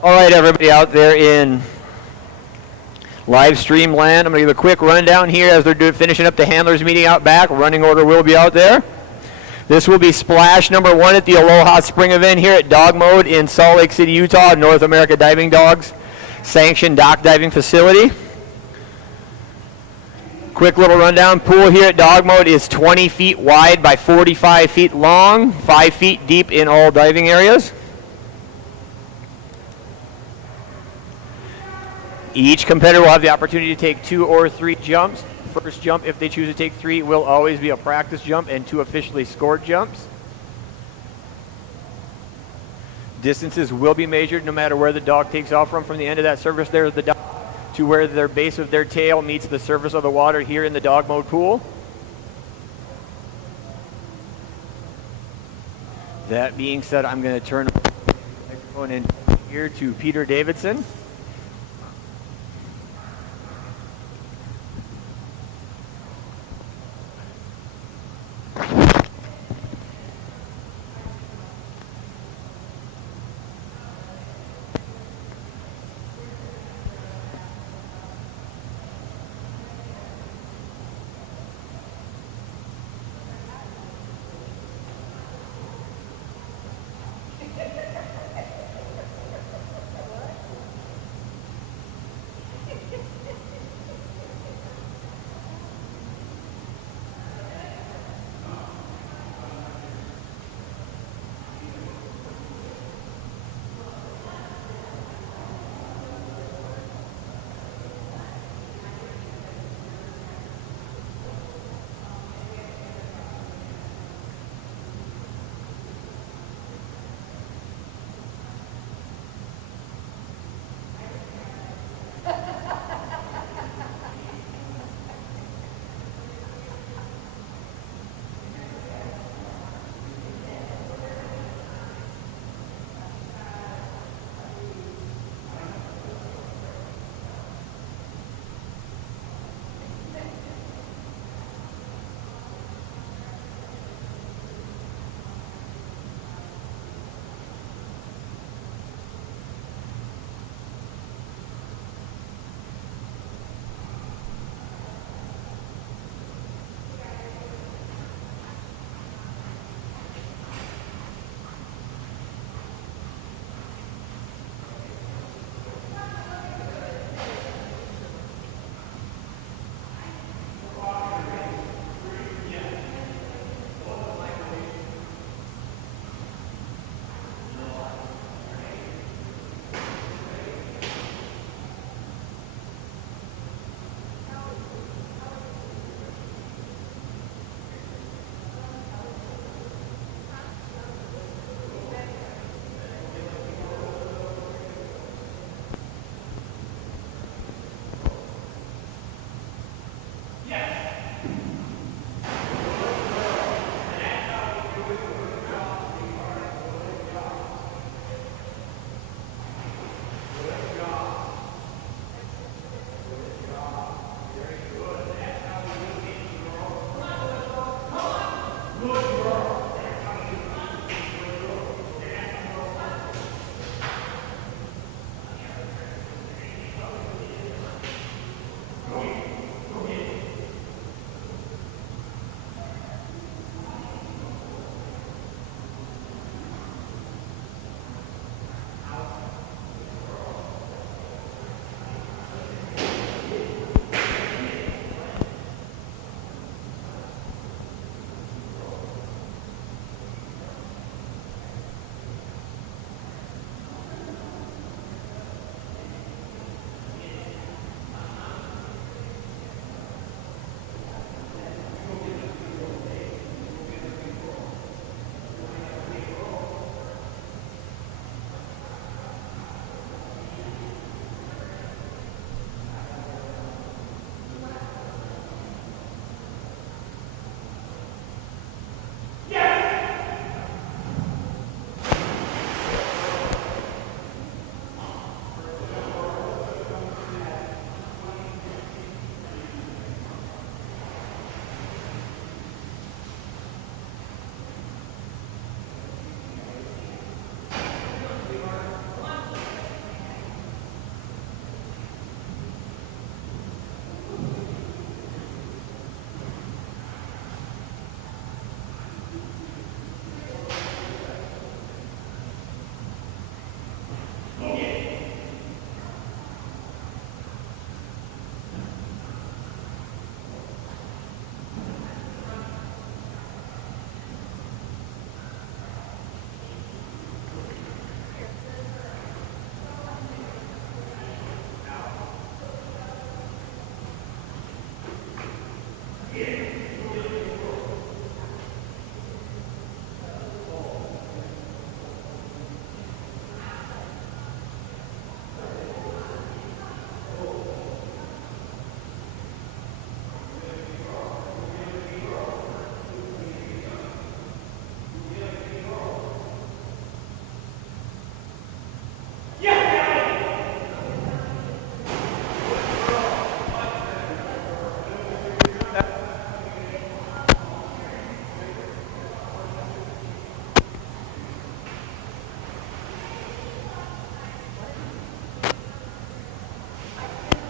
All right, everybody out there in live stream land, I'm going to give a quick rundown here as they're finishing up the handlers meeting out back. Running order will be out there. This will be splash number 1 at the Aloha Spring event here at Dogmode in Salt Lake City, Utah, North America Diving Dogs sanctioned dock diving facility. Quick little rundown. Pool here at Dogmode is 20 feet wide by 45 feet long, 5 feet deep in all diving areas. Each competitor will have the opportunity to take 2 or 3 jumps. First jump, if they choose to take 3, will always be a practice jump and 2 officially scored jumps. Distances will be measured no matter where the dog takes off from the end of that surface there of the dog to where their base of their tail meets the surface of the water here in the Dogmode pool. That being said, I'm going to turn the microphone in here to Peter Davidson.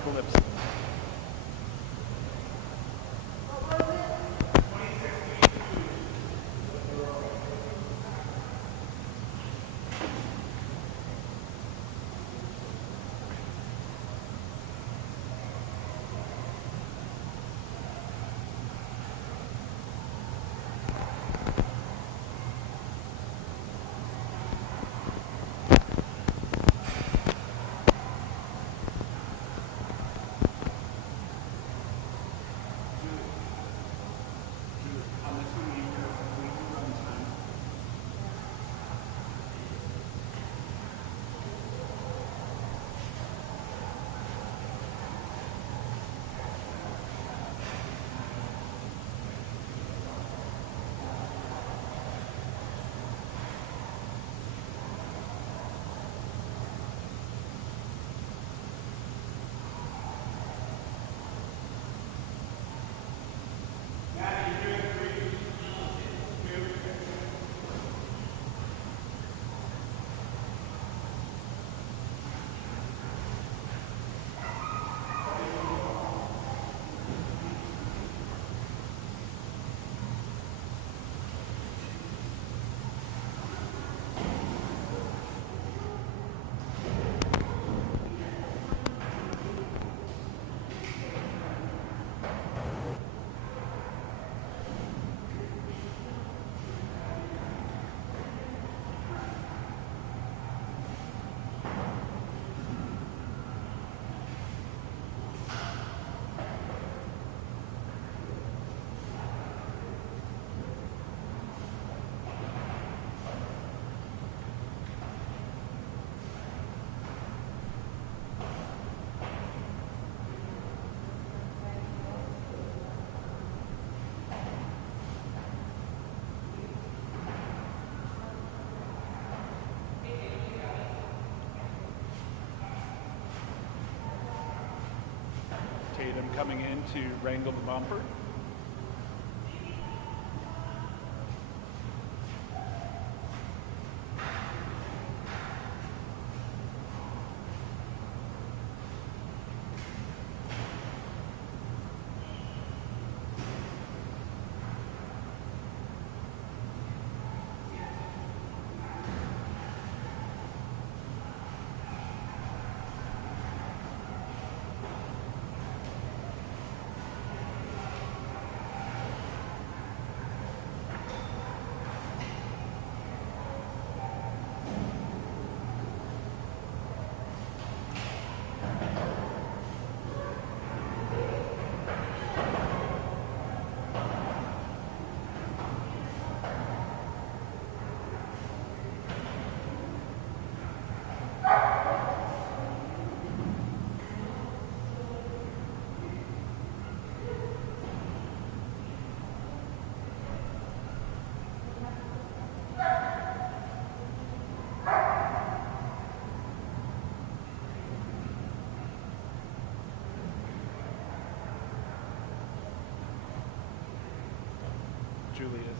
Calypso. Tatum coming in to wrangle the bumper. Julius.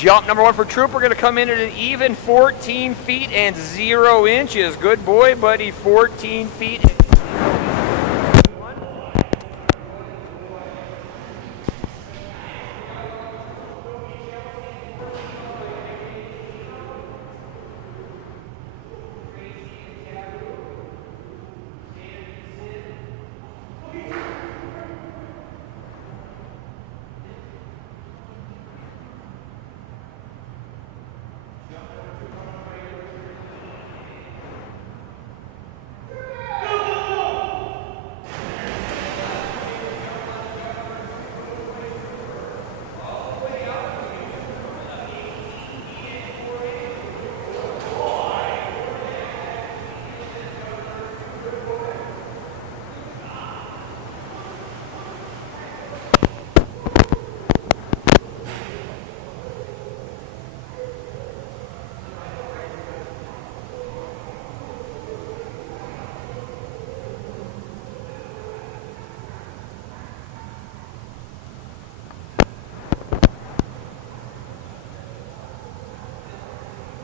Jump number 1 for Trooper, going to come in at an even 14 feet and 0 inches. Good boy, buddy, 14 feet.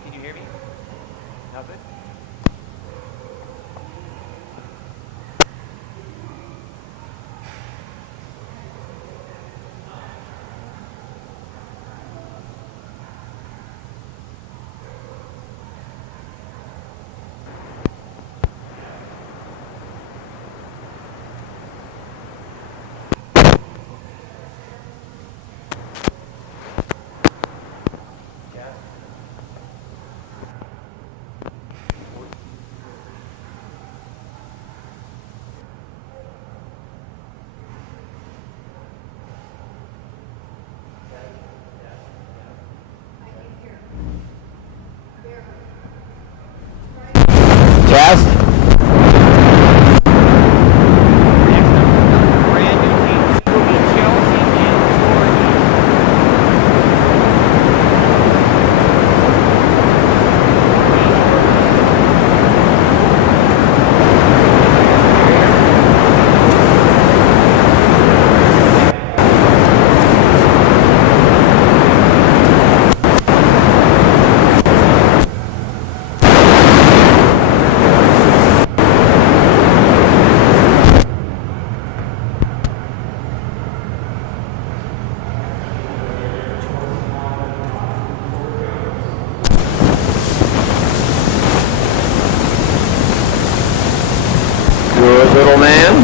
Can you hear me? Now good? Test. Brand new team will be Chelsea and Georgia. Good little man.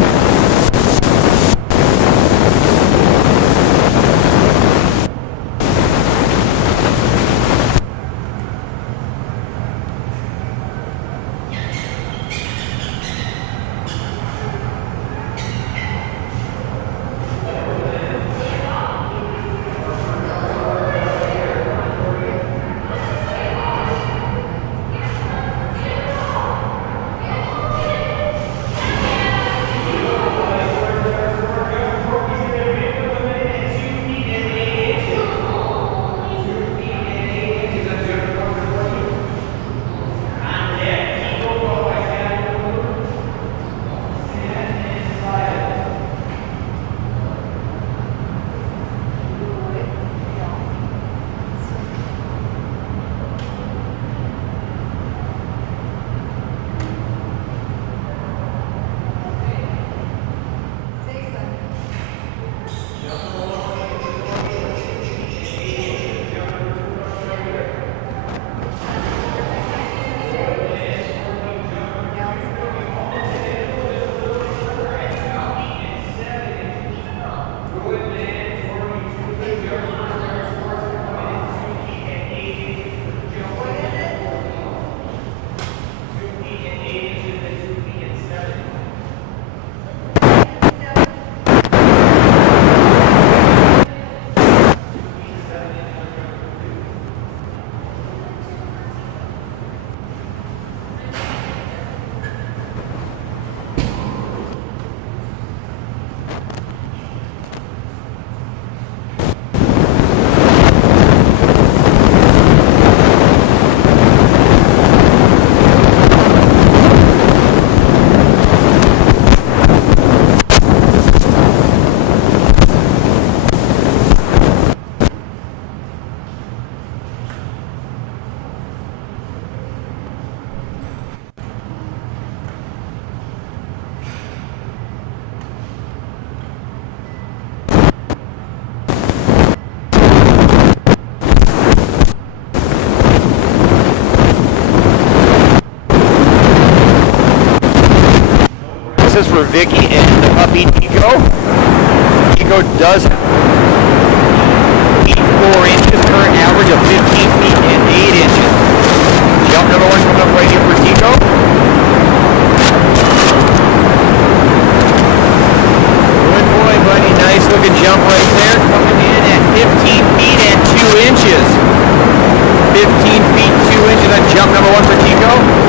is for Vicky and the puppy Tico. Tico does feet 4 inches, current average of 15 feet and 8 inches. Jump number 1 coming up right here for Tico. Good boy, buddy. Nice looking jump right there. Coming in at 15 feet and 2 inches. 15 feet 2 inches on jump number 1 for Tico.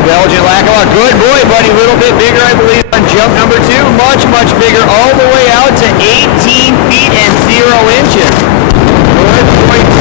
Belgian Aloha. Good boy, buddy. A little bit bigger, I believe, on jump number 2. Much, much bigger, all the way out to 18 feet and 0 inches. Good boy.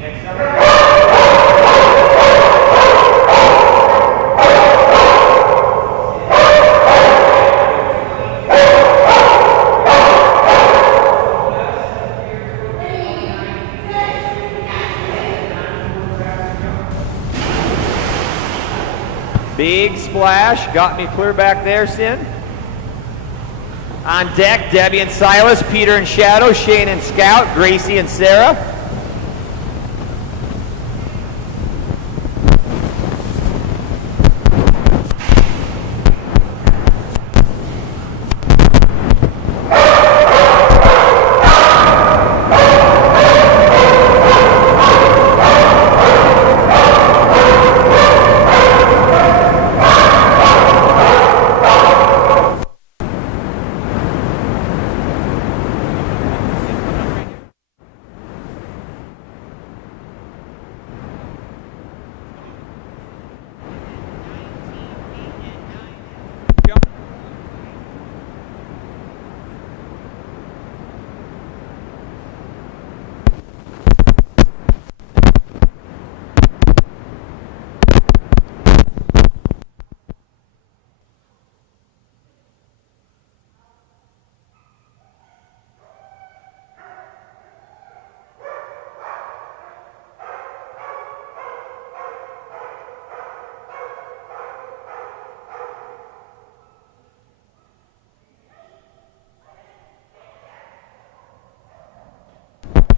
Big splash, got me clear back there, Sin. On deck, Debbie and Silas, Peter and Shadow, Shane and Scout, Gracie and Sarah.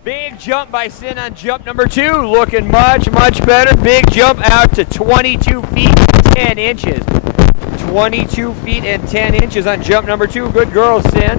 Big jump by Sin on jump number 2, looking much, much better. Big jump out to 22 feet and 10 inches. 22 feet and 10 inches on jump number 2. Good girl, Sin.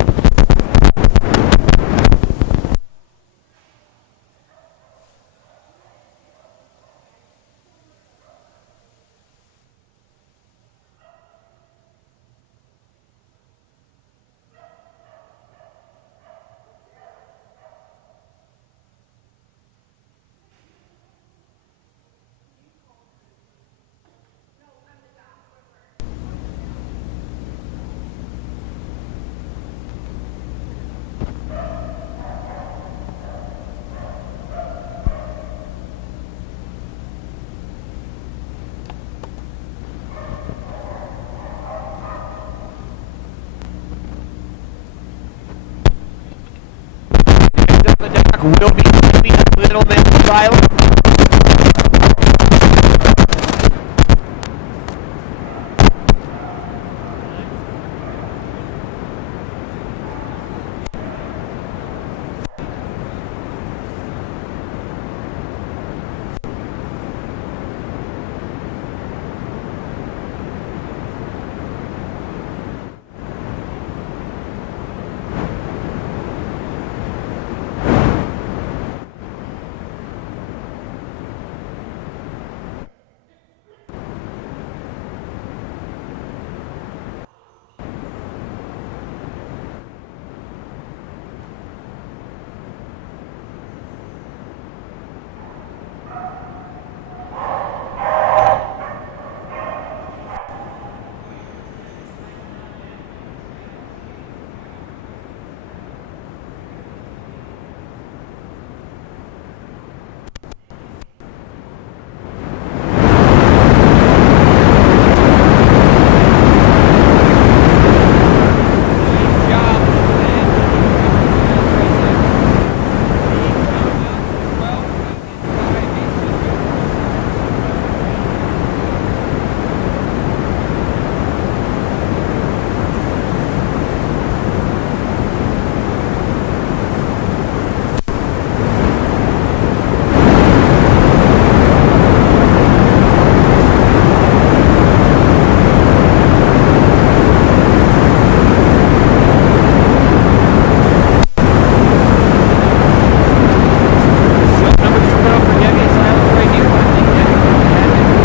The deck will be Little Man Silent.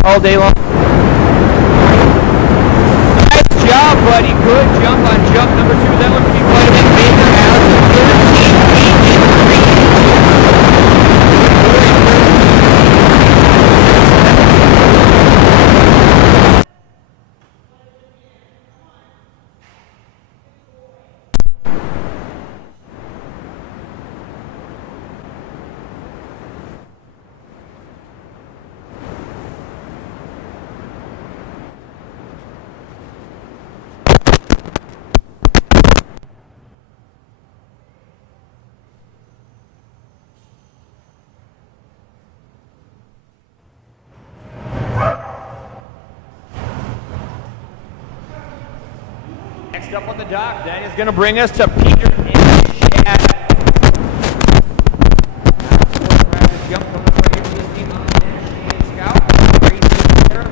All day long. Nice job, buddy. Good jump on jump number 2. That one could be quite a bit bigger out to 13 feet and 3. Next up on the dock, that is going to bring us to Peter and Shad. Jump coming right into this team on the Shad Scout. Great team there.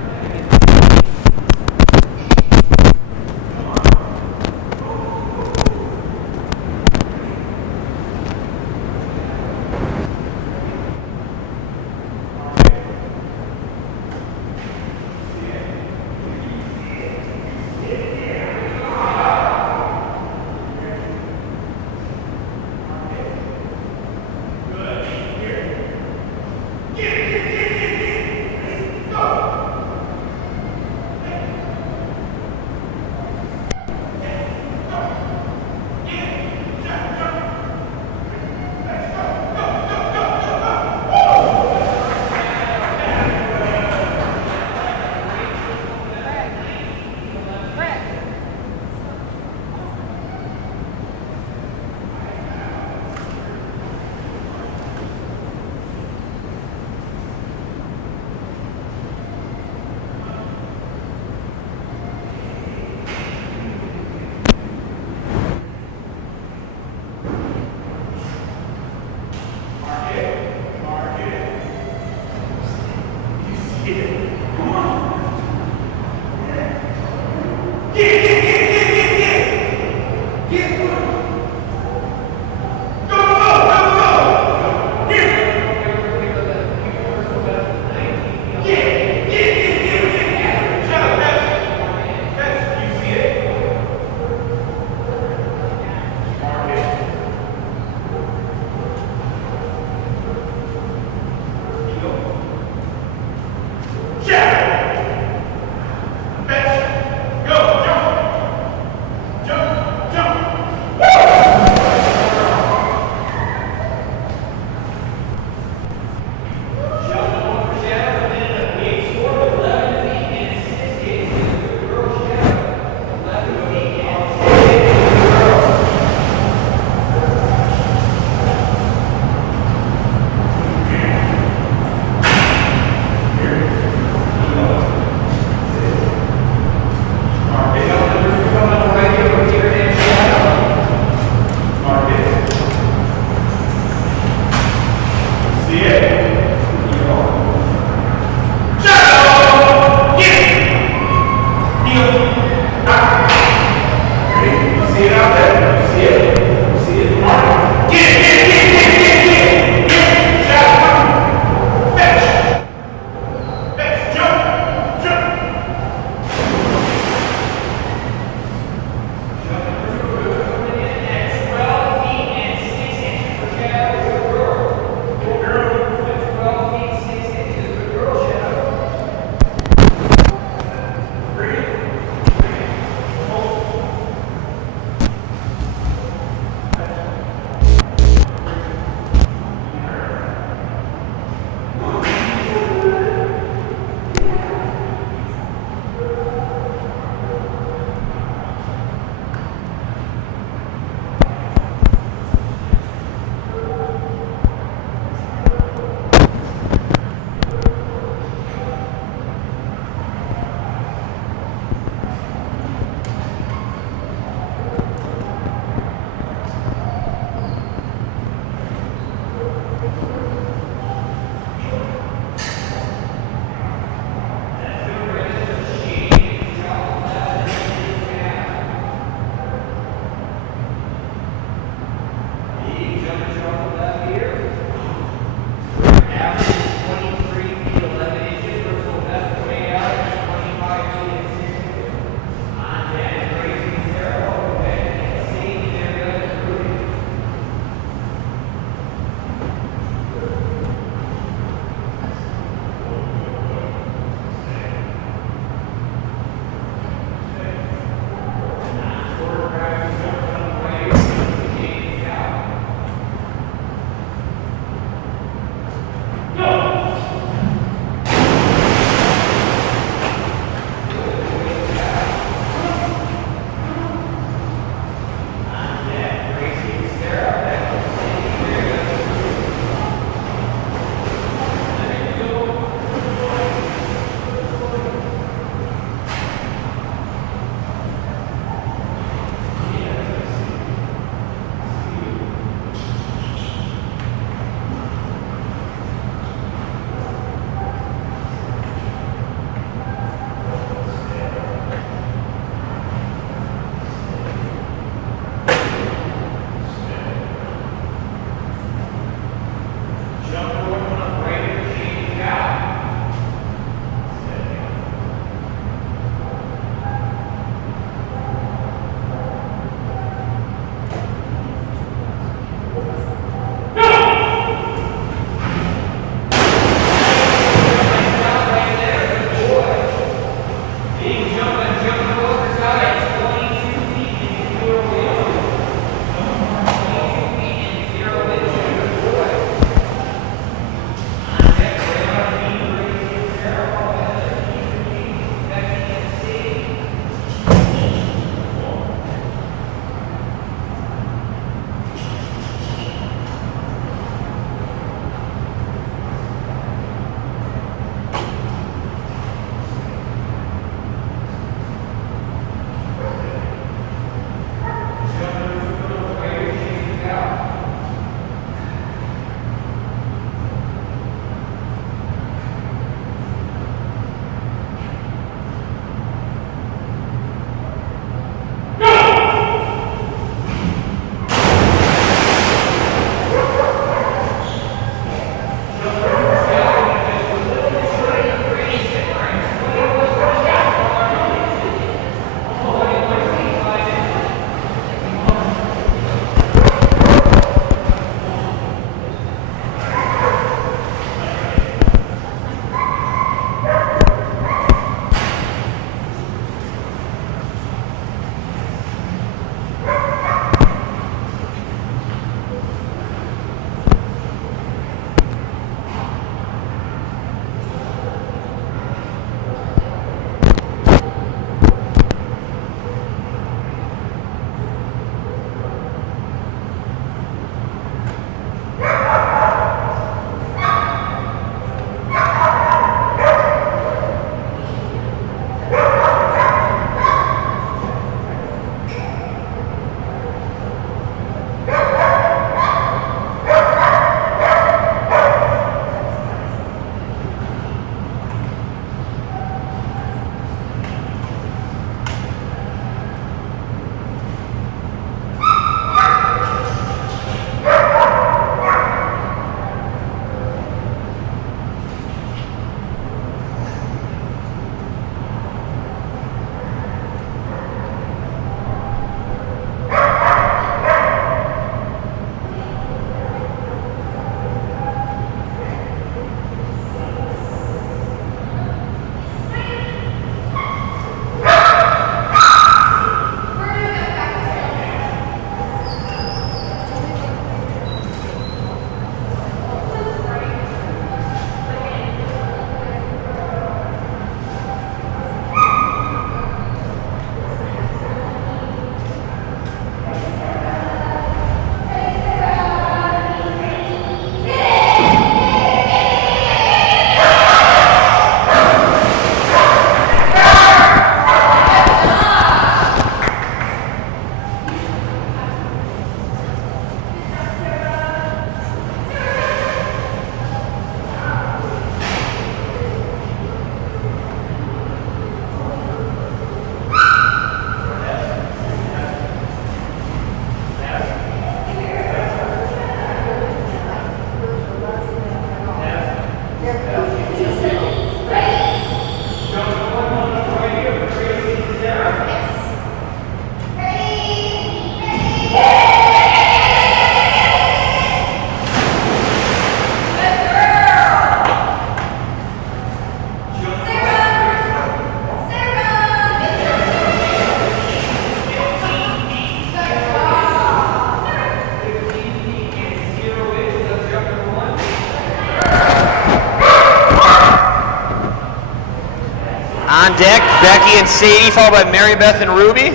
deck, Becky and Sadie, followed by Mary Beth and Ruby.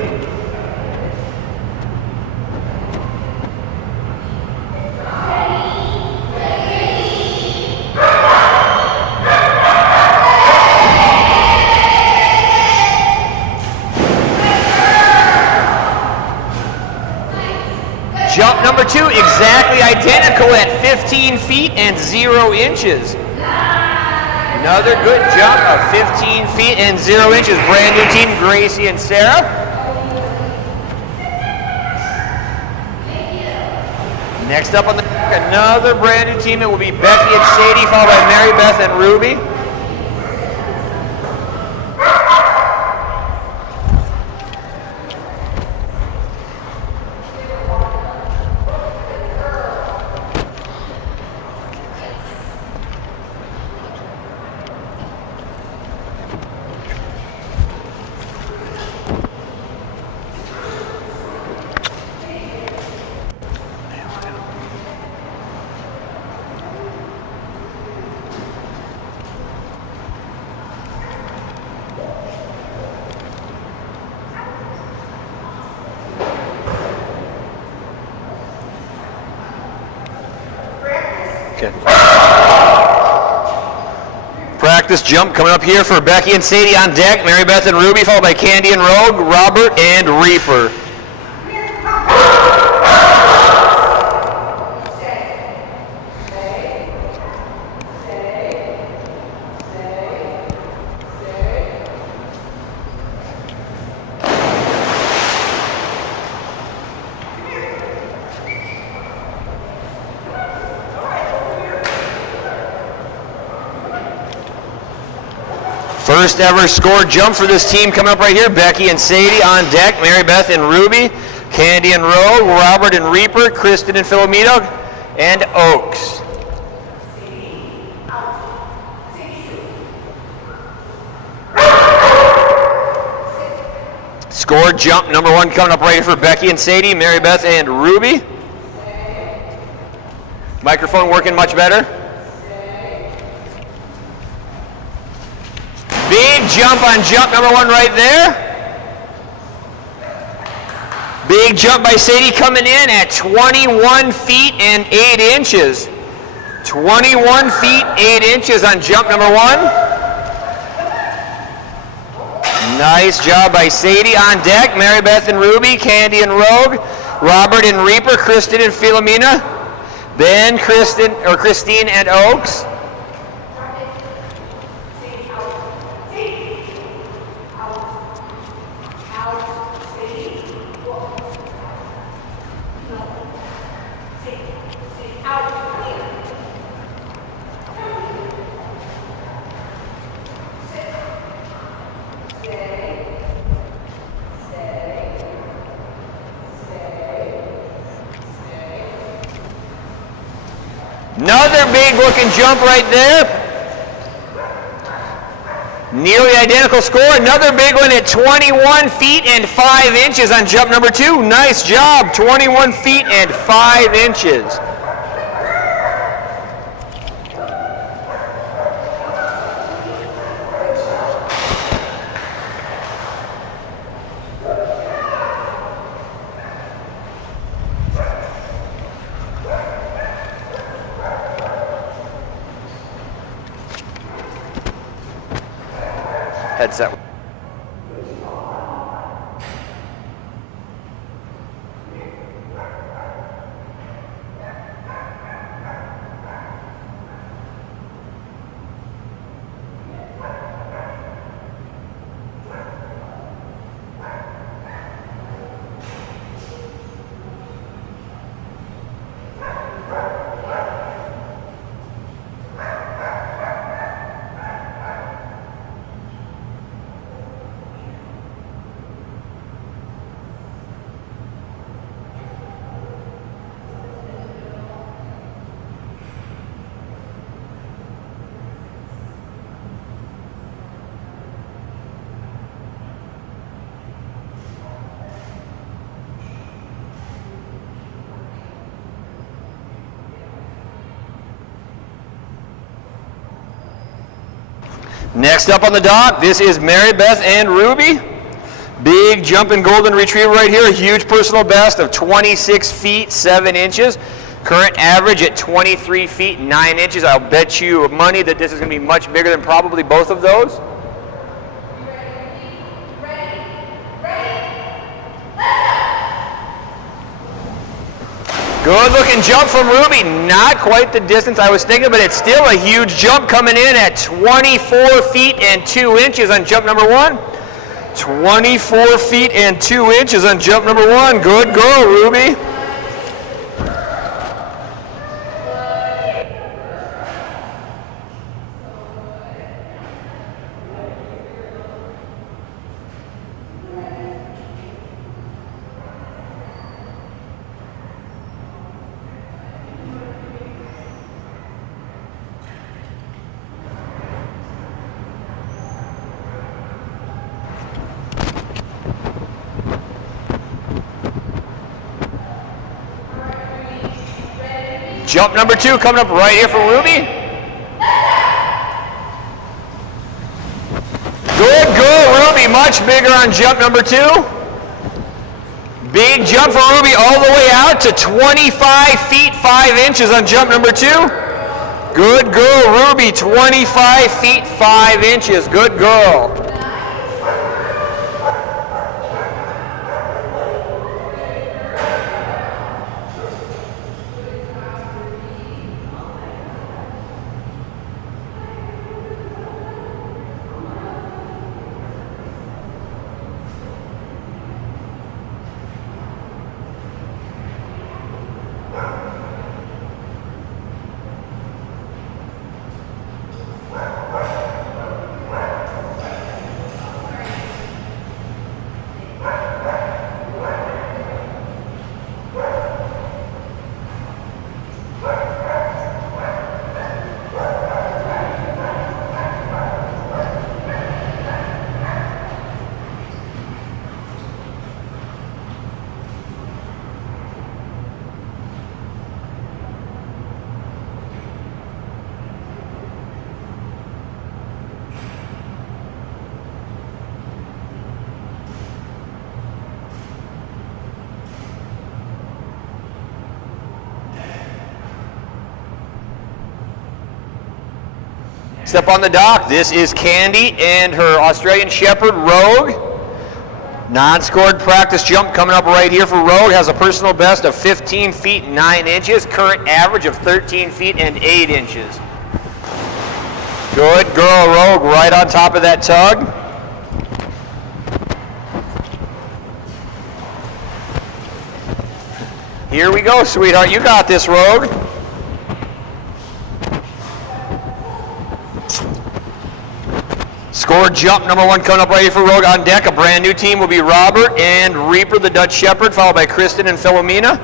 Jump number 2, exactly identical at 15 feet and 0 inches. Another good jump of 15 feet and 0 inches. Brand new team, Gracie and Sarah. Next up on the deck, another brand new team. It will be Becky and Sadie, followed by Mary Beth and Ruby. Practice jump coming up here for Becky and Sadie on deck. Mary Beth and Ruby, followed by Candy and Rogue, Robert and Reaper. First ever scored jump for this team coming up right here. Becky and Sadie on deck. Mary Beth and Ruby. Candy and Rogue. Robert and Reaper. Kristen and Philomena. And Oaks. Scored jump number 1 coming up right here for Becky and Sadie. Mary Beth and Ruby. Microphone working much better. Big jump on jump number 1 right there. Big jump by Sadie coming in at 21 feet and 8 inches. 21 feet, 8 inches on jump number 1. Nice job by Sadie on deck. Mary Beth and Ruby, Candy and Rogue, Robert and Reaper, Kristen and Philomena, Ben, Christine and Oaks. Another big looking jump right there. Nearly identical score. Another big one at 21 feet and 5 inches on jump number 2. Nice job. 21 feet and 5 inches. Headset. Next up on the dock, this is Mary Beth and Ruby. Big jumping golden retriever right here, a huge personal best of 26 feet 7 inches. Current average at 23 feet 9 inches. I'll bet you money that this is going to be much bigger than probably both of those. Good looking jump from Ruby. Not quite the distance I was thinking, but it's still a huge jump coming in at 24 feet and 2 inches on jump number 1. 24 feet and 2 inches on jump number 1. Good girl, Ruby. Jump number 2 coming up right here for Ruby. Good girl, Ruby. Much bigger on jump number 2. Big jump for Ruby all the way out to 25 feet 5 inches on jump number 2. Good girl, Ruby. 25 feet 5 inches. Good girl. Next up on the dock, this is Candy and her Australian Shepherd, Rogue. Non-scored practice jump coming up right here for Rogue. Has a personal best of 15 feet 9 inches. Current average of 13 feet and 8 inches. Good girl, Rogue, right on top of that tug. Here we go, sweetheart. You got this, Rogue. Scored jump number 1 coming up right here for Rogue on deck. A brand new team will be Robert and Reaper, the Dutch Shepherd, followed by Kristen and Philomena.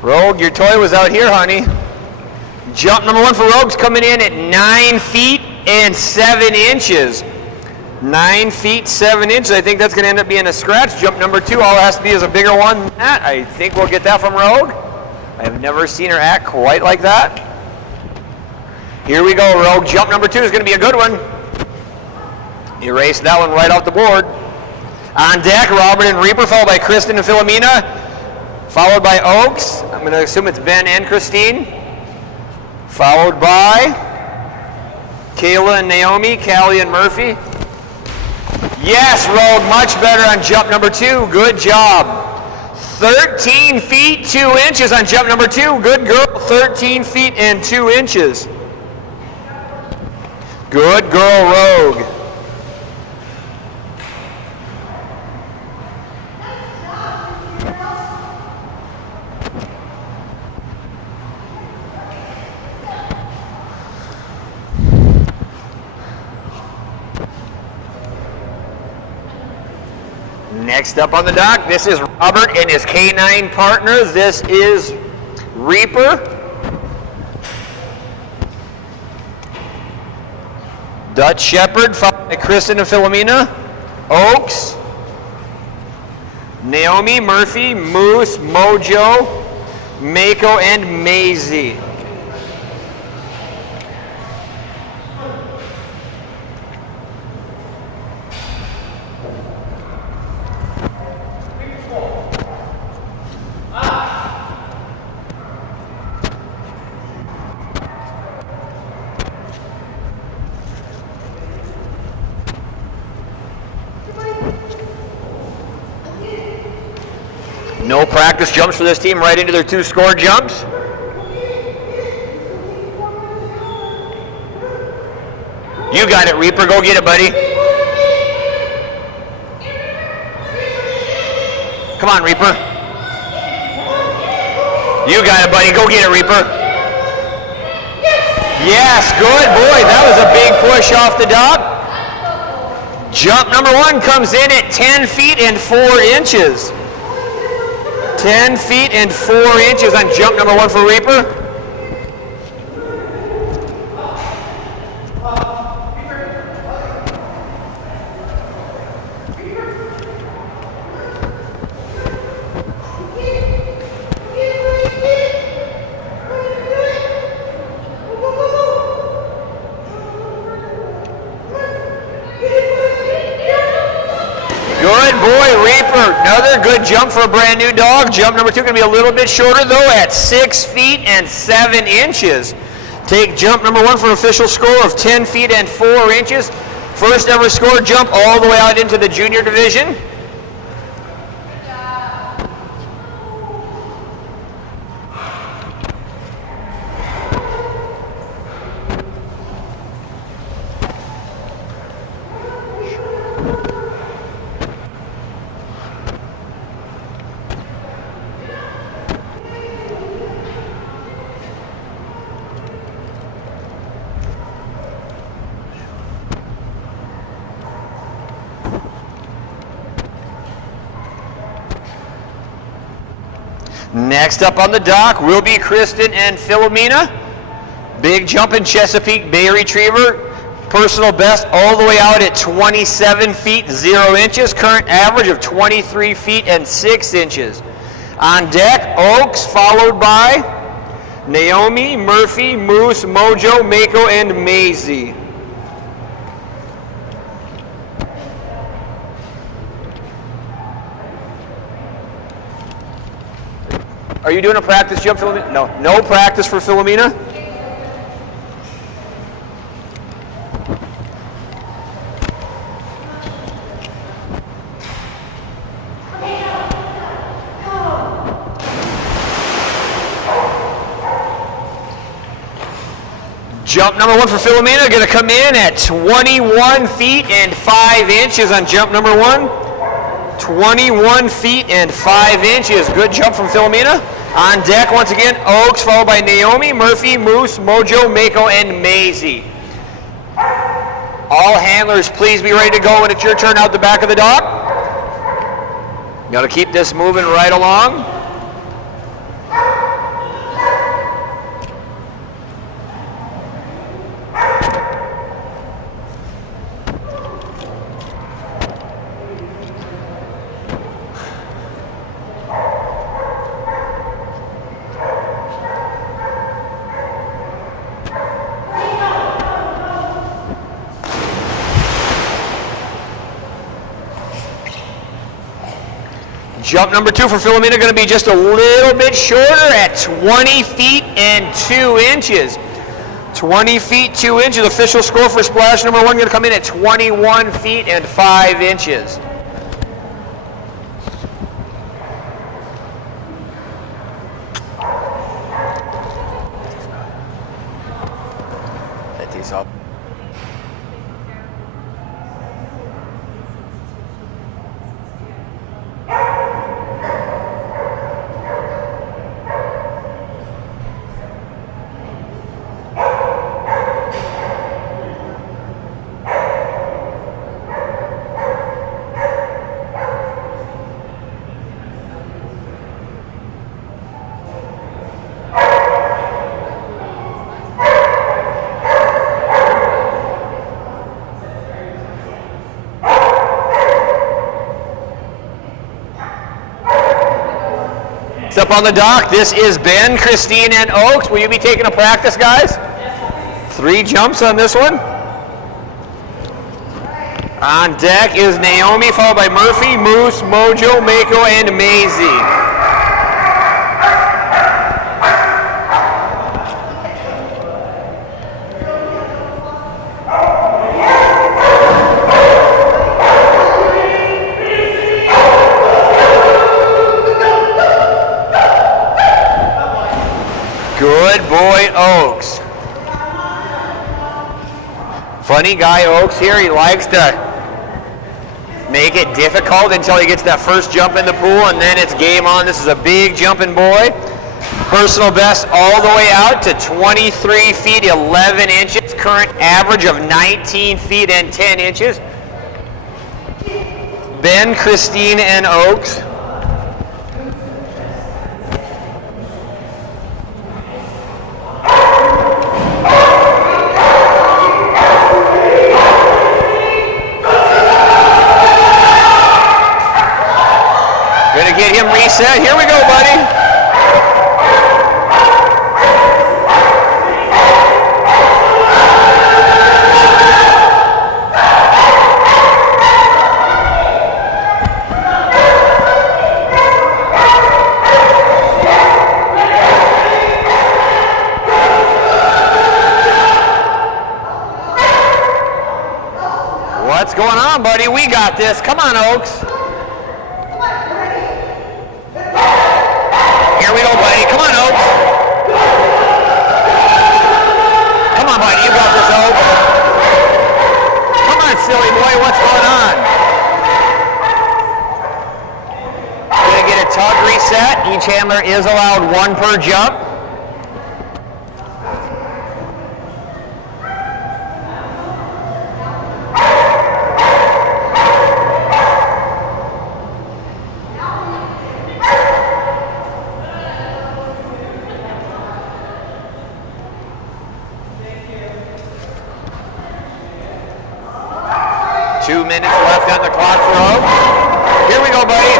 Rogue, your toy was out here, honey. Jump number 1 for Rogue's coming in at 9 feet and 7 inches. 9 feet 7 inches. I think that's going to end up being a scratch. Jump number 2, all it has to be is a bigger one than that. I think we'll get that from Rogue. I have never seen her act quite like that. Here we go, Rogue. Jump number 2 is going to be a good one. Erase that one right off the board. On deck, Robert and Reaper, followed by Kristen and Philomena, followed by Oaks. I'm going to assume it's Ben and Christine. Followed by Kayla and Naomi, Callie and Murphy. Yes, Rogue, much better on jump number 2. Good job. 13 feet 2 inches on jump number 2. Good girl, 13 feet and 2 inches. Good girl, Rogue. Next up on the dock, this is Robert and his K9 partner. This is Reaper. Dutch Shepherd, followed by Kristen and Philomena. Oaks. Naomi, Murphy, Moose, Mojo, Mako, and Maisie. No practice jumps for this team, right into their 2 score jumps. You got it, Reaper. Go get it, buddy. Come on, Reaper. You got it, buddy. Go get it, Reaper. Yes, good boy. That was a big push off the dock. Jump number 1 comes in at 10 feet and 4 inches. 10 feet and 4 inches on jump number 1 for Reaper. Good boy, Reaper. Another good jump for a brand new dog. Jump number 2 going to be a little bit shorter though at 6 feet and 7 inches. Take jump number 1 for an official score of 10 feet and 4 inches. First ever score jump all the way out into the junior division. Next up on the dock will be Kristen and Philomena. Big jump in Chesapeake Bay Retriever. Personal best all the way out at 27 feet 0 inches. Current average of 23 feet and 6 inches. On deck, Oaks, followed by Naomi, Murphy, Moose, Mojo, Mako, and Maisie. Are you doing a practice jump, Philomena? No, no practice for Philomena. Jump number 1 for Philomena, going to come in at 21 feet and 5 inches on jump number 1. 21 feet and 5 inches. Good jump from Philomena. On deck, once again, Oaks, followed by Naomi, Murphy, Moose, Mojo, Mako, and Maisie. All handlers, please be ready to go when it's your turn out the back of the dock. Got to keep this moving right along. Jump number 2 for Philomena going to be just a little bit shorter at 20 feet and 2 inches. 20 feet 2 inches. Official score for splash number 1 going to come in at 21 feet and 5 inches. That takes up. Next up on the dock, this is Ben, Christine, and Oaks. Will you be taking a practice, guys? 3 jumps on this one. On deck is Naomi, followed by Murphy, Moose, Mojo, Mako, and Maisie. Good boy, Oaks. Funny guy, Oaks here. He likes to make it difficult until he gets that first jump in the pool, and then it's game on. This is a big jumping boy. Personal best all the way out to 23 feet 11 inches. Current average of 19 feet and 10 inches. Ben, Christine, and Oaks. Gonna get him reset. Here we go, buddy. What's going on, buddy? We got this. Come on, Oaks. Here we go, buddy. Come on, Oaks. Come on, buddy. You got this, Oaks. Come on, silly boy. What's going on? Gonna get a tug reset. Each handler is allowed 1 per jump. Two minutes left on the clock for Oaks. Here we go, buddy.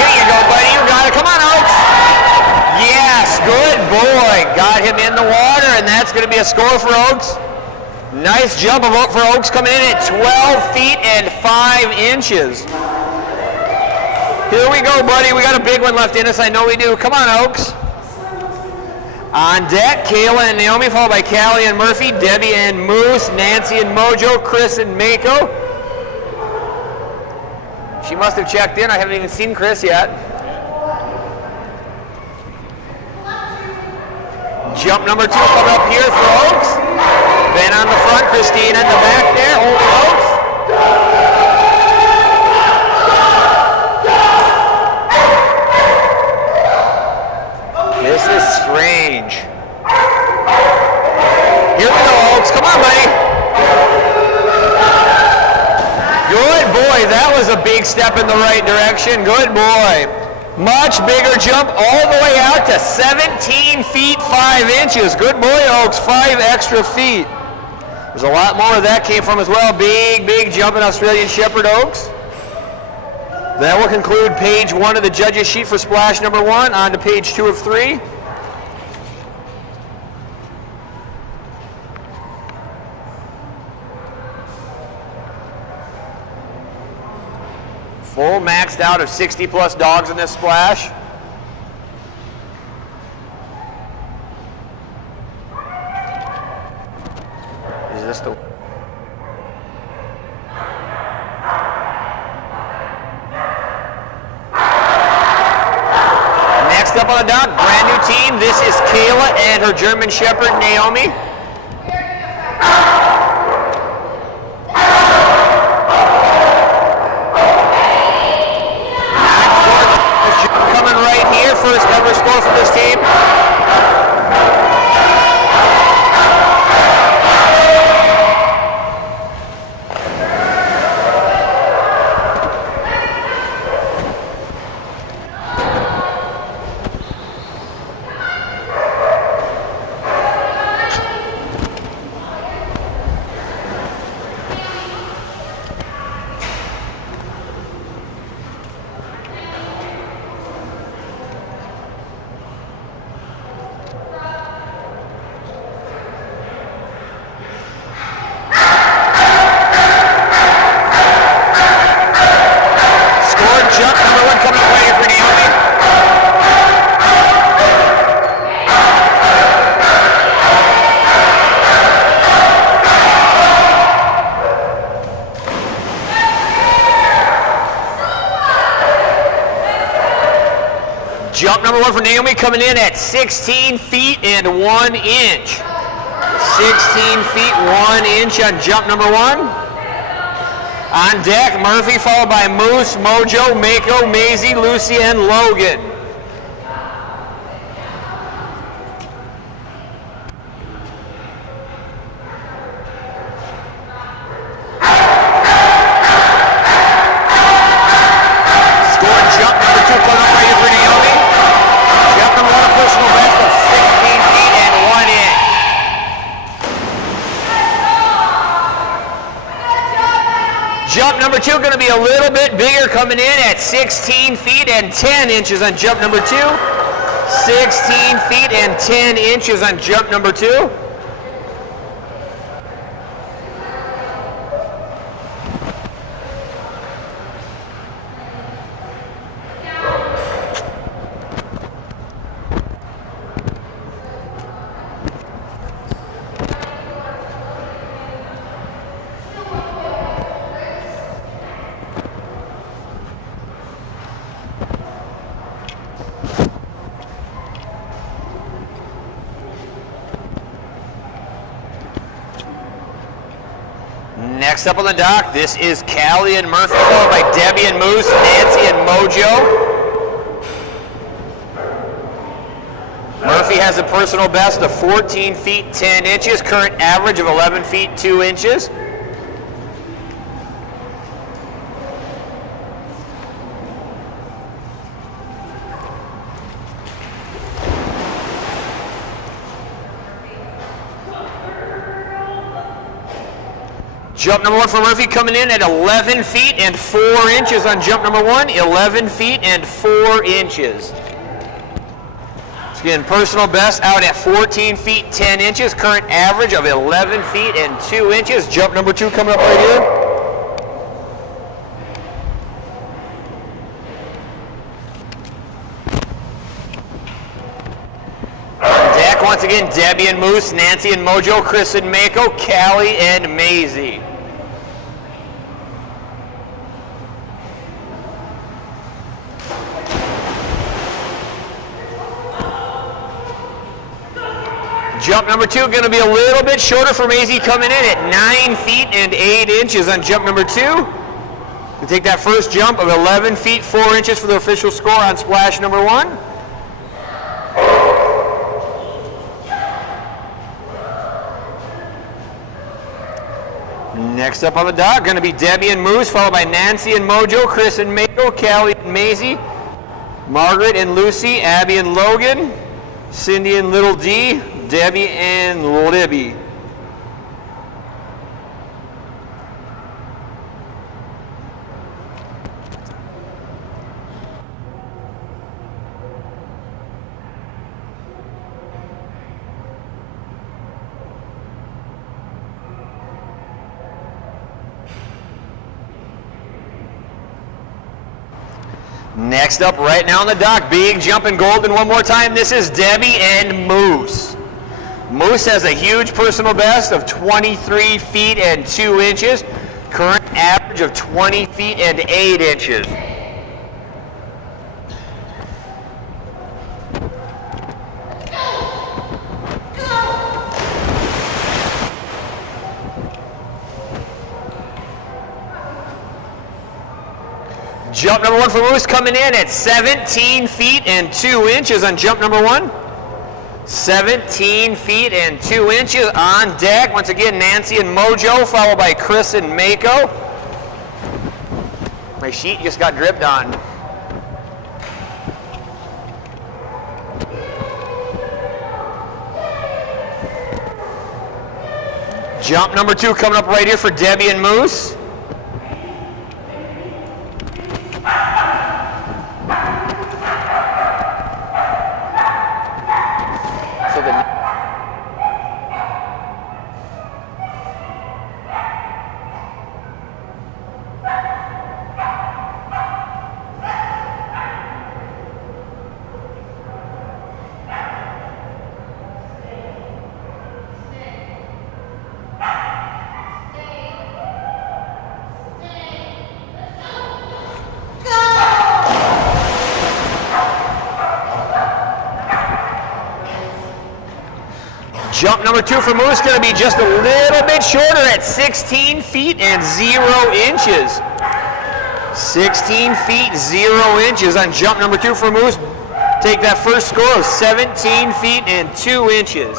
Here you go, buddy. You got it. Come on, Oaks. Yes, good boy. Got him in the water, and that's going to be a score for Oaks. Nice jump for Oaks coming in at 12 feet and 5 inches. Here we go, buddy. We got a big one left in us. I know we do. Come on, Oaks. On deck, Kayla and Naomi, followed by Callie and Murphy, Debbie and Moose, Nancy and Mojo, Chris and Mako. She must have checked in. I haven't even seen Chris yet. Jump number 2 coming up here for Oaks. Ben on the front, Christine in the back there, holding Oaks. This is strange. Here we go, Oaks. Come on, buddy. Good boy. That was a big step in the right direction. Good boy. Much bigger jump all the way out to 17 feet 5 inches. Good boy, Oaks. 5 extra feet. There's a lot more of that came from as well. Big, big jump in Australian Shepherd, Oaks. That will conclude page 1 of the judges' sheet for splash number 1. On to page 2 of 3. Full maxed out of 60 plus dogs in this splash. Is this the... Next up on the dock, brand new team. This is Kayla and her German Shepherd, Naomi. Coming right here, first ever score for this team. Jump number 1 for Naomi coming in at 16 feet and 1 inch. 16 feet 1 inch on jump number 1. On deck, Murphy followed by Moose, Mojo, Mako, Maisie, Lucy, and Logan. Jump number 2 going to be a little bit bigger, coming in at 16 feet and 10 inches on jump number 2. 16 feet and 10 inches on jump number 2. Next up on the dock, this is Callie and Murphy, followed by Debbie and Moose, Nancy and Mojo. Murphy has a personal best of 14 feet 10 inches, current average of 11 feet 2 inches. Jump number 1 for Murphy coming in at 11 feet and 4 inches on jump number 1. 11 feet and 4 inches. So again, personal best out at 14 feet 10 inches. Current average of 11 feet and 2 inches. Jump number 2 coming up right here. On deck once again, Debbie and Moose, Nancy and Mojo, Chris and Mako, Callie and Maisie. Jump number 2 going to be a little bit shorter for Maisie, coming in at 9 feet and 8 inches on jump number 2. To take that first jump of 11 feet 4 inches for the official score on splash number 1. Next up on the dock, going to be Debbie and Moose, followed by Nancy and Mojo, Chris and Mako, Callie and Maisie, Margaret and Lucy, Abby and Logan, Cindy and Little D, Debbie and Libby. Next up right now on the dock, big jump in golden one more time. This is Debbie and Moose. Moose has a huge personal best of 23 feet and 2 inches. Current average of 20 feet and 8 inches. Jump number 1 for Moose coming in at 17 feet and 2 inches on jump number 1. 17 feet and 2 inches on deck. Once again, Nancy and Mojo, followed by Chris and Mako. My sheet just got dripped on. Jump number 2 coming up right here for Debbie and Moose. Jump number 2 for Moose going to be just a little bit shorter at 16 feet and 0 inches. 16 feet, 0 inches on jump number 2 for Moose. Take that first score of 17 feet and 2 inches.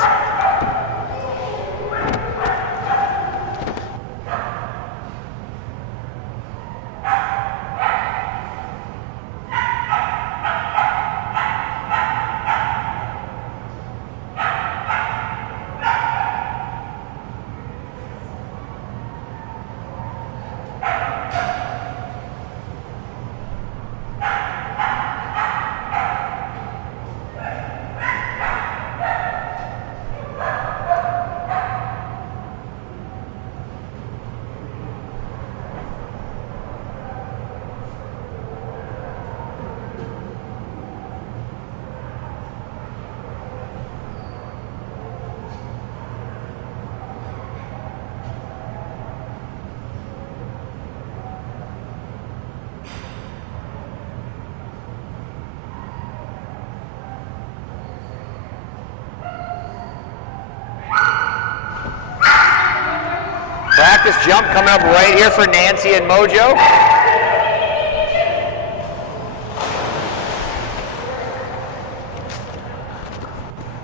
Practice jump coming up right here for Nancy and Mojo.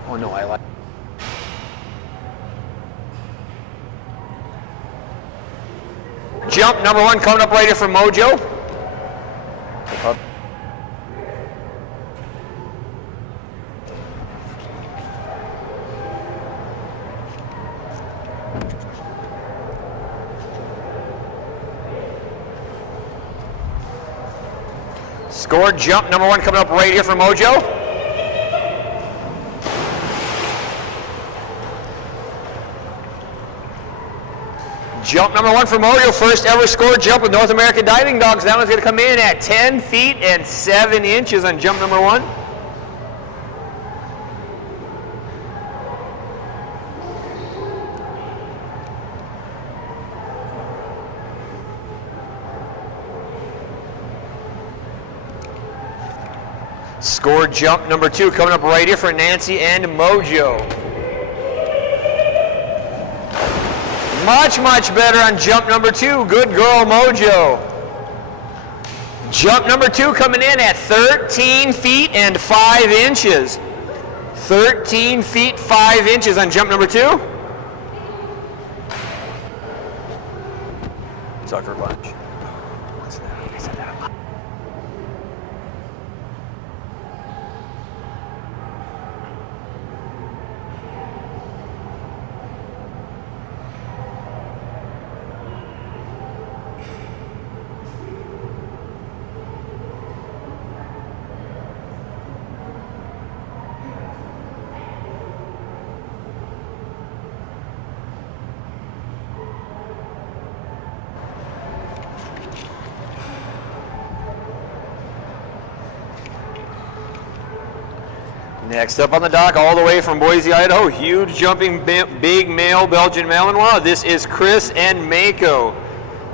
Oh no, I like. Jump number 1 coming up right here for Mojo. Score jump number 1 coming up right here for Mojo. Jump number 1 for Mojo, first ever scored jump with North American Diving Dogs. That one's going to come in at 10 feet and 7 inches on jump number 1. Score jump number 2 coming up right here for Nancy and Mojo. Much, much better on jump number 2. Good girl, Mojo. Jump number 2 coming in at 13 feet and 5 inches. 13 feet, 5 inches on jump number 2. Sucker lunch. What's that? I said that. Next up on the dock, all the way from Boise, Idaho, huge jumping big male Belgian Malinois. This is Chris and Mako.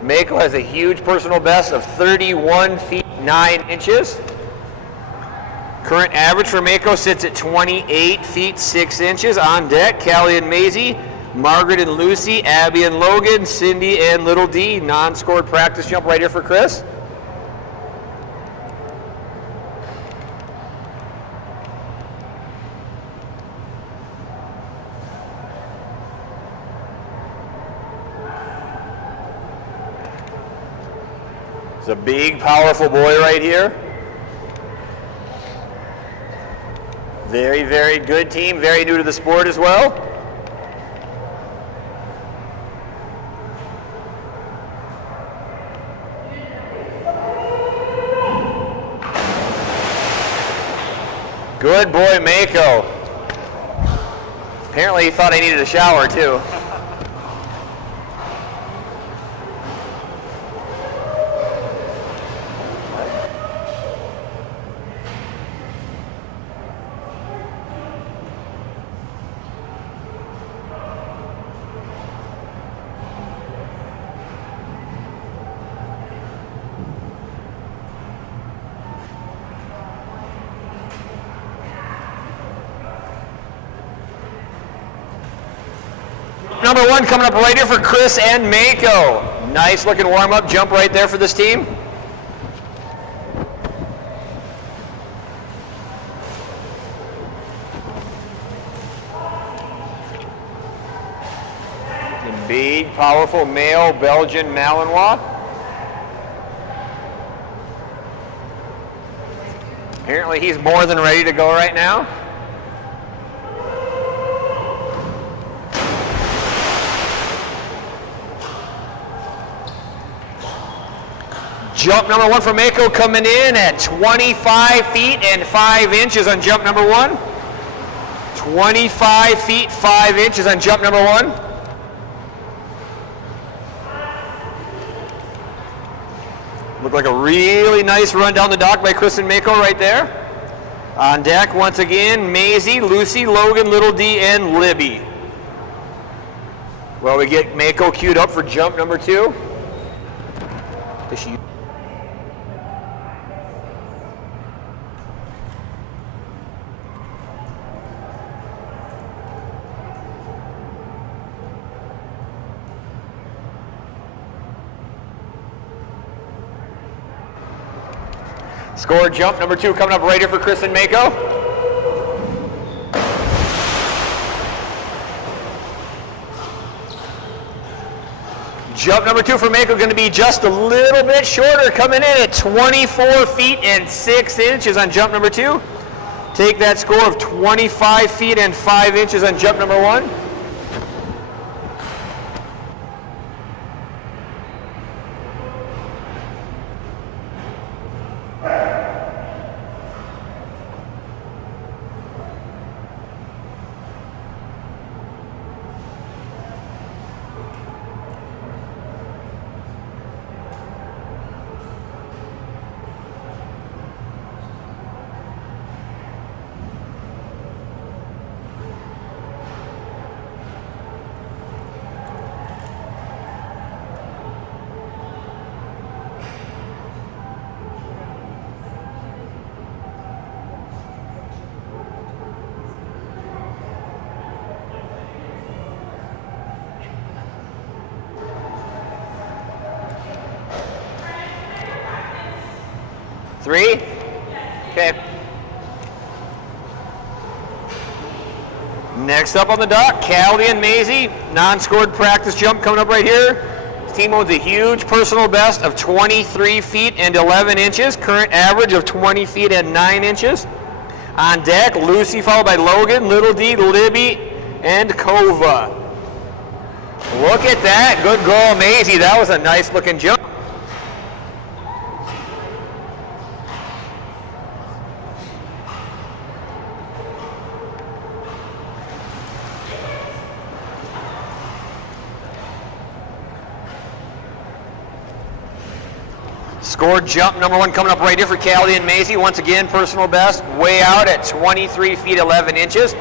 Mako has a huge personal best of 31 feet 9 inches. Current average for Mako sits at 28 feet 6 inches. On deck, Callie and Maisie, Margaret and Lucy, Abby and Logan, Cindy and Little D. Non-scored practice jump right here for Chris. It's a big, powerful boy right here. Very, very good team, very new to the sport as well. Good boy, Mako. Apparently he thought I needed a shower too. number 1 coming up right here for Chris and Mako. Nice looking warm-up jump right there for this team. Big, powerful male Belgian Malinois. Apparently he's more than ready to go right now. Jump number 1 for Mako coming in at 25 feet and 5 inches on jump number 1. 25 feet, 5 inches on jump number 1. Looked like a really nice run down the dock by Chris and Mako right there. On deck, once again, Maisie, Lucy, Logan, Little D, and Libby. Well, we get Mako queued up for jump number 2. Does she... Score jump number 2 coming up right here for Chris and Mako. Jump number 2 for Mako going to be just a little bit shorter, coming in at 24 feet and 6 inches on jump number 2. Take that score of 25 feet and 5 inches on jump number 1. Three? Okay. Next up on the dock, Callie and Maisie. Non-scored practice jump coming up right here. This team owns a huge personal best of 23 feet and 11 inches. Current average of 20 feet and 9 inches. On deck, Lucy followed by Logan, Little D, Libby, and Kova. Look at that. Good goal, Maisie. That was a nice looking jump. Score jump number 1 coming up right here for Callie and Maisie. Once again, personal best, way out at 23 feet 11 inches.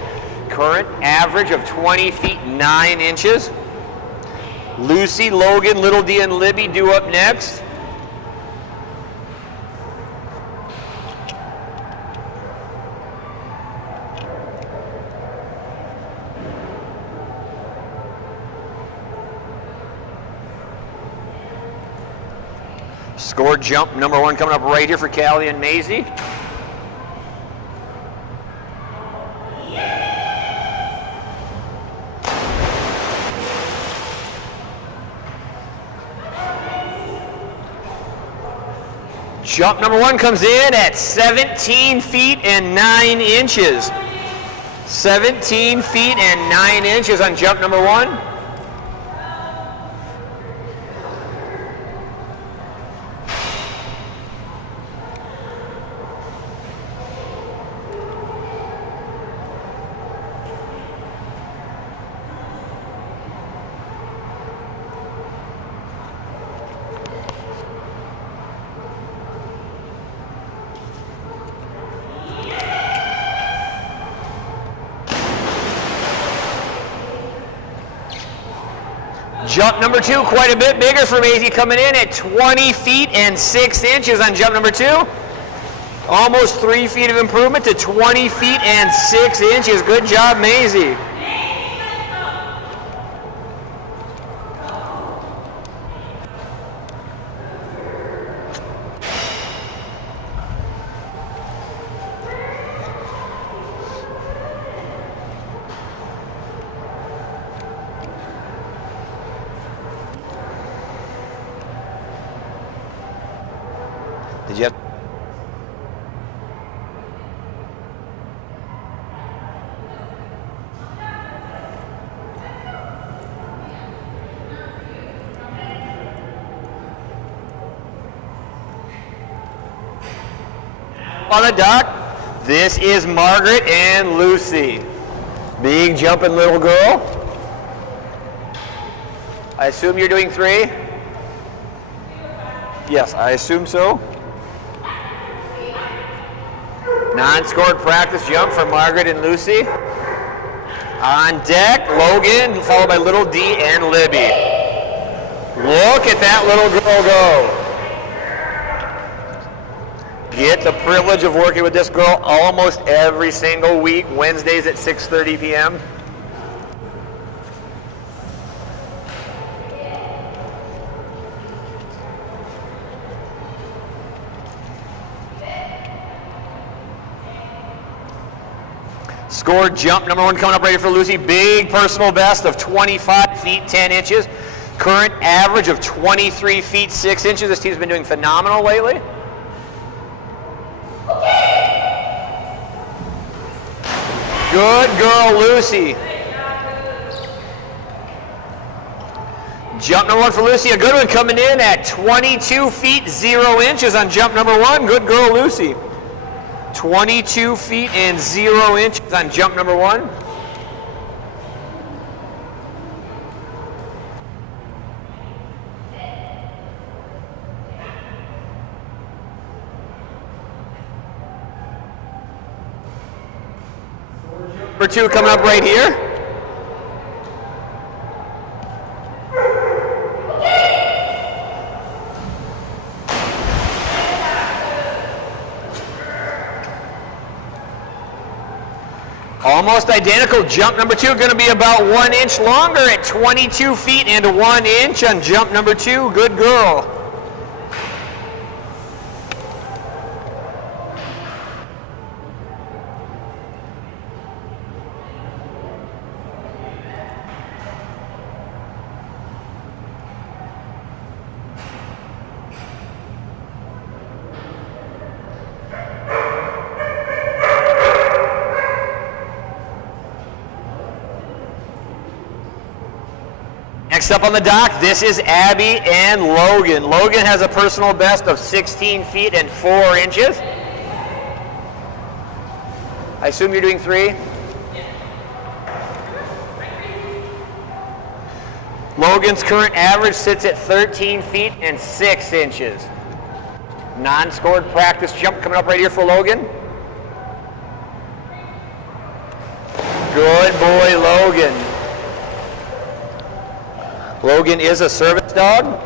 Current average of 20 feet 9 inches. Lucy, Logan, Little D, and Libby due up next. Score jump number 1 coming up right here for Callie and Maisie. Jump number 1 comes in at 17 feet and 9 inches. 17 feet and 9 inches on jump number 1. Jump number 2, quite a bit bigger for Maisie, coming in at 20 feet and 6 inches on jump number 2. Almost 3 feet of improvement to 20 feet and 6 inches. Good job, Maisie. Did you have? On the dock, this is Margaret and Lucy. Big jumping little girl. I assume you're doing 3? Yes, I assume so. Non-scored practice jump for Margaret and Lucy. On deck, Logan, followed by little D and Libby. Look at that little girl go. Get the privilege of working with this girl almost every single week, Wednesdays at 6:30 p.m. Scored jump number 1 coming up right here for Lucy. Big personal best of 25 feet 10 inches. Current average of 23 feet 6 inches. This team's been doing phenomenal lately. Good girl, Lucy. Jump number 1 for Lucy. A good one coming in at 22 feet 0 inches on jump number 1. Good girl, Lucy. 22 feet and 0 inches on jump number 1. Number 2 coming up right here. Almost identical. Jump number 2 going to be about 1 inch longer at 22 feet and 1 inch on jump number 2. Good girl. Next up on the dock, this is Abby and Logan. Logan has a personal best of 16 feet and 4 inches. I assume you're doing 3? Logan's current average sits at 13 feet and 6 inches. Non-scored practice jump coming up right here for Logan. Good boy, Logan. Logan is a service dog.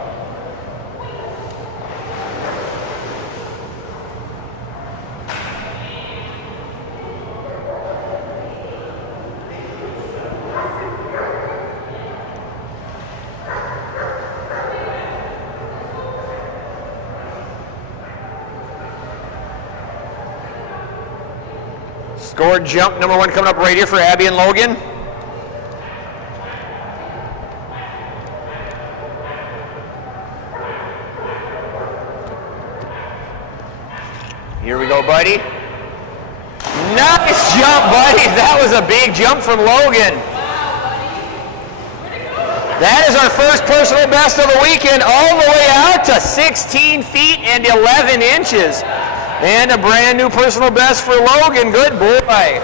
Scored jump number 1 coming up right here for Abby and Logan. Here we go, buddy. Nice jump, buddy. That was a big jump from Logan. That is our first personal best of the weekend, all the way out to 16 feet and 11 inches. And a brand new personal best for Logan. Good boy.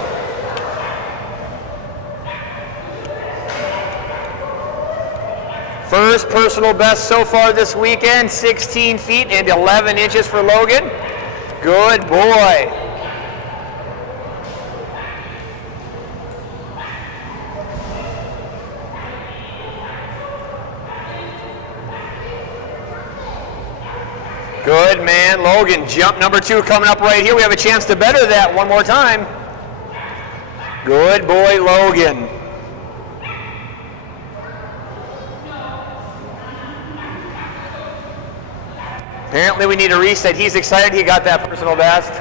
First personal best so far this weekend, 16 feet and 11 inches for Logan. Good boy. Good man, Logan. Jump number 2 coming up right here. We have a chance to better that one more time. Good boy, Logan. Apparently we need a reset. He's excited he got that personal best.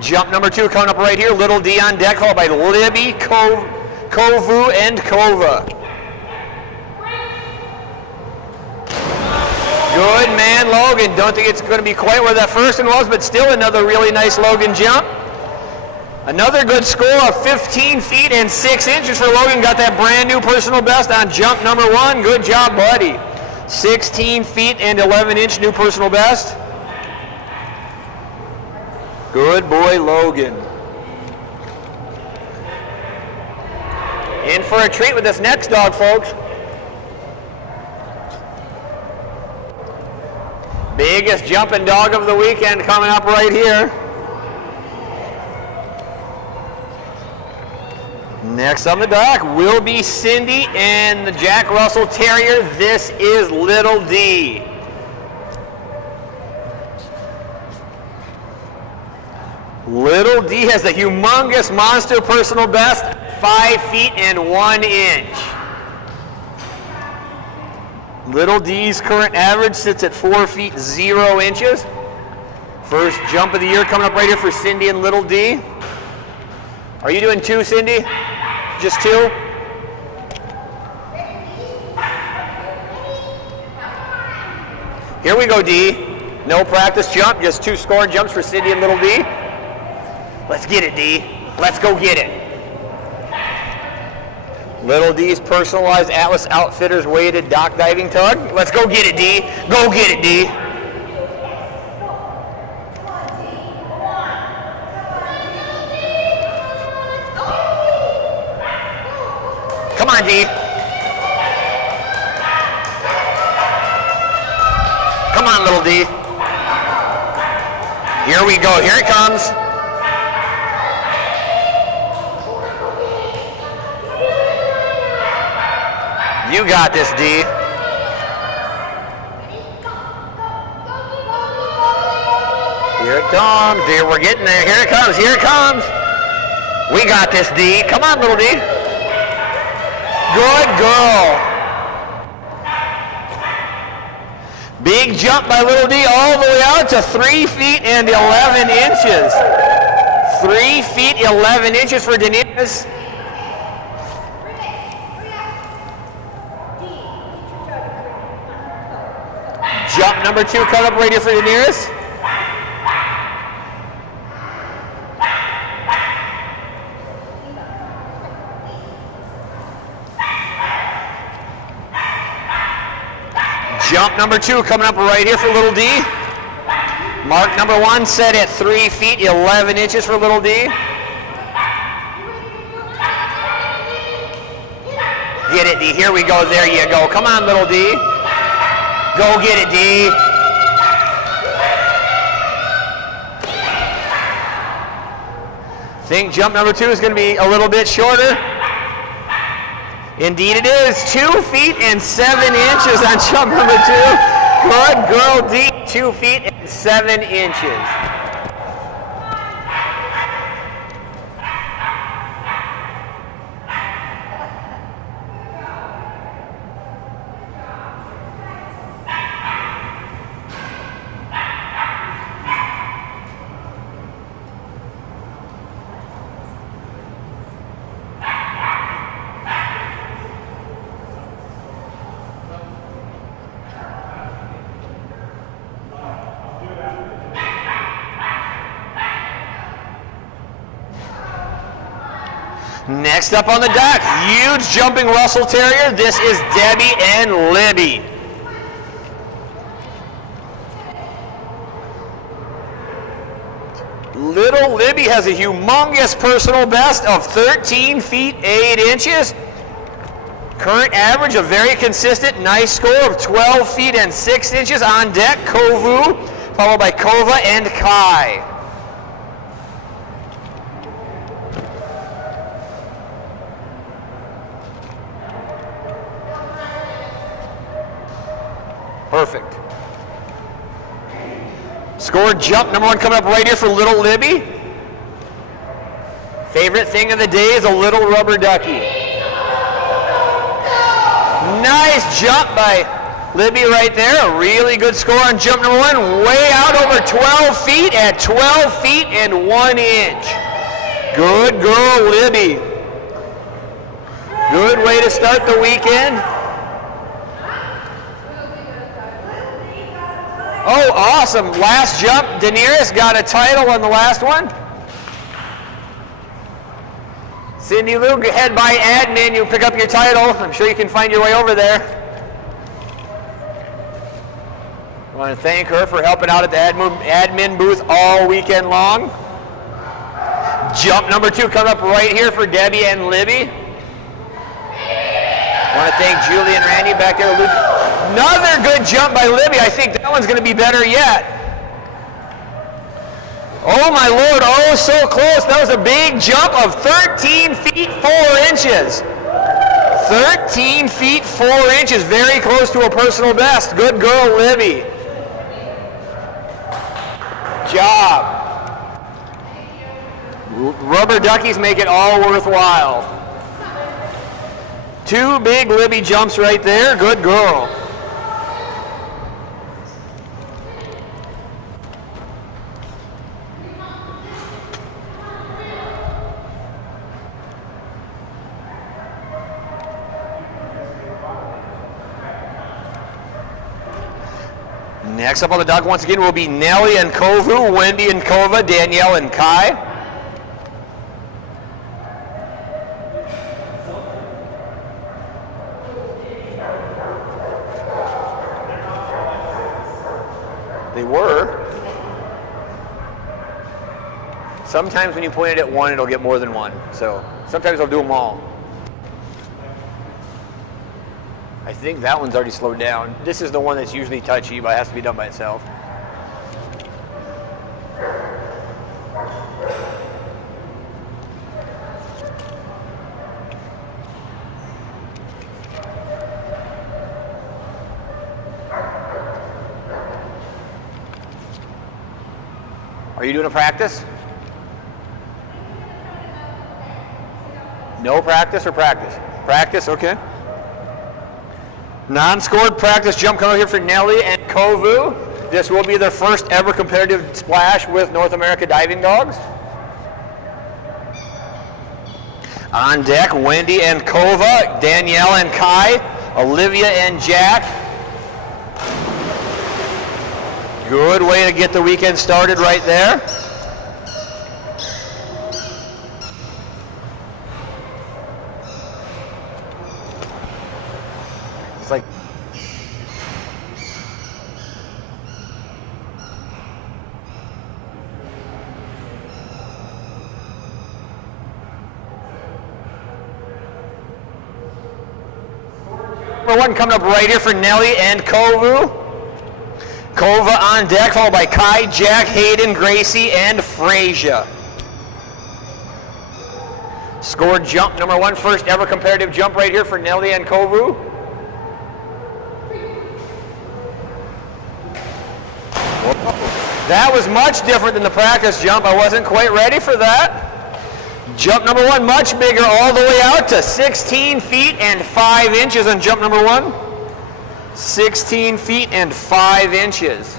Jump number 2 coming up right here. Little D on deck, followed by Libby, Kovu, and Kova. Good man, Logan. Don't think it's going to be quite where that first one was, but still another really nice Logan jump. Another good score of 15 feet and 6 inches for Logan. Got that brand new personal best on jump number 1. Good job, buddy. 16 feet and 11 inch new personal best. Good boy, Logan. In for a treat with this next dog, folks. Biggest jumping dog of the weekend coming up right here. Next on the dock will be Cindy and the Jack Russell Terrier. This is Little D. Little D has a humongous monster personal best, 5 feet and 1 inch. Little D's current average sits at 4 feet 0 inches. First jump of the year coming up right here for Cindy and Little D. Are you doing 2, Cindy? Just 2? Here we go, D. No practice jump, just 2 scored jumps for Cindy and Little D. Let's get it, D. Let's go get it. Little D's personalized Atlas Outfitters weighted dock diving tug. Let's go get it, D. Go get it, D. Come on, D. Come on, Little D. Here we go. Here it comes. You got this, D. Here it comes. Here, we're getting there. Here it comes. Here it comes. We got this, D. Come on, Little D. Good girl. Big jump by Little D all the way out to 3 feet and 11 inches. 3 feet 11 inches for Denise. Jump number 2 coming up right here for Daenerys. Jump number 2 coming up right here for Little D. Mark number 1 set at 3 feet 11 inches for Little D. Get it, D. Here we go. There you go. Come on, Little D. Go get it, D. Think jump number 2 is going to be a little bit shorter. Indeed it is. 2 feet and 7 inches on jump number 2. Good girl, D. 2 feet and 7 inches. Next up on the dock, huge jumping Russell Terrier. This is Debbie and Libby. Little Libby has a humongous personal best of 13 feet 8 inches. Current average, a very consistent, nice score of 12 feet and 6 inches on deck. Kovu, followed by Kova and Kai. Perfect. Scored jump number 1 coming up right here for Little Libby. Favorite thing of the day is a little rubber ducky. Nice jump by Libby right there. A really good score on jump number 1. Way out over 12 feet at 12 feet and 1 inch. Good girl, Libby. Good way to start the weekend. Oh, awesome. Last jump. Daenerys got a title on the last one. Cindy Lou, head by admin. You pick up your title. I'm sure you can find your way over there. I want to thank her for helping out at the admin booth all weekend long. Jump number 2 coming up right here for Debbie and Libby. I want to thank Julie and Randy back there. Another good jump by Libby. I think that one's going to be better yet. Oh my Lord, oh so close. That was a big jump of 13 feet 4 inches. 13 feet 4 inches, very close to a personal best. Good girl, Libby. Job. Rubber duckies make it all worthwhile. 2 big Libby jumps right there. Good girl. Next up on the dock once again will be Nellie and Kovu, Wendy and Kova, Danielle and Kai. They were. Sometimes when you point it at one, it'll get more than one. So sometimes I'll do them all. I think that one's already slowed down. This is the one that's usually touchy, but it has to be done by itself. Are you doing a practice? No practice or practice? Practice, okay. Non-scored practice jump coming here for Nellie and Kovu. This will be their first ever competitive splash with North America Diving Dogs. On deck, Wendy and Kova, Danielle and Kai, Olivia and Jack. Good way to get the weekend started right there. It's like number 1 coming up right here for Nellie and Kovu. Kova on deck, followed by Kai, Jack, Hayden, Gracie, and Frasier. Scored jump number 1, first ever competitive jump right here for Nellie and Kovu. That was much different than the practice jump. I wasn't quite ready for that. Jump number 1, much bigger, all the way out to 16 feet and 5 inches on jump number 1. 16 feet and 5 inches.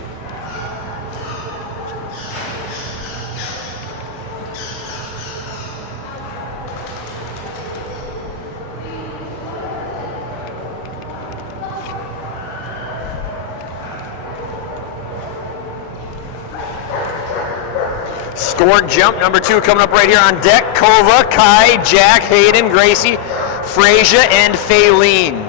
Scored jump number 2 coming up right here on deck. Kova, Kai, Jack, Hayden, Gracie, Frasier, and Faylene.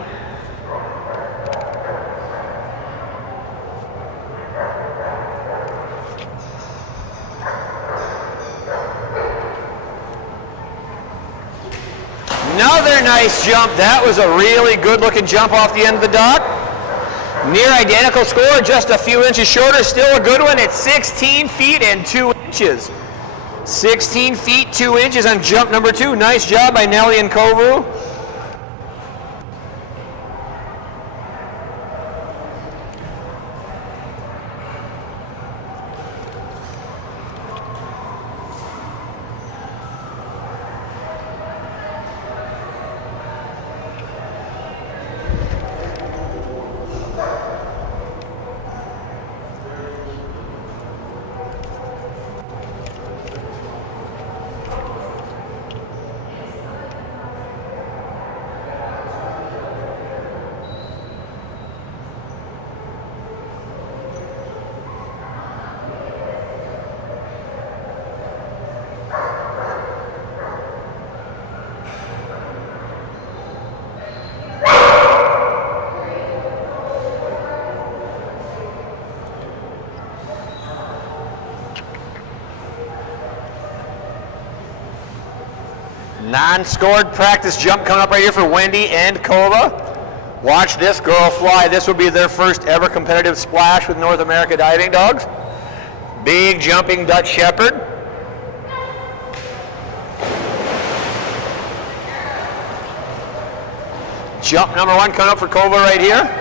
Another nice jump. That was a really good looking jump off the end of the dock. Near identical score, just a few inches shorter. Still a good one at 16 feet and 2 inches. 16 feet 2 inches on jump number 2. Nice job by Nellie and Kovu. Non-scored practice jump coming up right here for Wendy and Kova. Watch this girl fly. This will be their first ever competitive splash with North America Diving Dogs. Big jumping Dutch Shepherd. Jump number 1 coming up for Kova right here.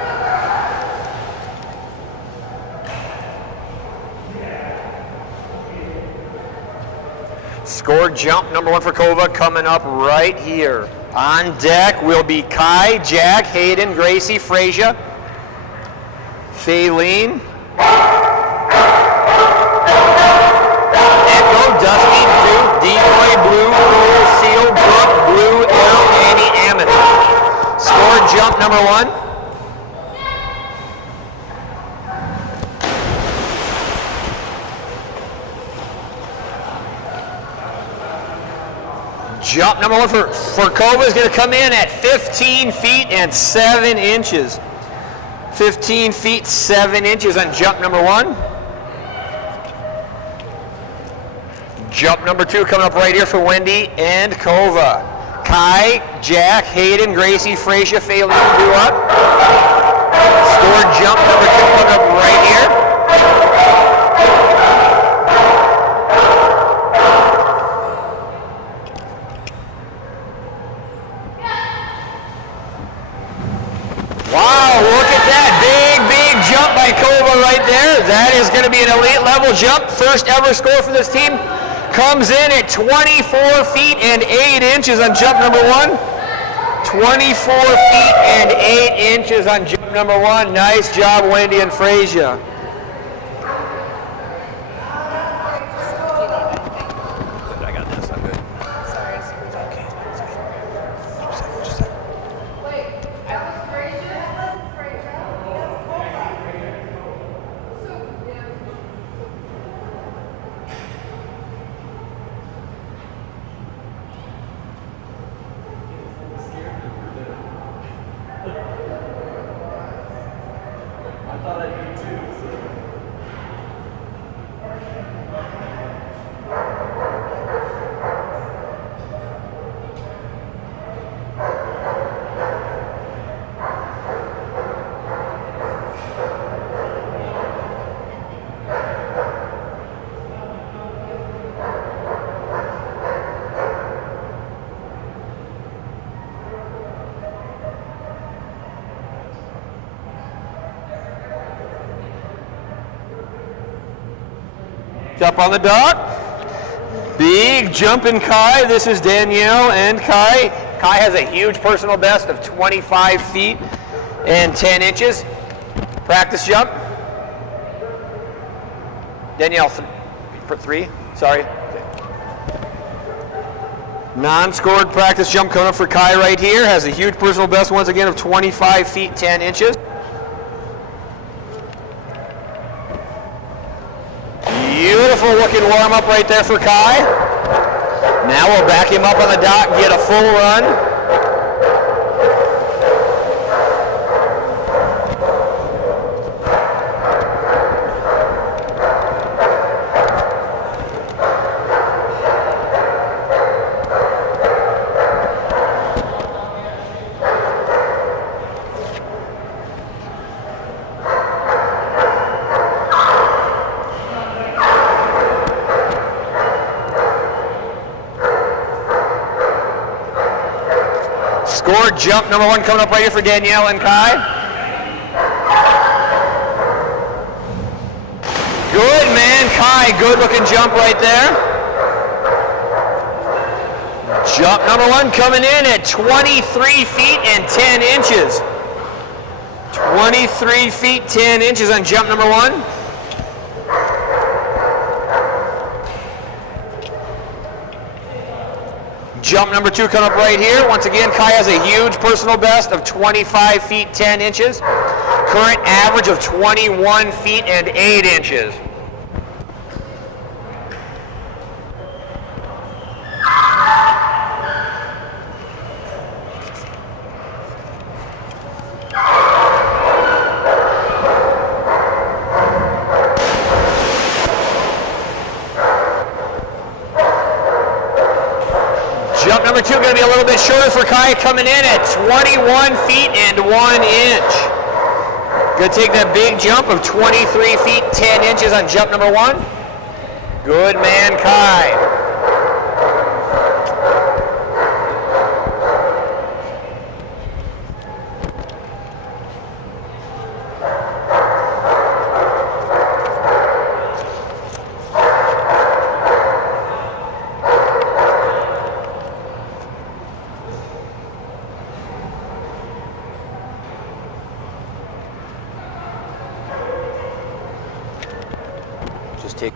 Scored jump number 1 for Kova coming up right here. On deck will be Kai, Jack, Hayden, Gracie, Freysia, Faylene, Echo, Dusty, Duke, Decoy, Blue, Cole, Seal, Brooke, Blue, Arrow, Annie, Amethyst. Scored jump number 1. Jump number 1 for Kova is going to come in at 15 feet and 7 inches. 15 feet, 7 inches on jump number 1. Jump number 2 coming up right here for Wendy and Kova. Kai, Jack, Hayden, Gracie, Freysia, Faylene, do up. Scored jump number 2 coming up right here. Wow, look at that. Big jump by Kova right there. That is going to be an elite level jump. First ever score for this team. Comes in at 24 feet and 8 inches on jump number 1. 24 feet and 8 inches on jump number 1. Nice job, Wendy and Freysia. I got this, I'm good. Up on the dock. Big jumping Kai. This is Danielle and Kai. Kai has a huge personal best of 25 feet and 10 inches. Practice jump. Danielle, 3. Sorry. Non-scored practice jump coming up for Kai right here. Has a huge personal best once again of 25 feet 10 inches. Beautiful looking warm up right there for Kai. Now we'll back him up on the dock and get a full run. Scored jump number 1 coming up right here for Danielle and Kai. Good man, Kai. Good looking jump right there. Jump number 1 coming in at 23 feet and 10 inches. 23 feet 10 inches on jump number 1. Jump number 2 coming up right here. Once again, Kai has a huge personal best of 25 feet 10 inches. Current average of 21 feet and 8 inches. Jump number number 2 going to be a little bit shorter for Kai, coming in at 21 feet and 1 inch. Going to take that big jump of 23 feet 10 inches on jump number 1. Good man, Kai. Just take.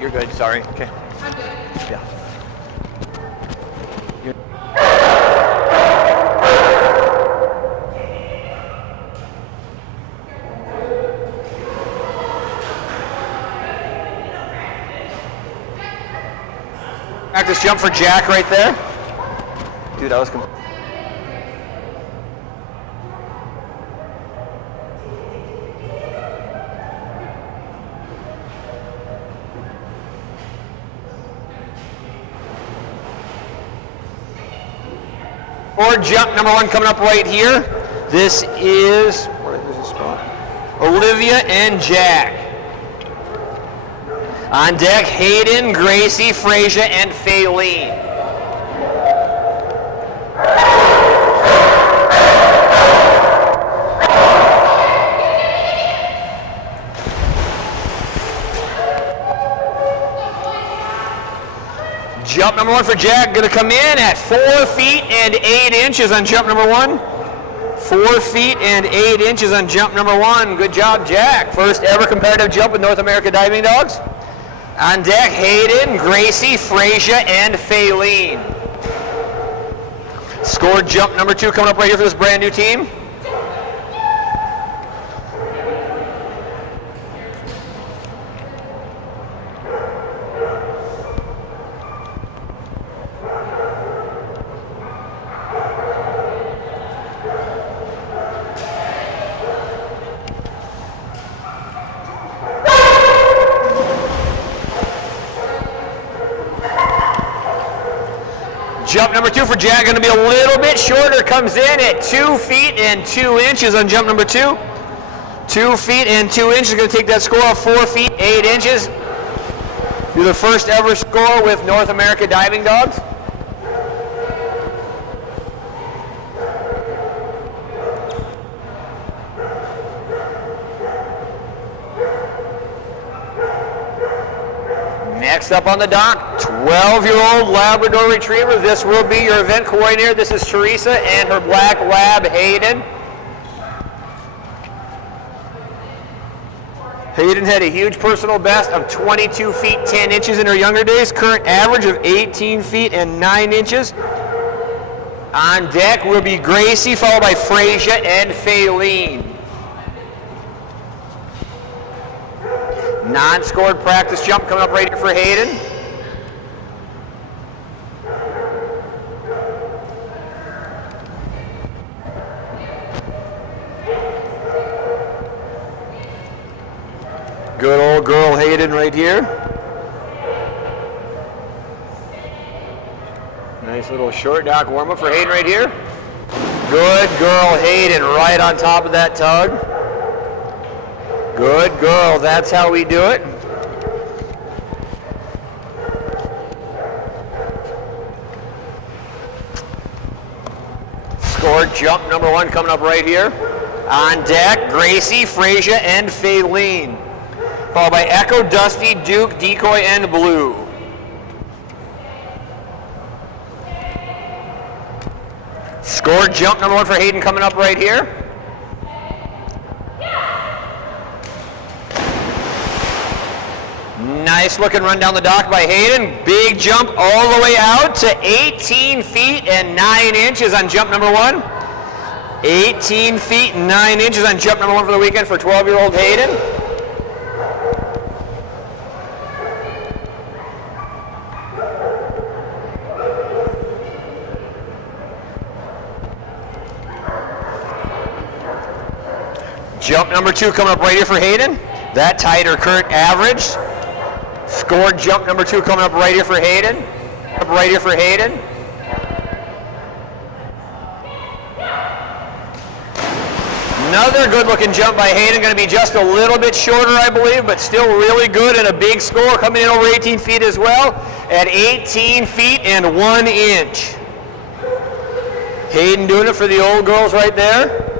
You're good, sorry. Okay. I'm good. Yeah. Practice jump for Jack right there. Dude, I was Or jump number 1 coming up right here. This is, where is this spot? Olivia and Jack. On deck, Hayden, Gracie, Frasia, and Faylene. Jump number 1 for Jack, going to come in at 4 feet and 8 inches on jump number 1. 4 feet and 8 inches on jump number 1. Good job, Jack. First ever competitive jump with North America Diving Dogs. On deck, Hayden, Gracie, Frasia, and Faylene. Scored jump number 2 coming up right here for this brand new team. Jump number 2 for Jack, going to be a little bit shorter, comes in at 2 feet and 2 inches on jump number 2. 2 feet and 2 inches, going to take that score of 4 feet 8 inches. You're the first ever score with North America Diving Dogs. Next up on the dock, 12-year-old Labrador Retriever. This will be your event coordinator. This is Teresa and her black lab, Hayden. Hayden had a huge personal best of 22 feet 10 inches in her younger days. Current average of 18 feet and 9 inches. On deck will be Gracie, followed by Frasia and Faylene. Non-scored practice jump coming up right here for Hayden. Good old girl Hayden right here. Nice little short dock warm-up for Hayden right here. Good girl Hayden right on top of that tug. Good girl, that's how we do it. Score jump number 1 coming up right here. On deck, Gracie, Freysia, and Faylene. Followed by Echo, Dusty, Duke, Decoy, and Blue. Score jump number 1 for Hayden coming up right here. Nice looking run down the dock by Hayden. Big jump all the way out to 18 feet and 9 inches on jump number 1. 18 feet and 9 inches on jump number 1 for the weekend for 12-year-old Hayden. Jump number 2 coming up right here for Hayden. That tied her current average. Scored jump number 2 coming up right here for Hayden. Up right here for Hayden. Another good looking jump by Hayden, going to be just a little bit shorter I believe, but still really good and a big score coming in over 18 feet as well at 18 feet and 1 inch. Hayden doing it for the old girls right there.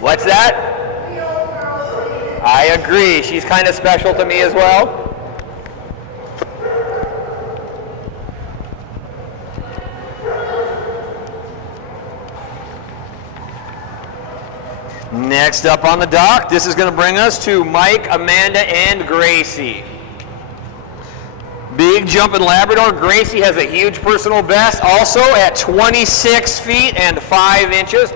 What's that? I agree. She's kind of special to me as well. Next up on the dock, this is going to bring us to Mike, Amanda, and Gracie. Big jump in Labrador. Gracie has a huge personal best, also at 26 feet and 5 inches.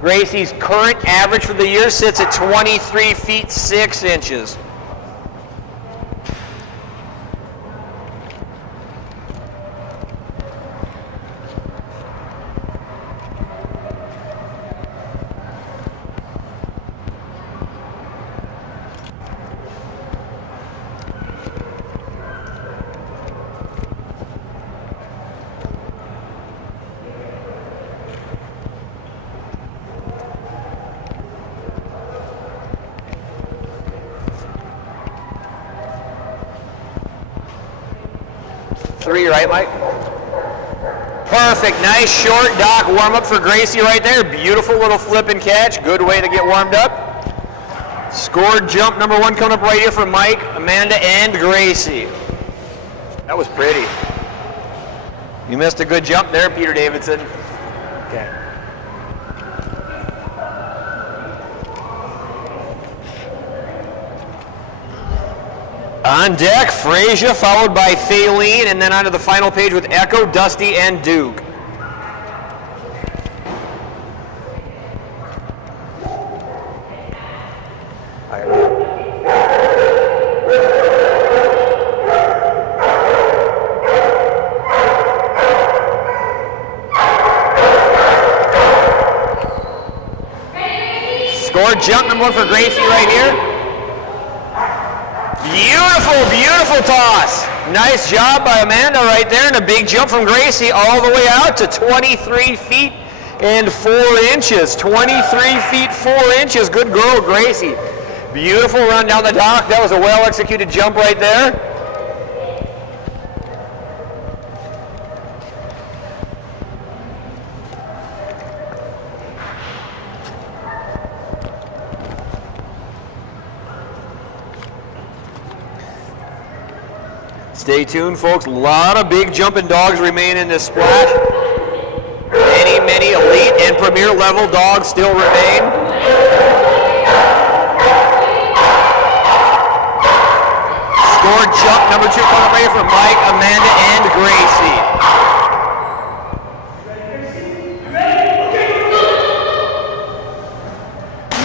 Gracie's current average for the year sits at 23 feet 6 inches. Three, right, Mike? Perfect. Nice short dock warm up for Gracie right there. Beautiful little flip and catch. Good way to get warmed up. Scored jump number 1 coming up right here for Mike, Amanda, and Gracie. That was pretty. You missed a good jump there, Peter Davidson. Okay. On deck, Freysia, followed by Faylene, and then onto the final page with Echo, Dusty, and Duke. Score jump number 1 for Gracie right here. Beautiful, beautiful toss. Nice job by Amanda right there, and a big jump from Gracie all the way out to 23 feet and 4 inches. 23 feet 4 inches. Good girl, Gracie. Beautiful run down the dock. That was a well-executed jump right there. Stay tuned, folks. A lot of big jumping dogs remain in this splash. Many elite and premier level dogs still remain. Scored jump number 2 coming up right here from Mike, Amanda, and Gracie.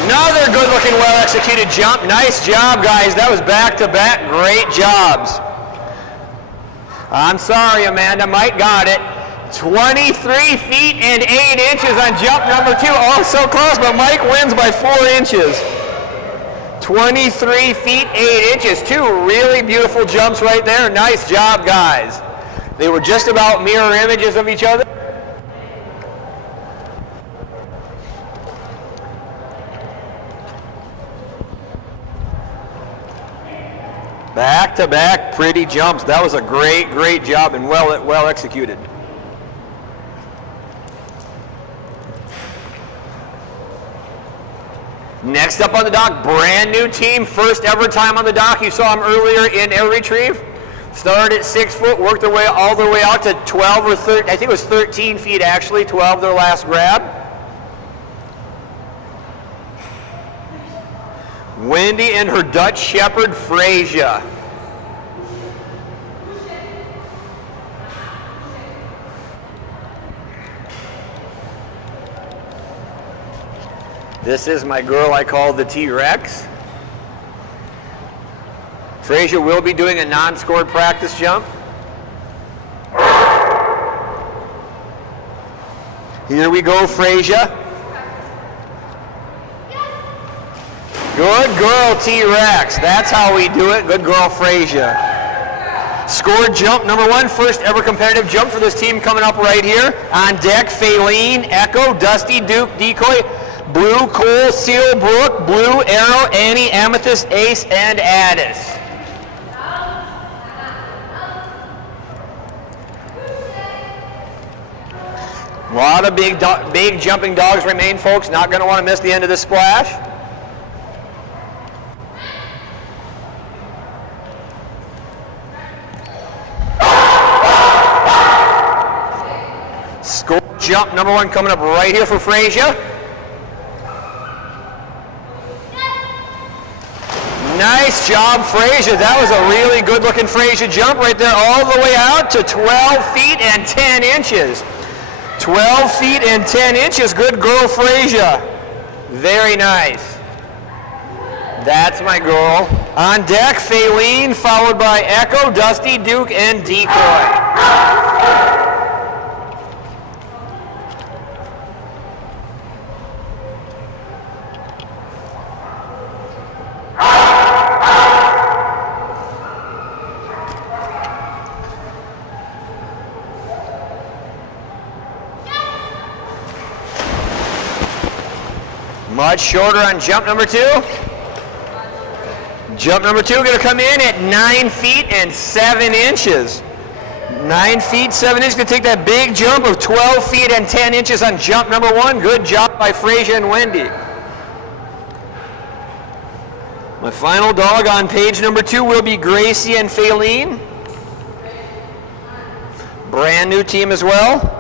Another good looking, well executed jump. Nice job, guys. That was back to back. Great jobs. I'm sorry, Amanda. Mike got it. 23 feet and 8 inches on jump number 2. Oh, so close, but Mike wins by 4 inches. 23 feet, 8 inches. 2 really beautiful jumps right there. Nice job, guys. They were just about mirror images of each other. Back-to-back pretty jumps. That was a great, great job and well executed. Next up on the dock, brand new team, first ever time on the dock. You saw them earlier in air retrieve. Started at 6 foot, worked their way all the way out to 12 or 13, I think it was 13 feet actually, 12 their last grab. Wendy and her Dutch Shepherd, Freysia. This is my girl I call the T-Rex. Freysia will be doing a non-scored practice jump. Here we go, Freysia. Good girl, T-Rex. That's how we do it. Good girl, Freysia. Scored jump number 1, first ever competitive jump for this team coming up right here. On deck, Faylene, Echo, Dusty, Duke, Decoy, Blue, Cole, Seal, Brooke, Blue, Arrow, Annie, Amethyst, Ace, and Addis. A lot of big jumping dogs remain, folks. Not going to want to miss the end of this splash. Score jump number 1 coming up right here for Freysia. Nice job, Freysia. That was a really good looking Freysia jump right there all the way out to 12 feet and 10 inches. 12 feet and 10 inches. Good girl, Freysia. Very nice. That's my girl. On deck, Faylene, followed by Echo, Dusty, Duke, and Decoy. Much shorter on jump number 2. Jump number 2 going to come in at 9 feet and 7 inches. 9 feet, 7 inches. Going to take that big jump of 12 feet and 10 inches on jump number 1. Good job by Freysia and Wendy. My final dog on page number 2 will be Gracie and Faylene. Brand new team as well.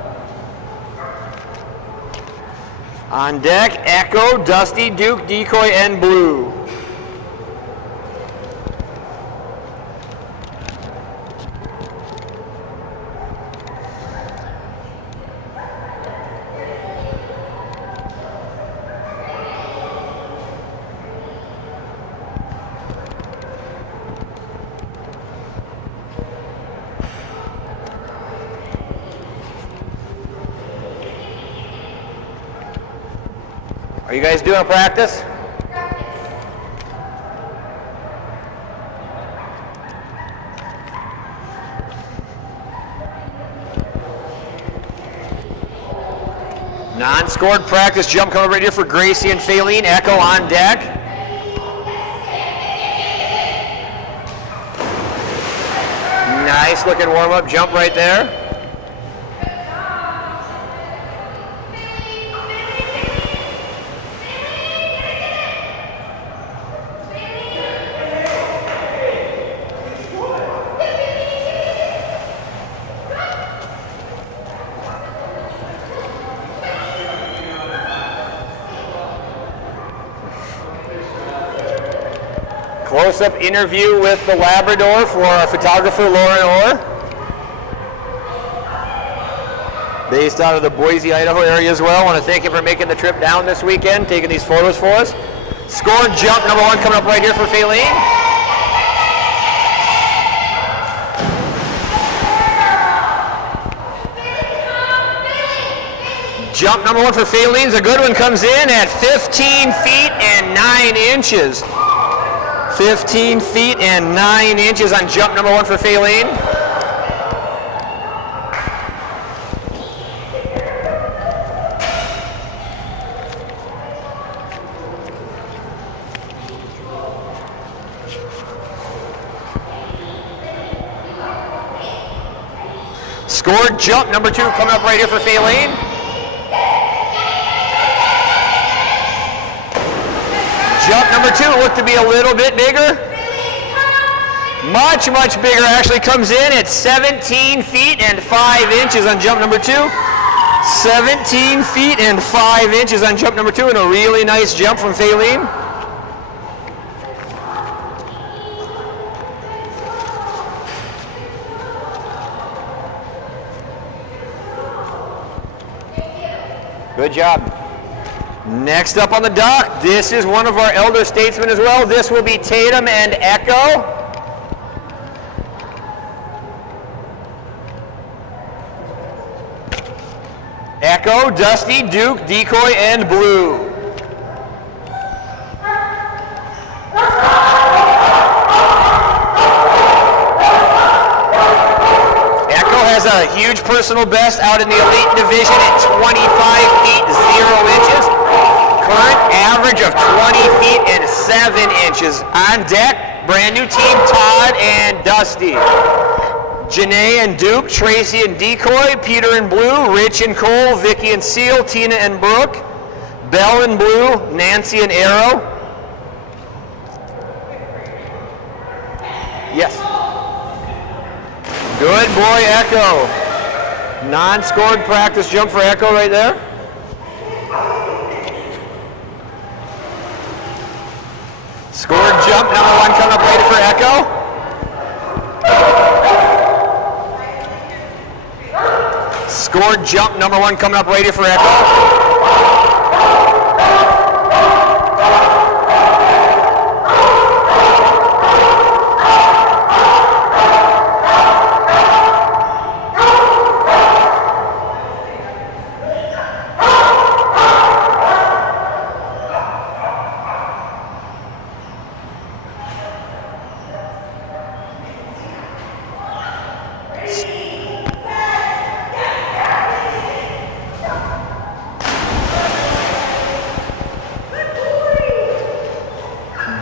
On deck, Echo, Dusty, Duke, Decoy, and Blue. Are you guys doing a practice? Non-scored practice jump coming right here for Gracie and Faylene. Echo on deck. Nice looking warm-up jump right there. Close-up interview with the Labrador for our photographer, Lauren Orr. Based out of the Boise, Idaho area as well. I want to thank you for making the trip down this weekend, taking these photos for us. Scored jump number 1 coming up right here for Faylene. Jump number 1 for Faylene is a good one, comes in at 15 feet and 9 inches. 15 feet and 9 inches on jump number 1 for Faylene. Scored jump number 2 coming up right here for Faylene. Jump number 2 looked to be a little bit bigger. Much, much bigger. Actually comes in at 17 feet and 5 inches on jump number 2. 17 feet and 5 inches on jump number 2, and a really nice jump from Faylene. Good job. Next up on the dock, this is one of our elder statesmen as well. This will be Tatum and Echo. Echo, Dusty, Duke, Decoy, and Blue. Echo has a huge personal best out in the elite division at 25 feet 0 inches. Current average of 20 feet and 7 inches. On deck, brand new team, Todd and Dusty. Janae and Duke, Tracy and Decoy, Peter and Blue, Rich and Cole, Vicky and Seal, Tina and Brooke, Belle and Blue, Nancy and Arrow. Yes. Good boy, Echo. Non-scored practice jump for Echo right there. Scored jump number 1 coming up later for Echo. Scored jump number 1 coming up right here for Echo.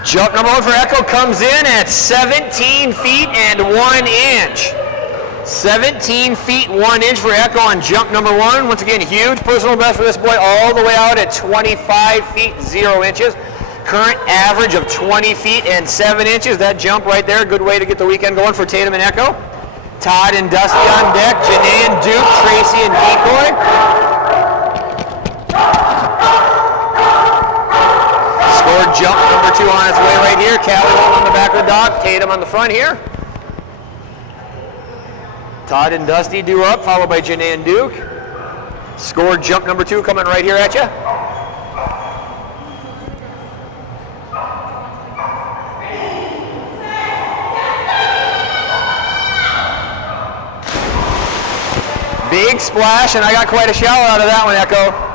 Jump number 1 for Echo comes in at 17 feet and 1 inch. 17 feet 1 inch for Echo on jump number 1. Once again, huge personal best for this boy, all the way out at 25 feet 0 inches. Current average of 20 feet and 7 inches. That jump right there, good way to get the weekend going for Tatum and Echo. Todd and Dusty on deck, Janae and Duke, Tracy and Decoy. Scored jump number 2 on its way right here. Callie on the back of the dock, Tatum on the front here. Todd and Dusty do up, followed by Janae and Duke. Scored jump number 2 coming right here at you. Big splash, and I got quite a shower out of that one, Echo.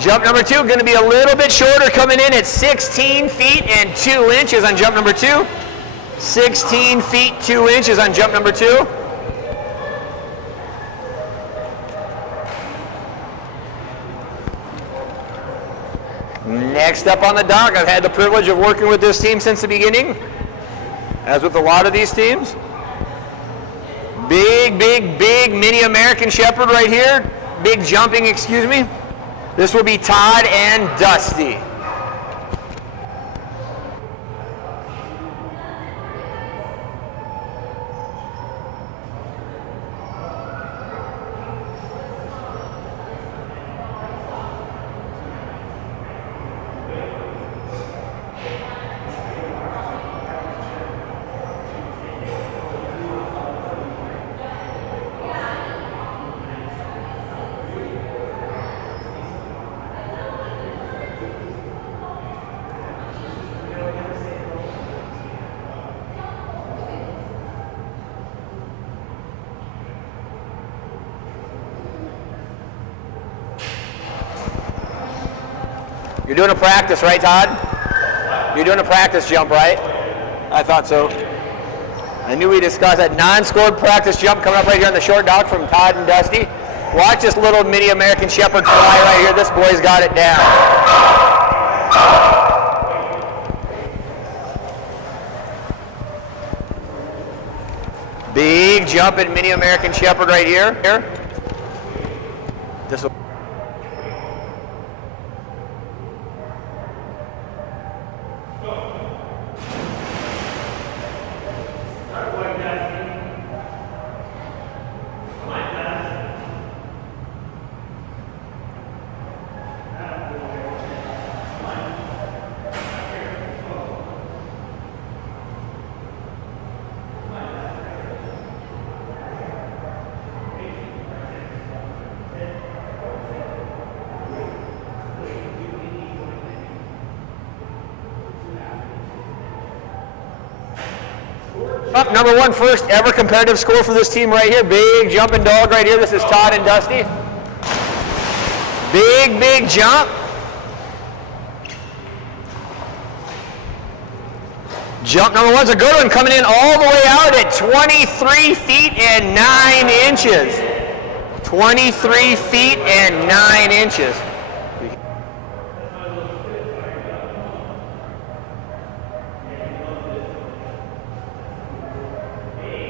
Jump number 2 going to be a little bit shorter, coming in at 16 feet and 2 inches on jump number 2. 16 feet 2 inches on jump number 2. Next up on the dock, I've had the privilege of working with this team since the beginning, as with a lot of these teams. Big, big, big mini American Shepherd right here. Big jumping, excuse me. This will be Todd and Dusty. You're doing a practice, right, Todd? You're doing a practice jump, right? I thought so. I knew we discussed that non-scored practice jump coming up right here on the short dock from Todd and Dusty. Watch this little mini American Shepherd fly right here. This boy's got it down. Big jumping mini American Shepherd right here. This will up number 1, first ever competitive score for this team right here. Big jumping dog right here. This is Todd and Dusty. Big jump. Jump number 1's a good one, coming in all the way out at 23 feet and 9 inches. 23 feet and 9 inches.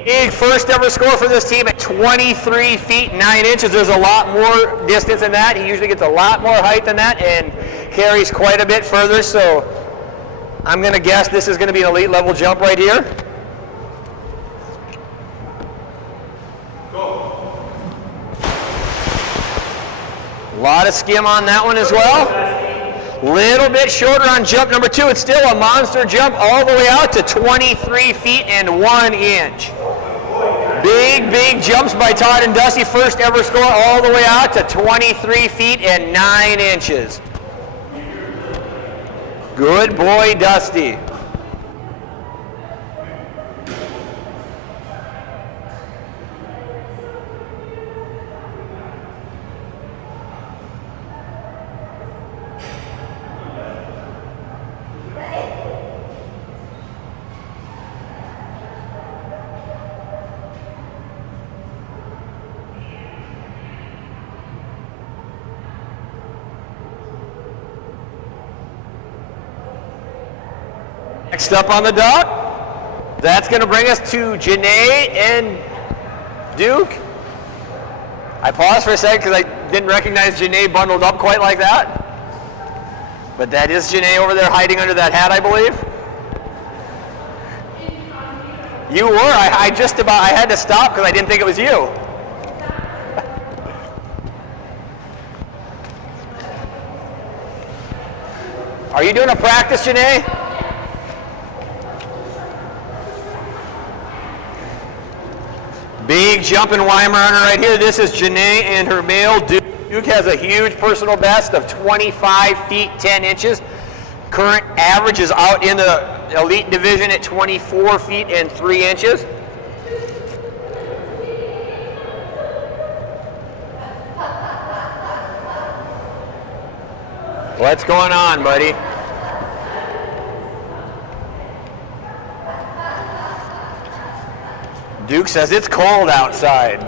Big first ever score for this team at 23 feet 9 inches. There's a lot more distance than that. He usually gets a lot more height than that and carries quite a bit further. So I'm going to guess this is going to be an elite level jump right here. Go. A lot of skim on that one as well. Little bit shorter on jump number 2. It's still a monster jump all the way out to 23 feet and 1 inch. Big jumps by Todd and Dusty. First ever score all the way out to 23 feet and 9 inches. Good boy, Dusty. Next up on the dock, that's going to bring us to Janae and Duke. I paused for a second because I didn't recognize Janae bundled up quite like that. But that is Janae over there hiding under that hat, I believe. You were. I had to stop because I didn't think it was you. Are you doing a practice, Janae? Big jumping Weimaraner right here. This is Janae and her male Duke. Duke has a huge personal best of 25 feet 10 inches. Current average is out in the elite division at 24 feet and 3 inches. What's going on, buddy? Duke says it's cold outside.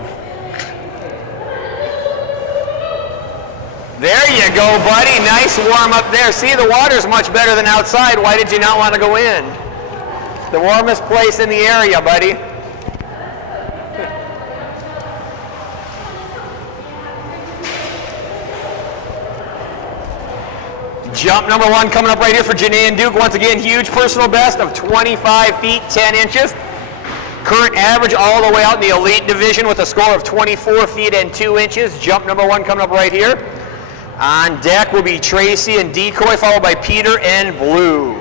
There you go, buddy. Nice warm up there. See, the water's much better than outside. Why did you not want to go in? The warmest place in the area, buddy. Jump number 1 coming up right here for Janae and Duke. Once again, huge personal best of 25 feet 10 inches. Current average all the way out in the elite division with a score of 24 feet and 2 inches. Jump number 1 coming up right here. On deck will be Tracy and Decoy, followed by Peter and Blue.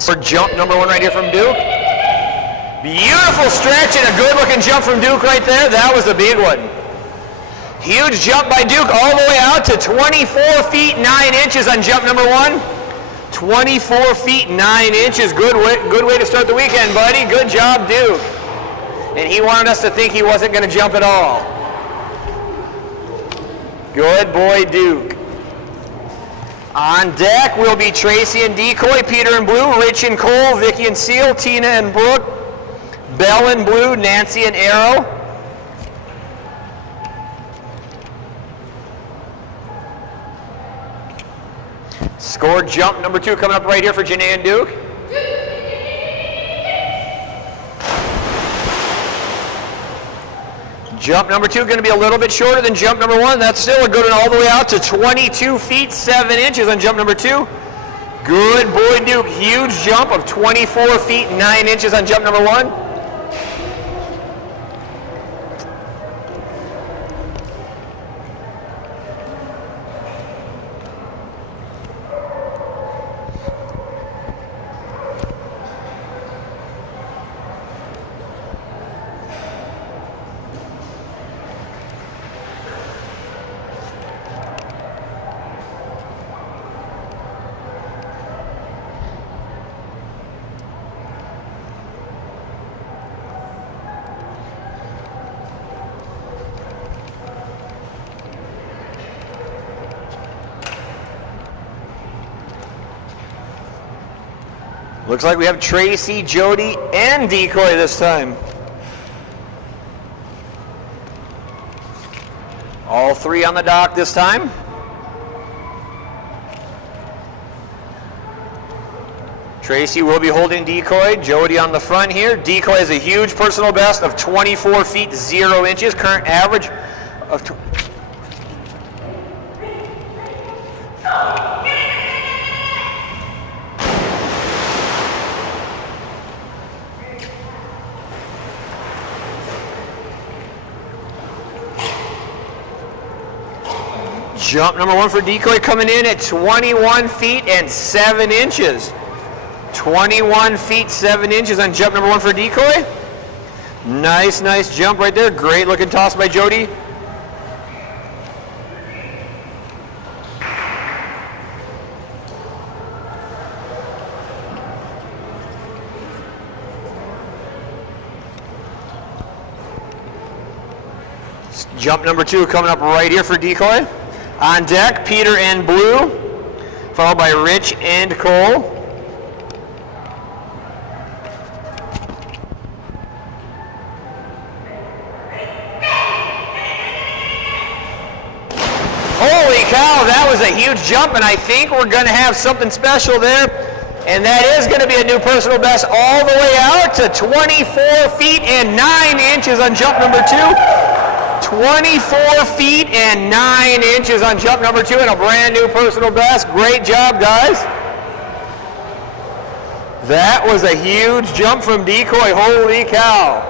For jump number 1 right here from Duke. Beautiful stretch and a good looking jump from Duke right there. That was a big one. Huge jump by Duke all the way out to 24 feet 9 inches on jump number 1. 24 feet 9 inches. Good way to start the weekend, buddy. Good job, Duke. And he wanted us to think he wasn't going to jump at all. Good boy, Duke. On deck will be Tracy and Decoy, Peter and Blue, Rich and Cole, Vicky and Seal, Tina and Brooke, Belle and Blue, Nancy and Arrow. Score jump number 2 coming up right here for Janae and Duke. Jump number 2 going to be a little bit shorter than jump number 1. That's still a good one, all the way out to 22 feet 7 inches on jump number 2. Good boy, Duke. Huge jump of 24 feet 9 inches on jump number 1. Looks like we have Tracy, Jody, and decoy this time. All 3 on the dock this time. Tracy will be holding decoy, Jody on the front here. Decoy has a huge personal best of 24 feet 0 inches, current average of Jump number 1 for decoy coming in at 21 feet and 7 inches. 21 feet 7 inches on jump number 1 for decoy. Nice jump right there. Great looking toss by Jody. Jump number 2 coming up right here for decoy. On deck, Peter and Blue, followed by Rich and Cole. Holy cow, that was a huge jump, and I think we're going to have something special there. And that is going to be a new personal best all the way out to 24 feet and 9 inches on jump number 2. 24 feet and 9 inches on jump number 2 and a brand new personal best. Great job, guys. That was a huge jump from decoy. Holy cow.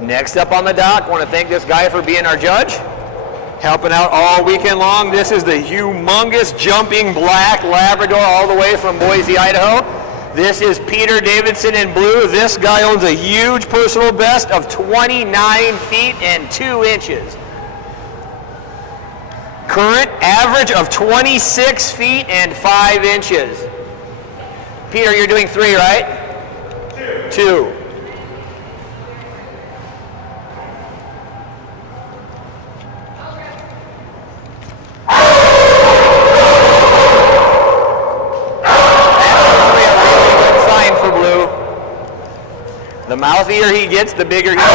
Next up on the dock, I want to thank this guy for being our judge, helping out all weekend long. This is the humongous jumping black Labrador all the way from Boise, Idaho. This is Peter Davidson in blue. This guy owns a huge personal best of 29 feet and 2 inches. Current average of 26 feet and 5 inches. Peter, you're doing 3, right? 2. The mouthier he gets, the bigger he gets.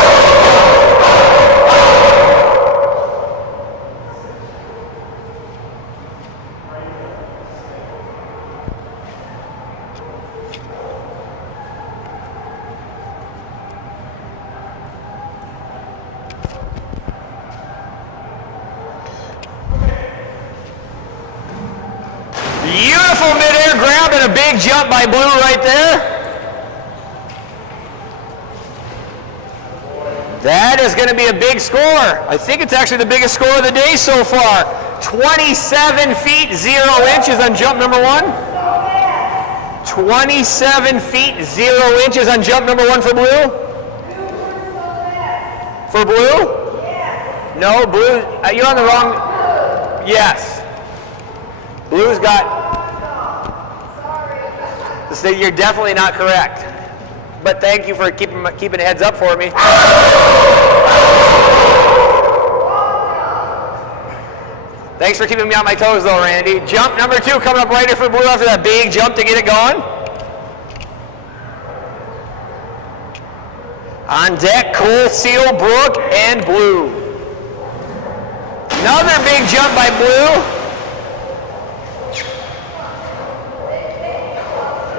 Beautiful mid-air grab and a big jump by Blue right there. That is going to be a big score. I think it's actually the biggest score of the day so far. 27 feet 0 inches on jump number 1. 27 feet 0 inches on jump number 1 for Blue. For Blue? No, Blue, you're on the wrong. Yes. Blue's got... So you're definitely not correct. But thank you for keeping a heads up for me. Thanks for keeping me on my toes though, Randy. Jump number 2 coming up right here for Blue after that big jump to get it going. On deck, Cole, Seal, Brooke, and Blue. Another big jump by Blue.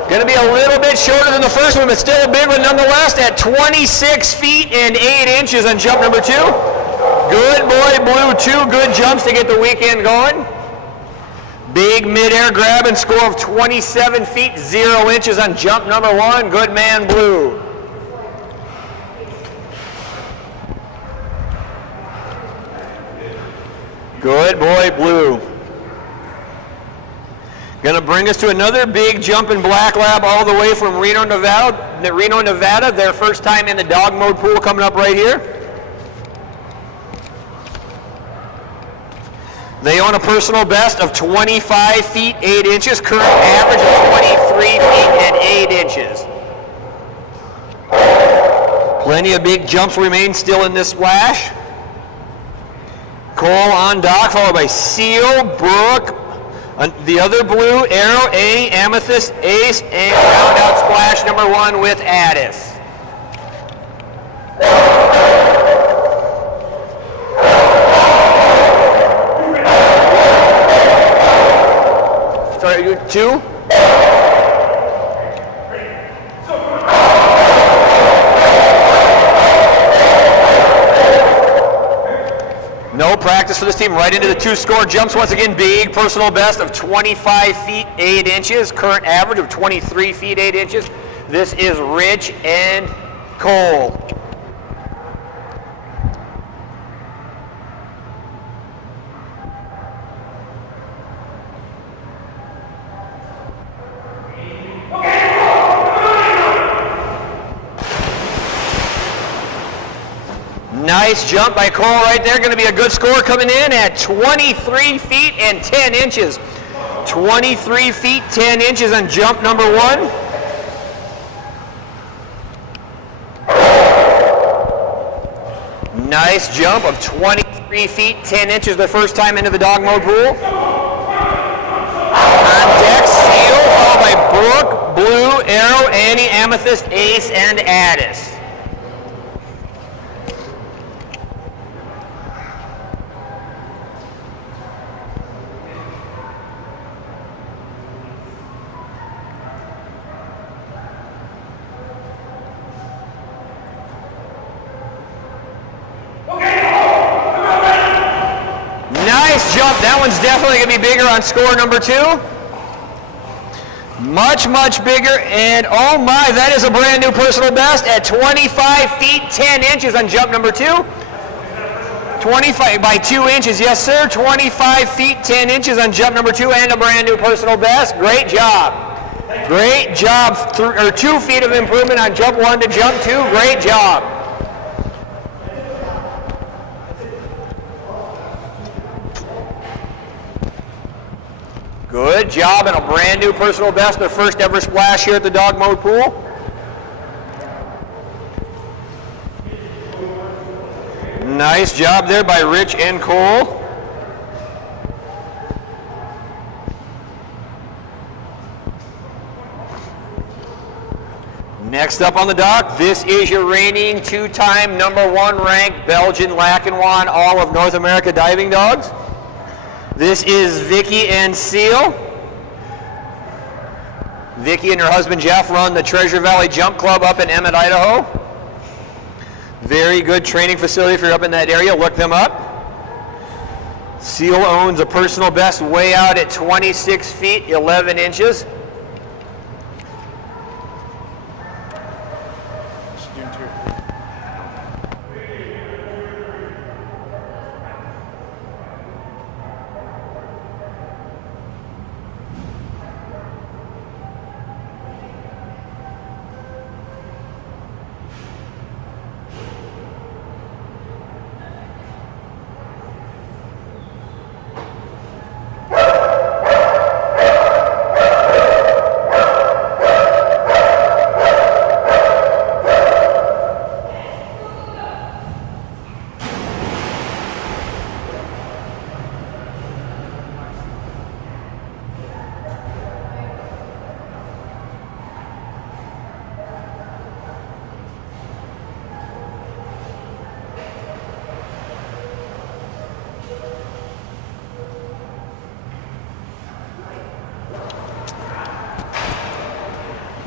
Going to be a little bit shorter than the first one, but still a big one nonetheless at 26 feet and 8 inches on jump number 2. Good boy, Blue. 2 good jumps to get the weekend going. Big mid-air grab and score of 27 feet, 0 inches on jump number 1. Good man, Blue. Good boy, Blue. Going to bring us to another big jump in Black Lab all the way from Reno, Nevada. Their first time in the Dogmode pool coming up right here. They own a personal best of 25 feet, 8 inches. Current average of 23 feet and 8 inches. Plenty of big jumps remain still in this splash. Cole on dock, followed by Seal, Brooke, the other Blue, Arrow, A, Amethyst, Ace, and round out splash number 1 with Addis. Sorry, you 2? No practice for this team. Right into the 2 score jumps once again. Big personal best of 25 feet 8 inches. Current average of 23 feet 8 inches. This is Rich and Cole. Nice jump by Cole right there. Going to be a good score coming in at 23 feet and 10 inches. 23 feet 10 inches on jump number 1. Nice jump of 23 feet 10 inches the first time into the Dogmode pool. On deck, Seal, followed by Brooke, Blue, Arrow, Annie, Amethyst, Ace, and Addis. Nice jump. That one's definitely going to be bigger on score number 2. Much, much bigger. And oh my, that is a brand new personal best at 25 feet 10 inches on jump number 2. 25 by 2 inches, yes sir. 25 feet 10 inches on jump number 2 and a brand new personal best. Great job. Great job. 2 feet of improvement on jump 1 to jump 2. Great job. Good job and a brand new personal best, their first ever splash here at the Dogmode pool. Nice job there by Rich and Cole. Next up on the dock, this is your reigning 2-time number 1 ranked Belgian Lackawanna All of North America diving dogs. This is Vicky and Seal. Vicky and her husband Jeff run the Treasure Valley Jump Club up in Emmett, Idaho. Very good training facility if you're up in that area. Look them up. Seal owns a personal best way out at 26 feet, 11 inches.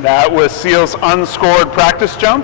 That was Seal's unscored practice jump.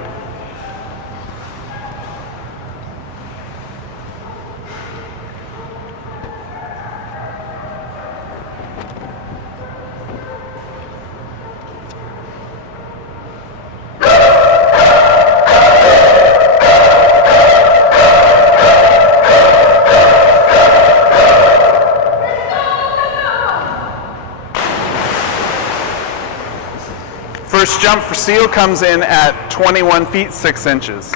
First jump for Seal comes in at 21 feet 6 inches.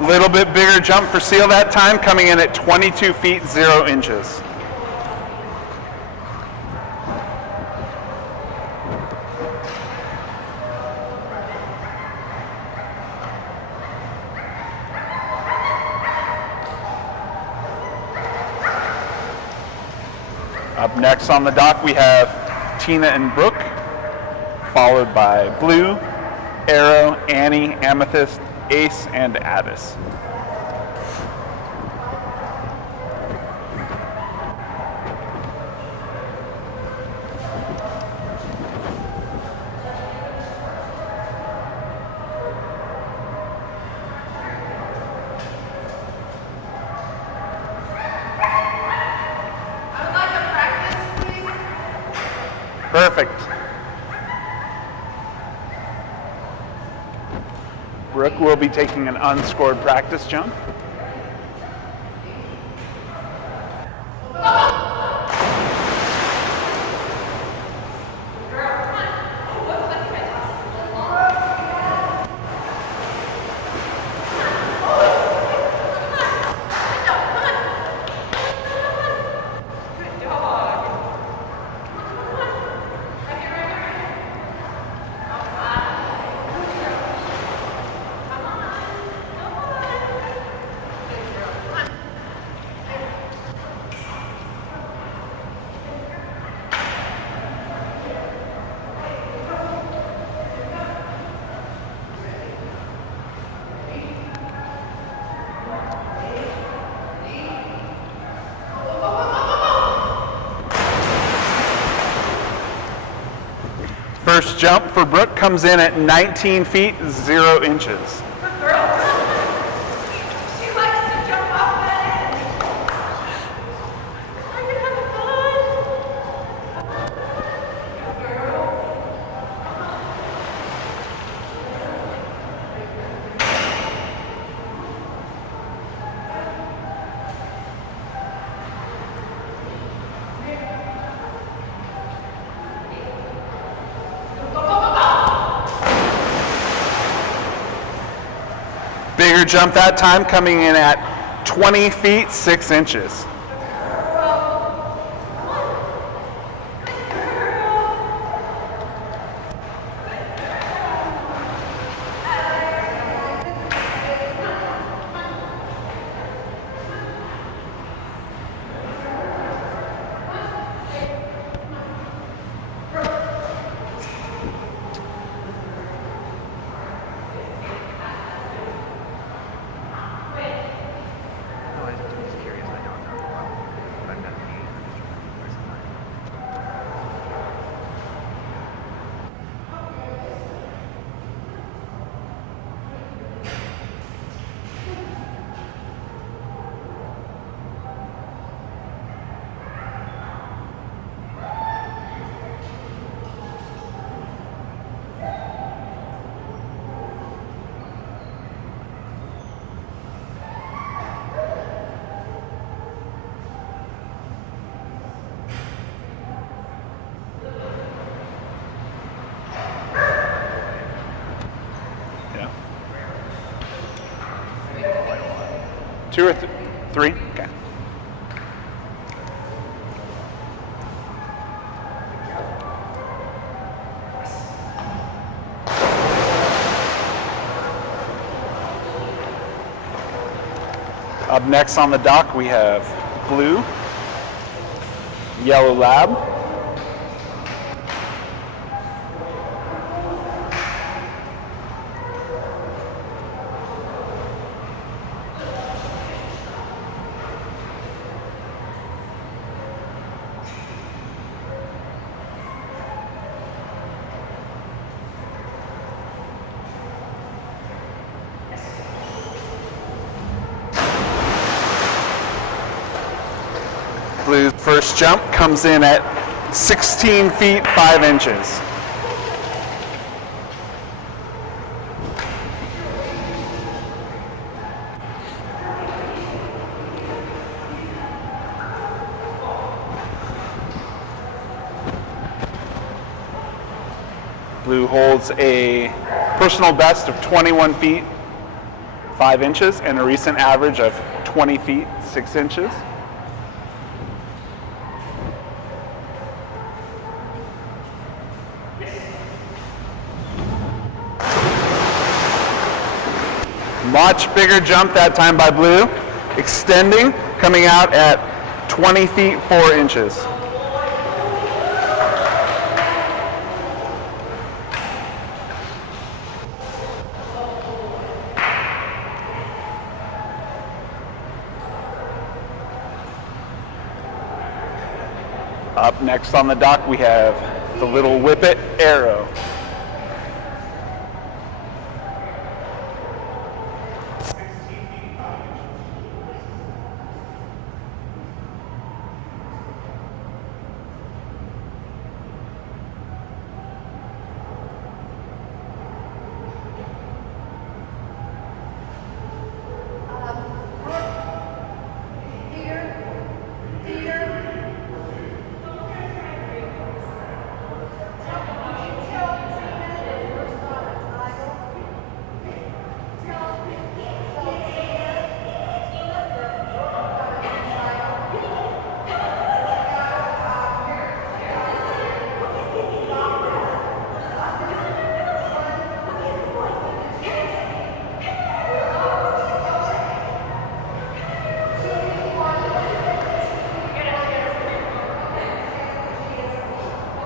Little bit bigger jump for Seal that time, coming in at 22 feet 0 inches. Up next on the dock we have Tina and Brooke, followed by Blue, Arrow, Annie, Amethyst, Ace, and Addis. Perfect. Brooke will be taking an unscored practice jump. First jump for Brooke comes in at 19 feet 0 inches. Bigger jump that time, coming in at 20 feet 6 inches. 2 or 3? Okay. Up next on the dock, we have blue, yellow lab, Blue's first jump comes in at 16 feet 5 inches. Blue holds a personal best of 21 feet 5 inches and a recent average of 20 feet 6 inches. Much bigger jump that time by blue, extending, coming out at 20 feet 4 inches. Up next on the dock, we have the little whippet arrow.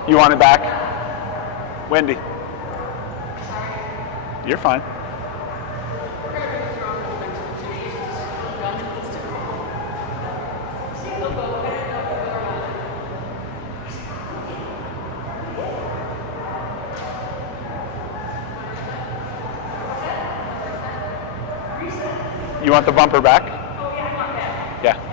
You want it back? Wendy. You're fine. You want the bumper back? Oh, yeah, I want that. Yeah.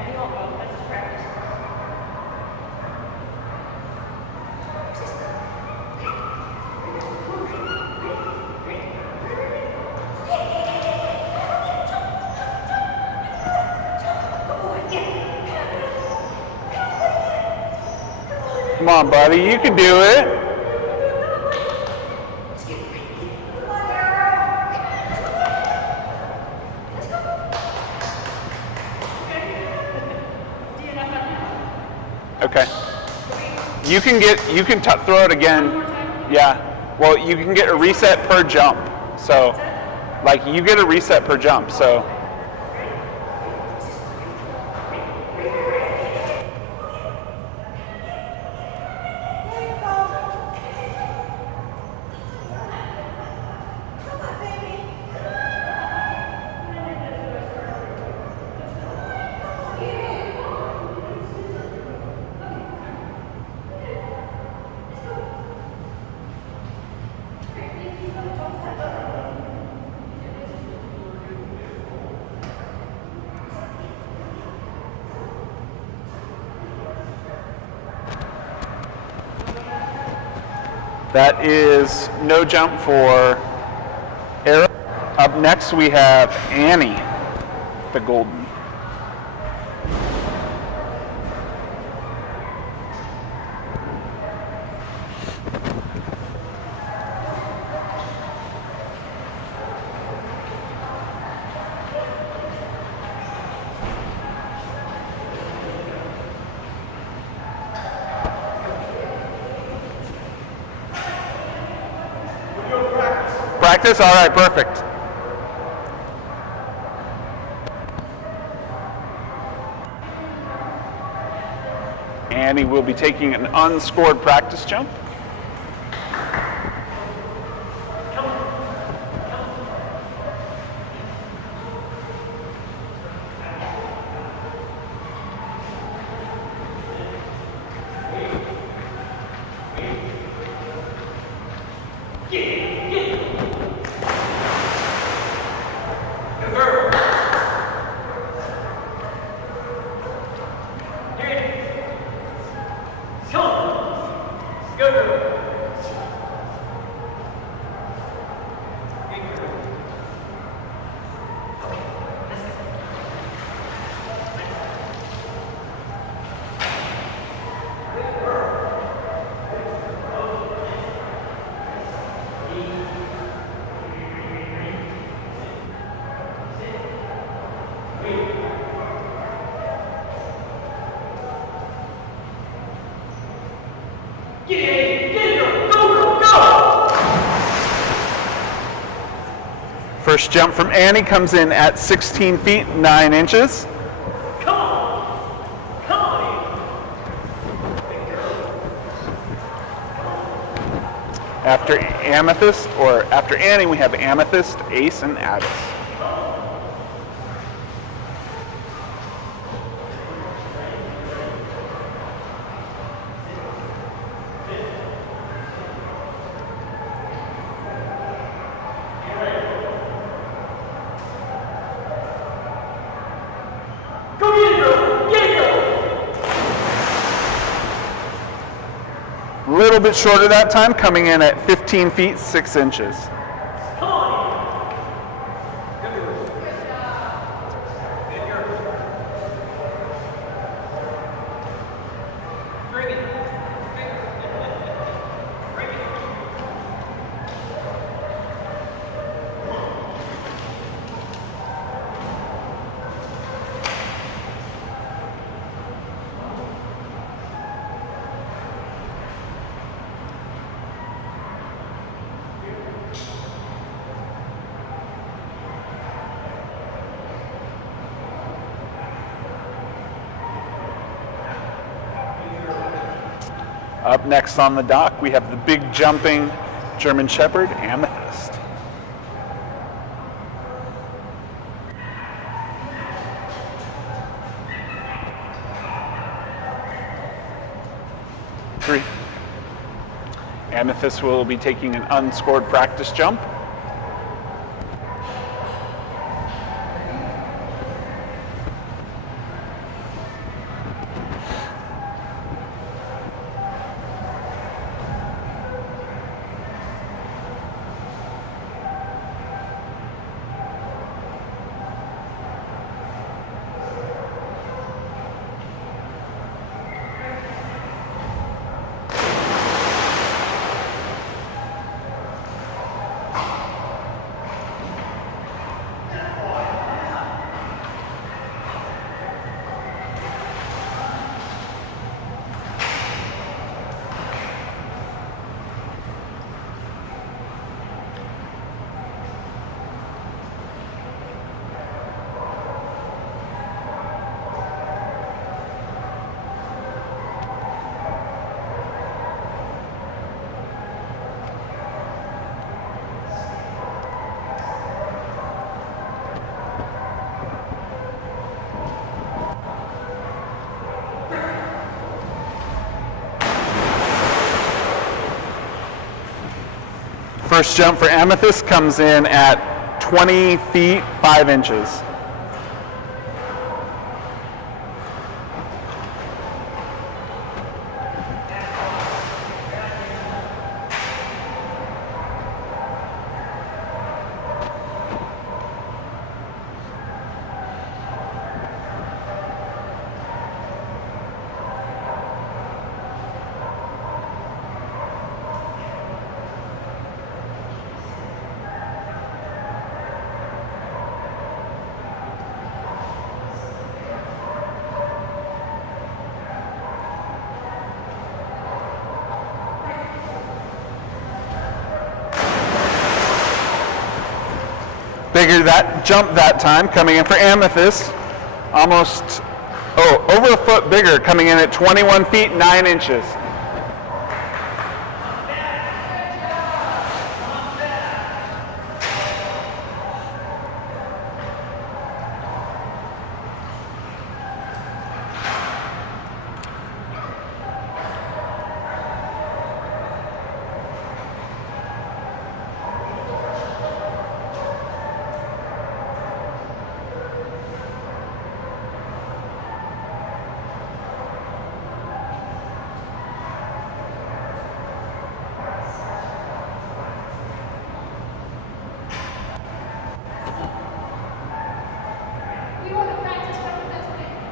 Come on, buddy, you can do it. Okay. You can throw it again. Yeah. Well, you can get a reset per jump. So, like, you get a reset per jump. So. That is no jump for Arrow. Up next we have Annie, the golden. practice? All right, perfect. Annie will be taking an unscored practice jump. First jump from Annie comes in at 16 feet, 9 inches. After Amethyst, or after Annie, we have Amethyst, Ace, and Addis. A little bit shorter that time, coming in at 15 feet, 6 inches. Up next on the dock, we have the big jumping German Shepherd, Amethyst. Three. Amethyst will be taking an unscored practice jump. First jump for Amethyst comes in at 20 feet, 5 inches. Bigger that jump that time, coming in for Amethyst. Almost, over a foot bigger, coming in at 21 feet, 9 inches.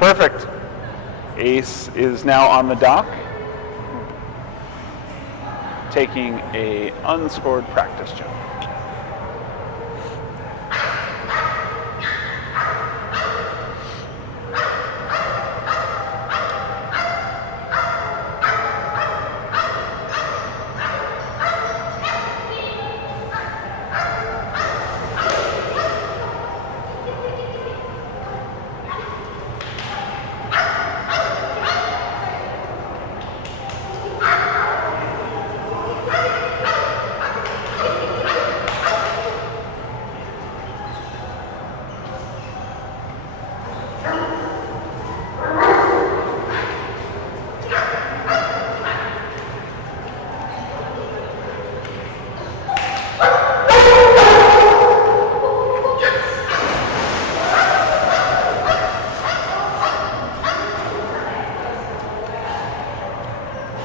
Perfect. Ace is now on the dock, taking a unscored practice jump.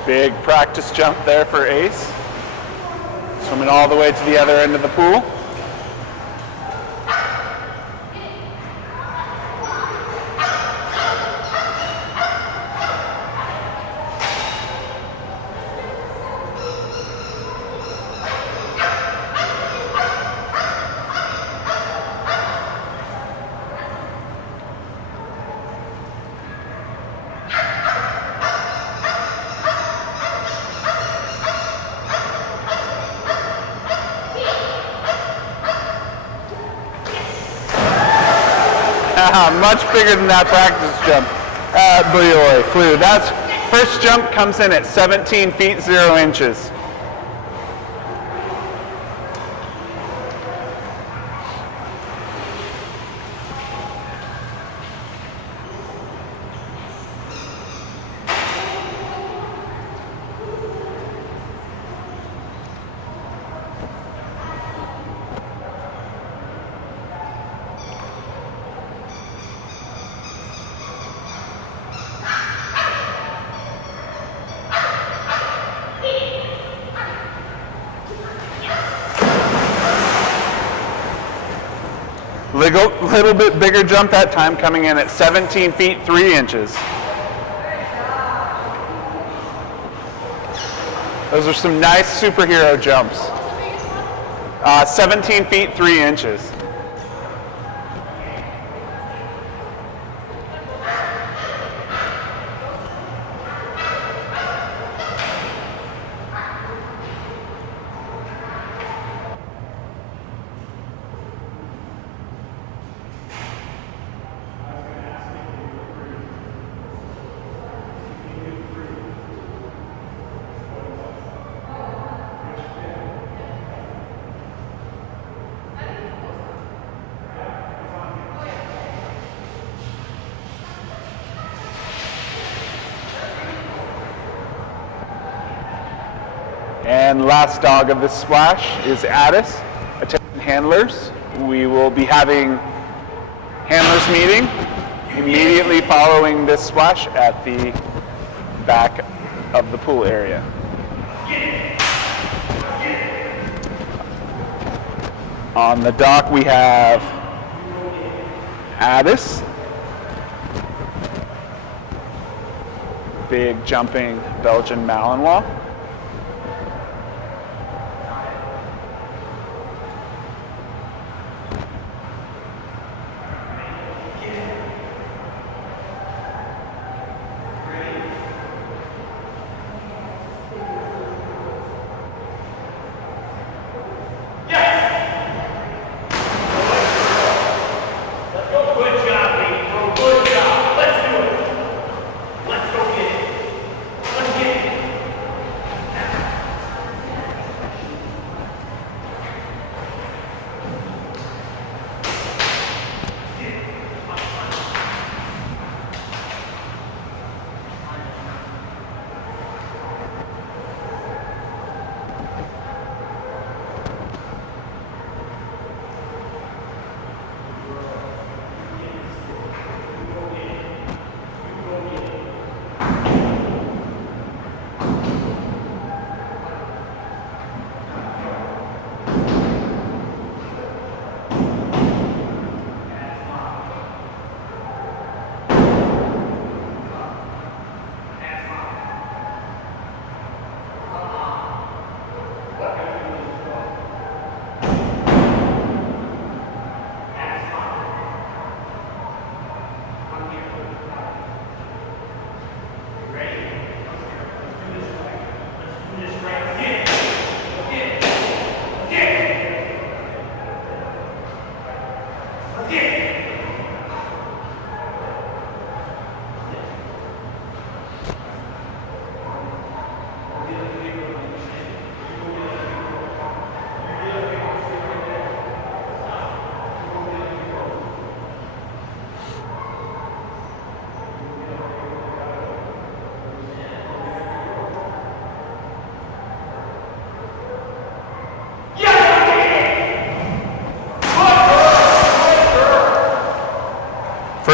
Big practice jump there for Ace. Swimming all the way to the other end of the pool. Much bigger than that practice jump. Boy, flew. That's first jump comes in at 17 feet 0 inches. Little bit bigger jump that time, coming in at 17 feet 3 inches. Those are some nice superhero jumps. 17 feet 3 inches. And last dog of this splash is Addis. Attention handlers, we will be having handlers meeting immediately following this splash at the back of the pool area. On the dock we have Addis, big jumping Belgian Malinois.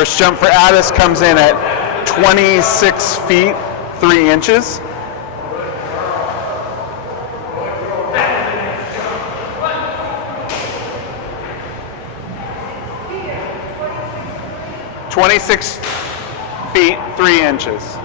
First jump for Addis comes in at 26 feet, 3 inches. "26 feet, 3 inches.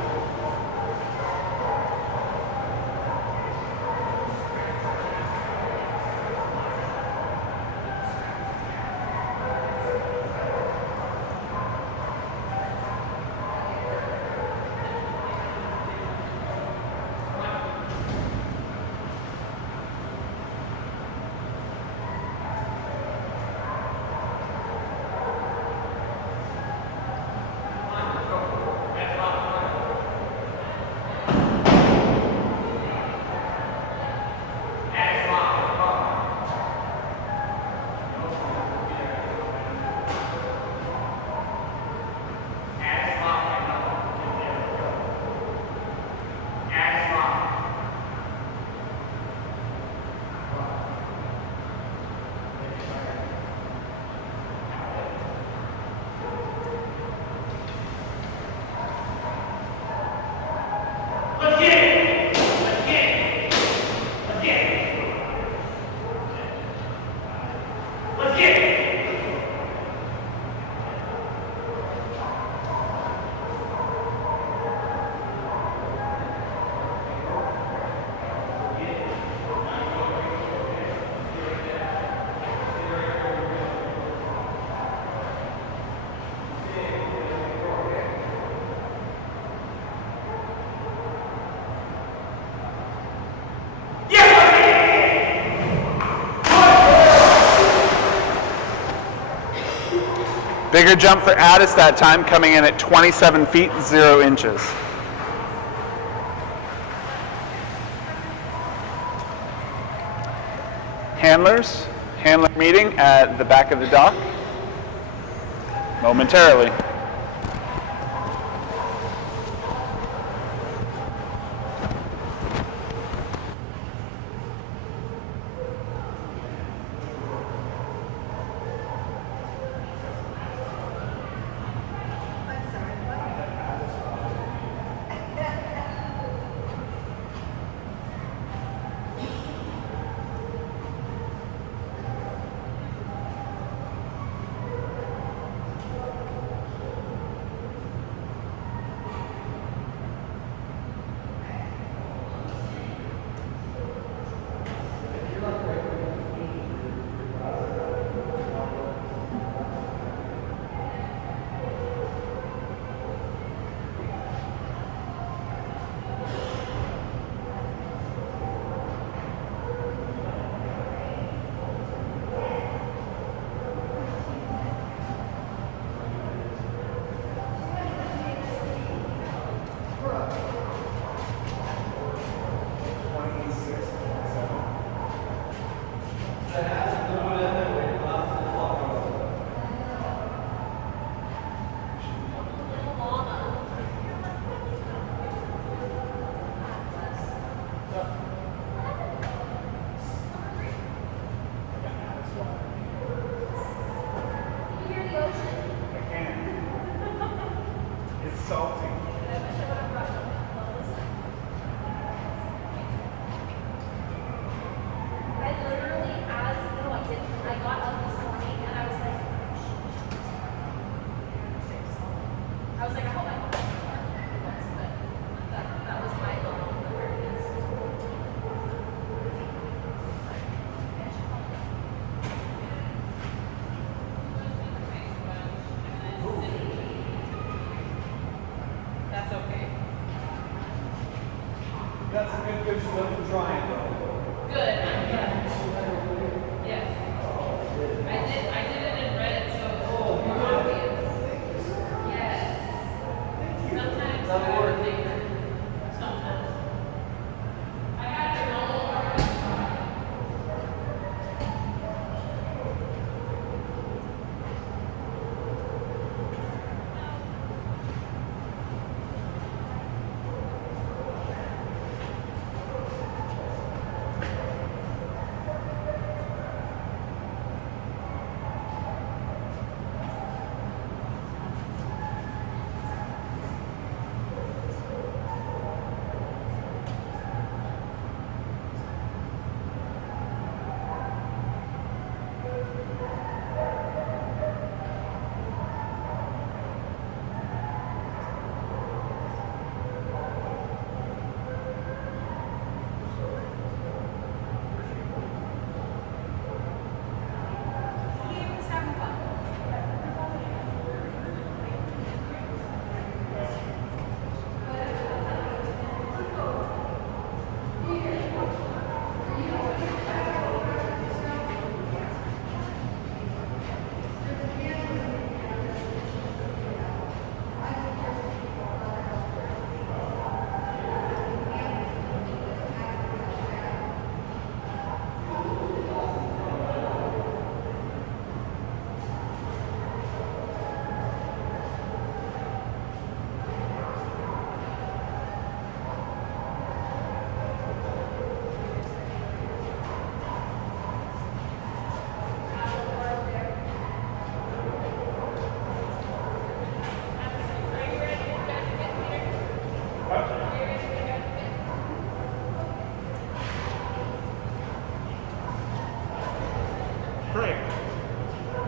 Bigger jump for Addis that time, coming in at 27 feet, 0 inches. Handler meeting at the back of the dock momentarily.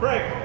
Break.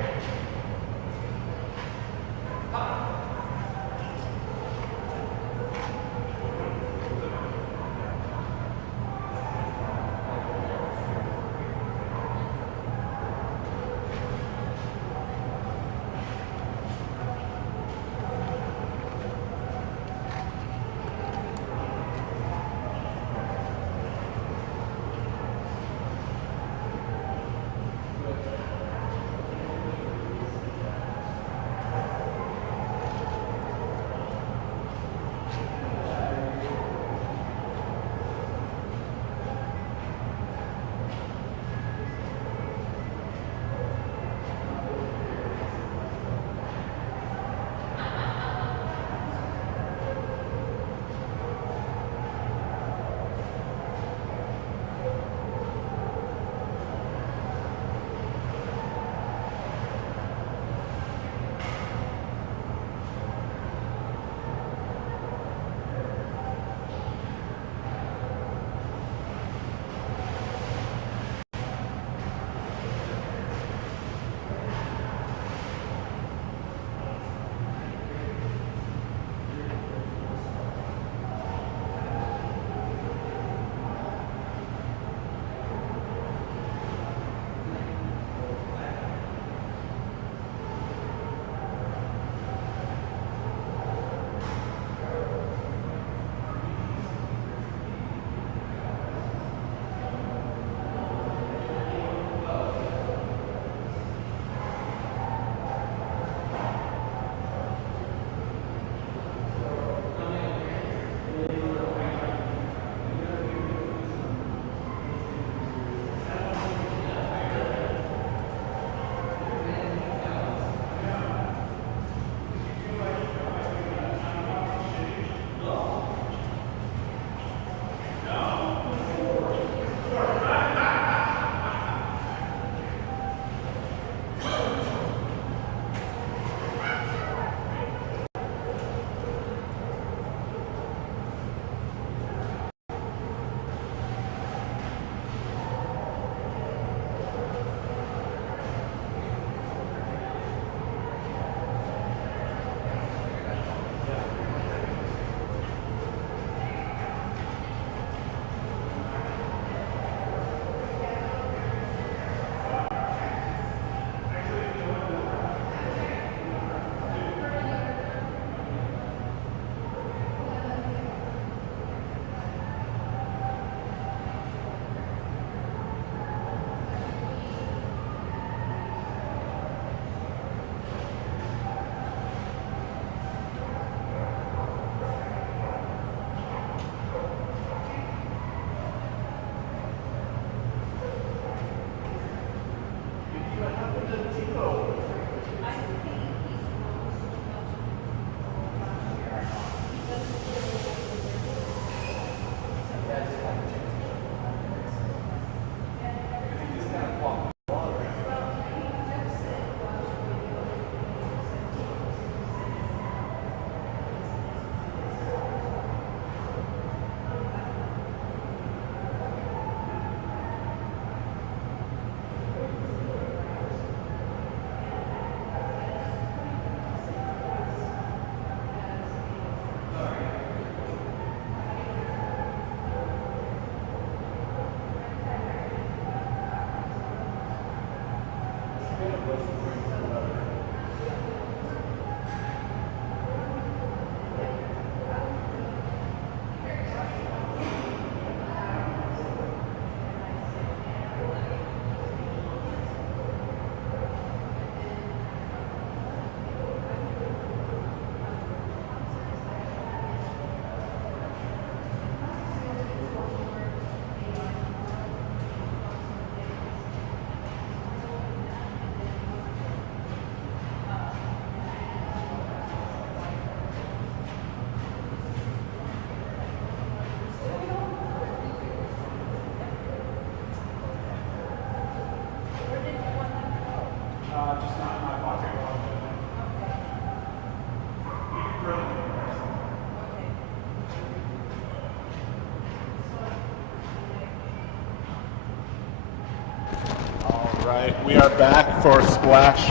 right, we are back for splash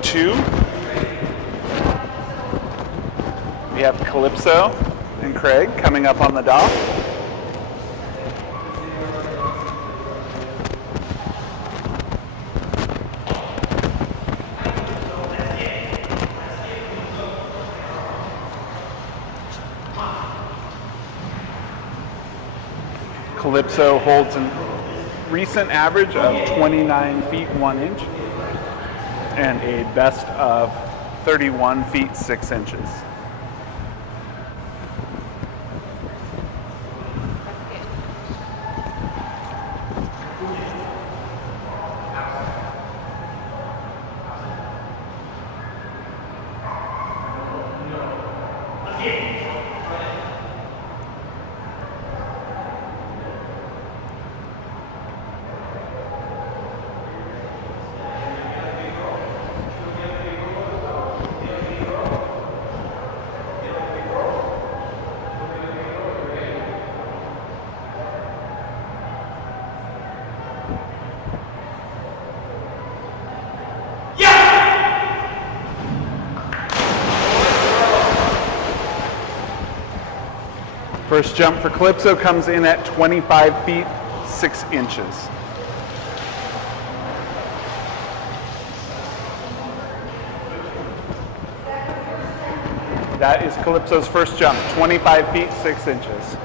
2. We have Calypso and Craig coming up on the dock. Calypso holds a recent average of 29 feet 1 inch and a best of 31 feet 6 inches. First jump for Calypso comes in at 25 feet 6 inches. That is Calypso's first jump, 25 feet 6 inches.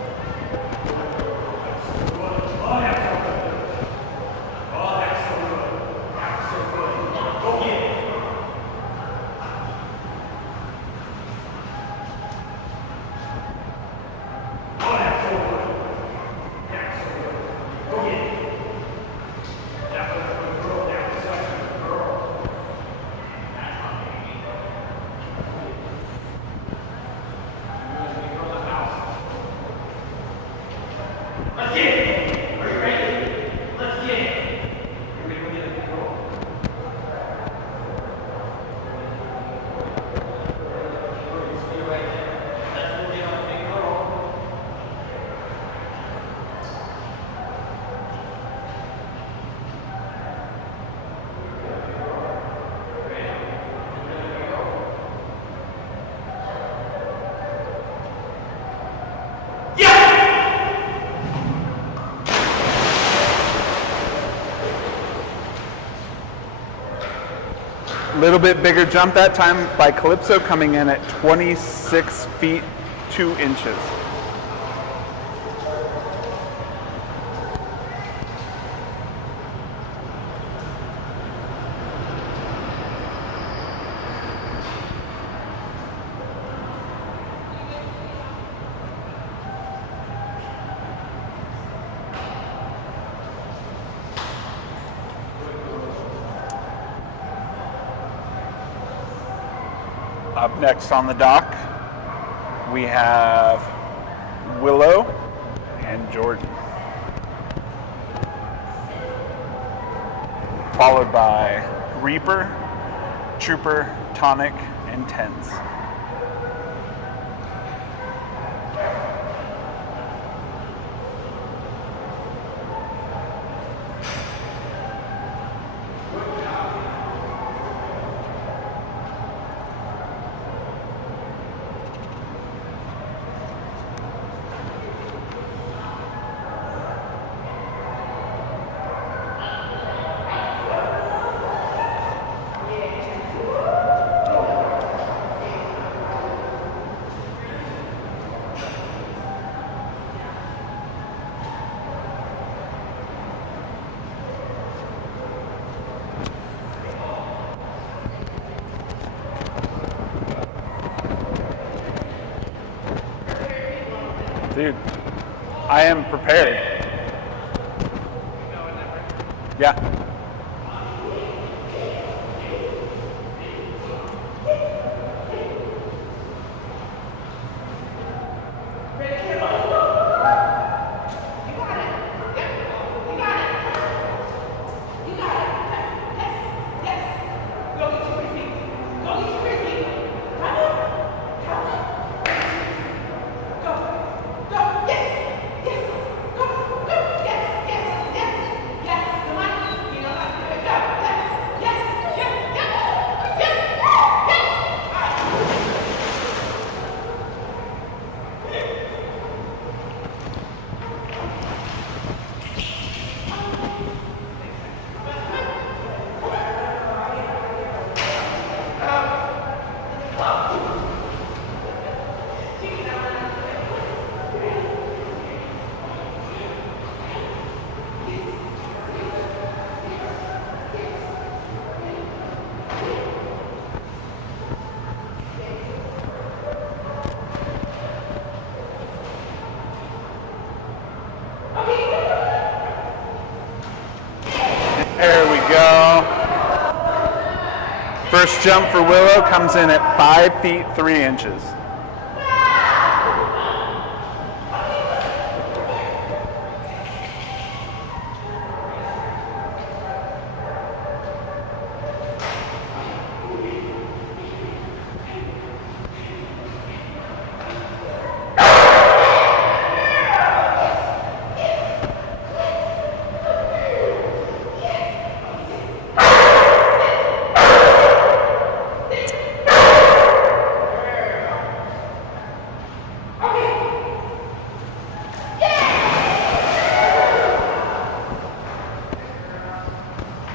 A little bit bigger jump that time by Calypso, coming in at 26 feet 2 inches. Up next on the dock, we have Willow and Jordan, followed by Reaper, Trooper, Tonic, and Tens. Dude, I am prepared. Yeah. Yes. First jump for Willow comes in at 5 feet 3 inches.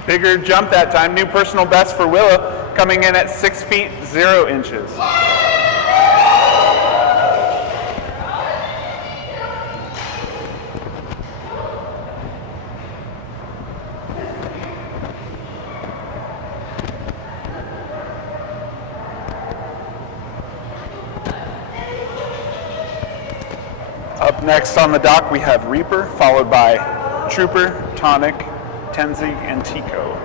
Bigger jump that time, new personal best for Willow, coming in at 6 feet 0 inches. Up next on the dock we have Reaper, followed by Trooper, Tonic, Tenzing, and Tico.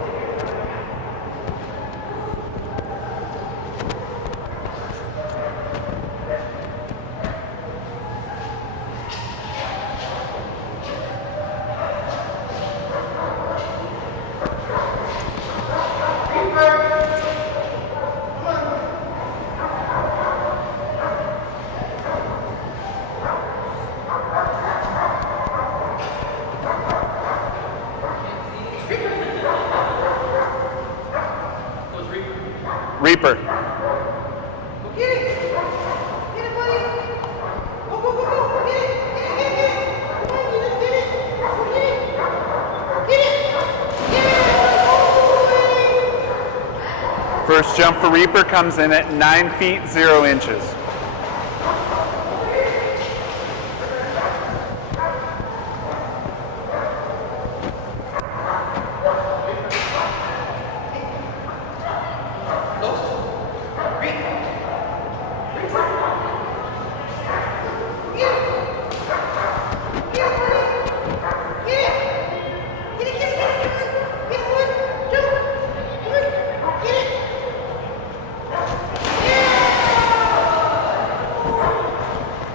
Reaper. First jump for Reaper comes in at 9 feet 0 inches.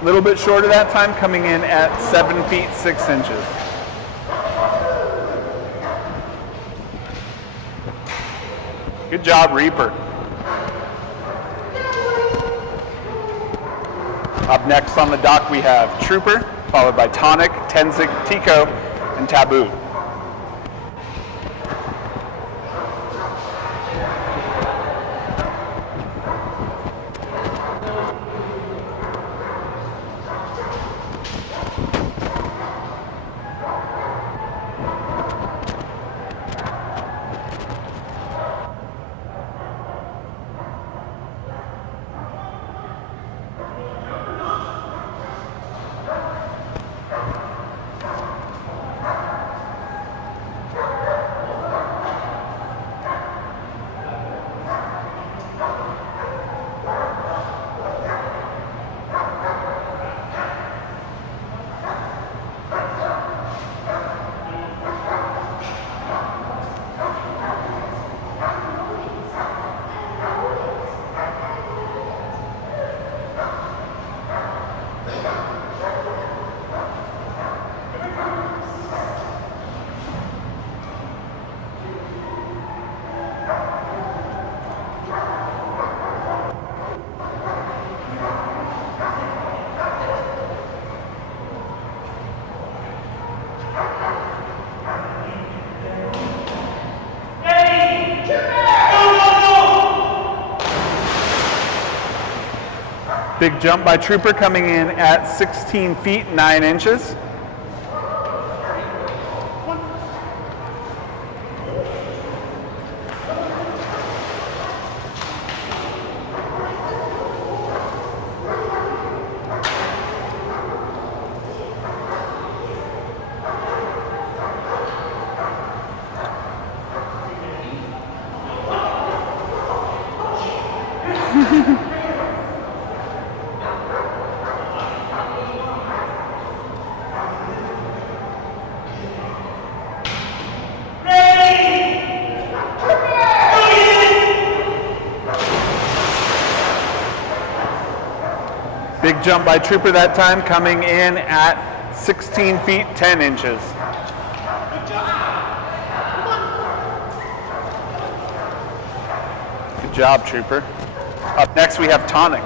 A little bit shorter that time, coming in at 7 feet 6 inches. Good job, Reaper. Up next on the dock we have Trooper, followed by Tonic, Tenzing, Tico, and Taboo. Big jump by Trooper coming in at 16 feet 9 inches. Great jump by Trooper that time, coming in at 16 feet 10 inches. Good job, Trooper. Up next we have Tonic.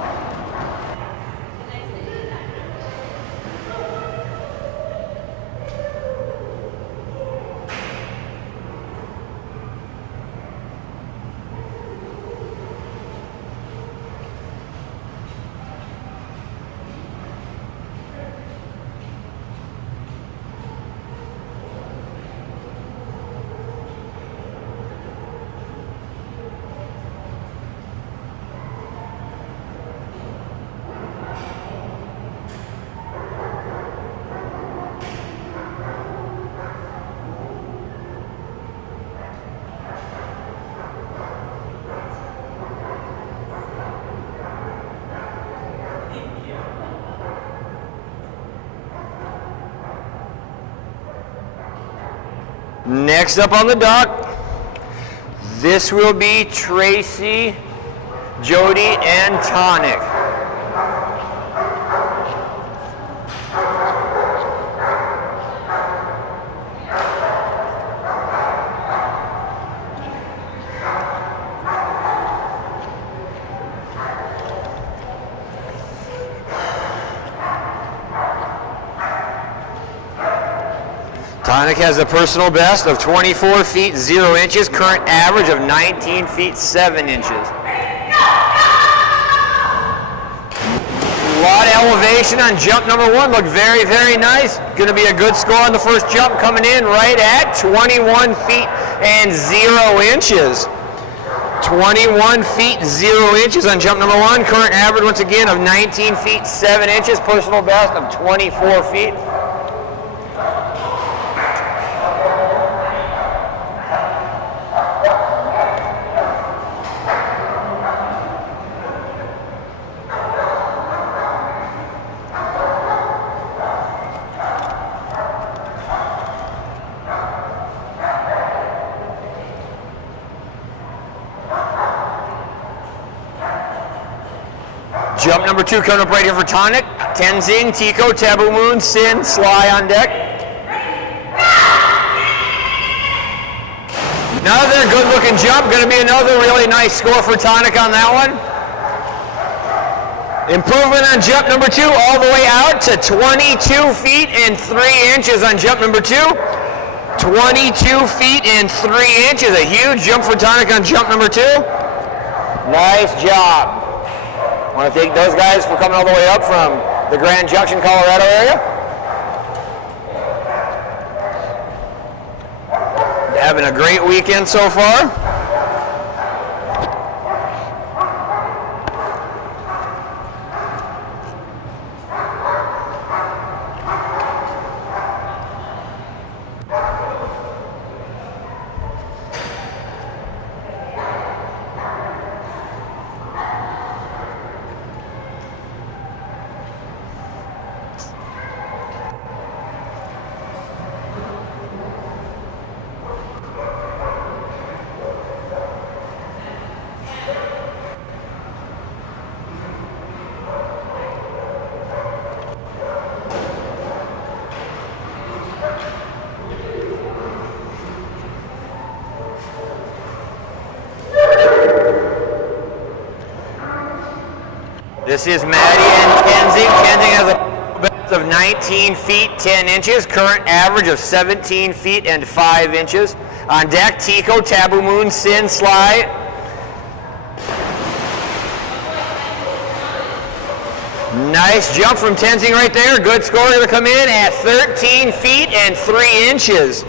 Next up on the dock, this will be Tracy, Jody, and Tonic. Tonic has a personal best of 24 feet 0 inches, current average of 19 feet 7 inches. A lot of elevation on jump number 1, looked very, very nice. Going to be a good score on the first jump, coming in right at 21 feet and 0 inches. 21 feet 0 inches on jump number 1, current average once again of 19 feet 7 inches, personal best of 24 feet. Jump number 2 coming up right here for Tonic. Tenzing, Tico, Taboo Moon, Sin, Sly on deck. Another good looking jump. Going to be another really nice score for Tonic on that one. Improvement on jump number 2 all the way out to 22 feet and 3 inches on jump number 2. 22 feet and 3 inches. A huge jump for Tonic on jump number 2. Nice job. I want to thank those guys for coming all the way up from the Grand Junction, Colorado area. Having a great weekend so far. This is Maddie and Tenzing. Tenzing has a best of 19 feet 10 inches, current average of 17 feet and 5 inches. On deck, Tico, Taboo Moon, Sin, Sly. Nice jump from Tenzing right there. Good score going to come in at 13 feet and 3 inches.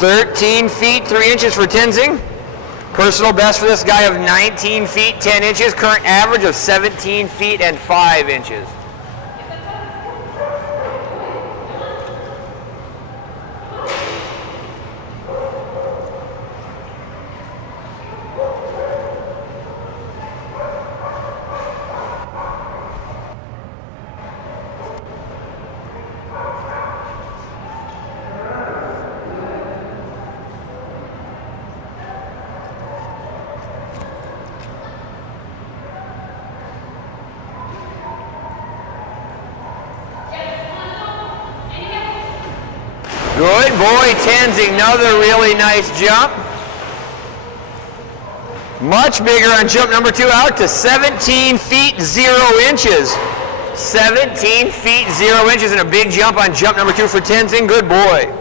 13 feet 3 inches for Tenzing. Personal best for this guy of 19 feet 10 inches. Current average of 17 feet and 5 inches. Good boy, Tenzing, another really nice jump. Much bigger on jump number 2, out to 17 feet 0 inches. 17 feet 0 inches and a big jump on jump number 2 for Tenzing. Good boy.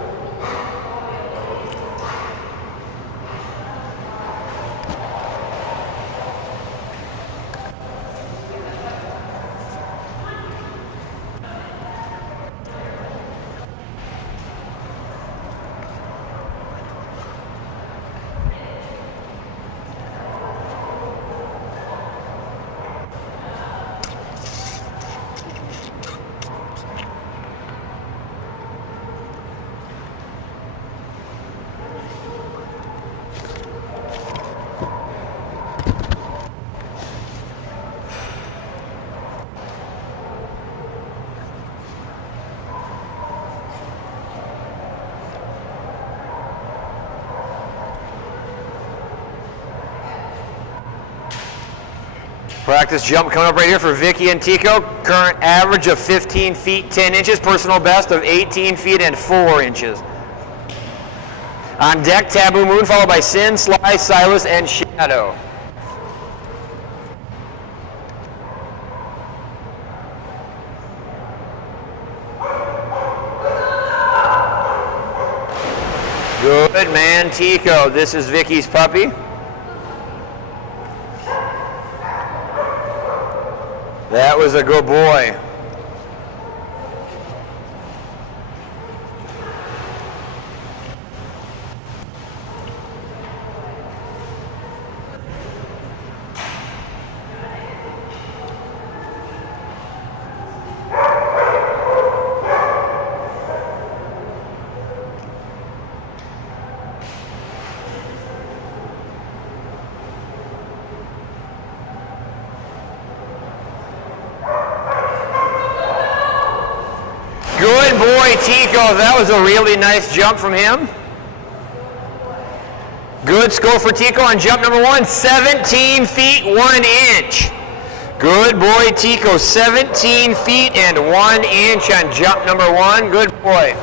Practice jump coming up right here for Vicky and Tico. Current average of 15 feet 10 inches. Personal best of 18 feet and 4 inches. On deck, Taboo Moon, followed by Sin, Sly, Silas, and Shadow. Good man, Tico. This is Vicky's puppy. That was a good boy. Good boy, Tico. That was a really nice jump from him. Good score for Tico on jump number 1, 17 feet 1 inch. Good boy, Tico, 17 feet and 1 inch on jump number 1. Good boy.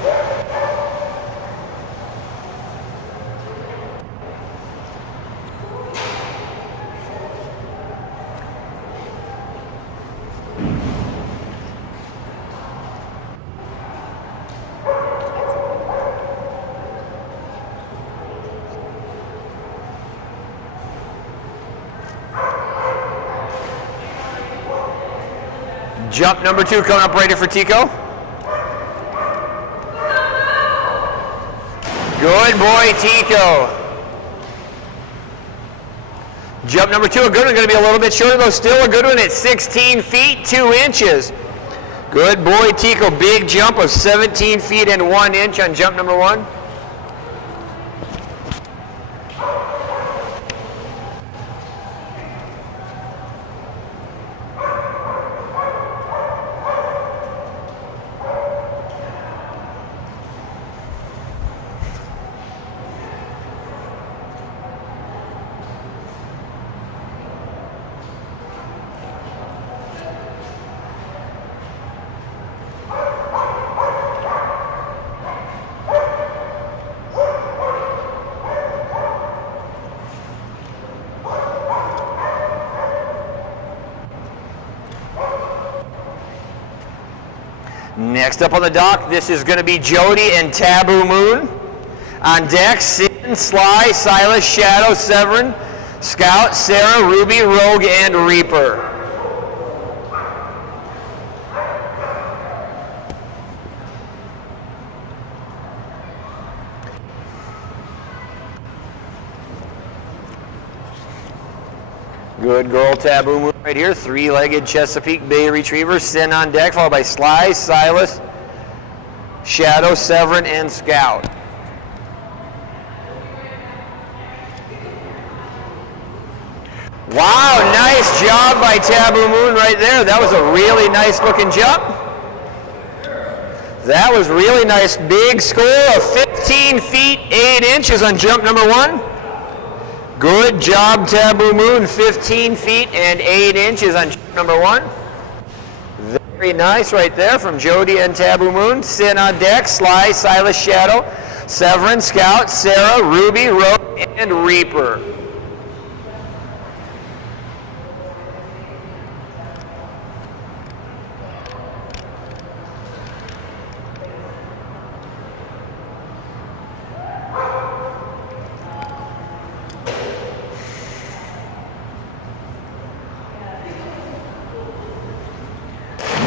Jump number 2 coming up right here for Tico. Good boy, Tico. Jump number 2, a good one, going to be a little bit shorter though, still a good one at 16 feet 2 inches. Good boy, Tico, big jump of 17 feet and 1 inch on jump number 1. Next up on the dock, this is going to be Jody and Taboo Moon. On deck, Sin, Sly, Silas, Shadow, Severin, Scout, Sarah, Ruby, Rogue, and Reaper. Good girl, Taboo Moon right here. 3-legged Chesapeake Bay Retriever. Sin on deck, followed by Sly, Silas, Shadow, Severin, and Scout. Wow, nice job by Taboo Moon right there. That was a really nice looking jump. That was really nice. Big score of 15 feet 8 inches on jump number 1. Good job, Taboo Moon. 15 feet and 8 inches on jump number 1. Very Very nice right there from Jody and Taboo Moon. Sin on deck, Sly, Silas, Shadow, Severin, Scout, Sarah, Ruby, Rogue, and Reaper.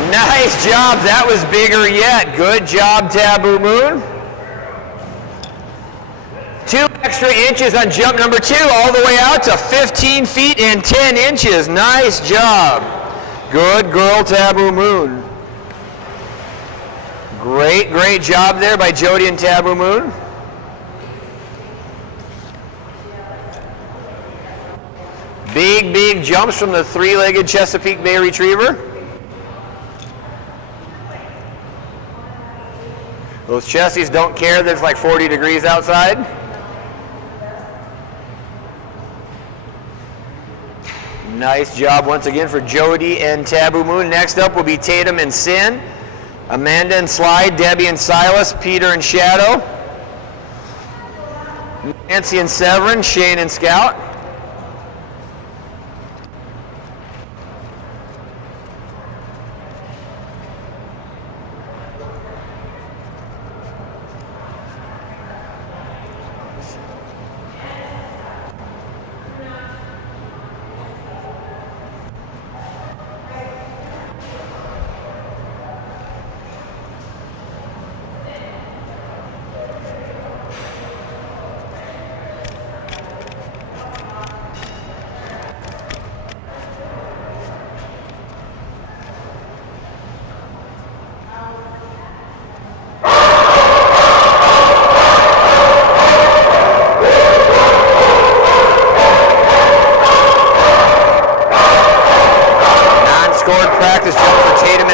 Nice job. That was bigger yet. Good job, Taboo Moon. 2 extra inches on jump number 2, all the way out to 15 feet and 10 inches. Nice job. Good girl, Taboo Moon. Great, great job there by Jody and Taboo Moon. Big, big jumps from the 3-legged Chesapeake Bay Retriever. Those Chessies don't care that it's like 40 degrees outside. Nice job once again for Jody and Taboo Moon. Next up will be Tatum and Sin, Amanda and Sly, Debbie and Silas, Peter and Shadow, Nancy and Severin, Shane and Scout.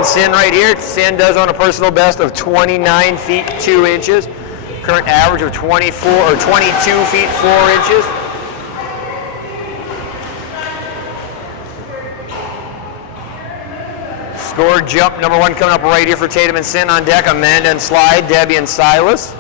Sin right here. Sin does on a personal best of 29 feet 2 inches. Current average of 24 or 22 feet 4 inches. Scored jump number 1 coming up right here for Tatum and Sin on deck. Amanda and Sly, Debbie and Silas.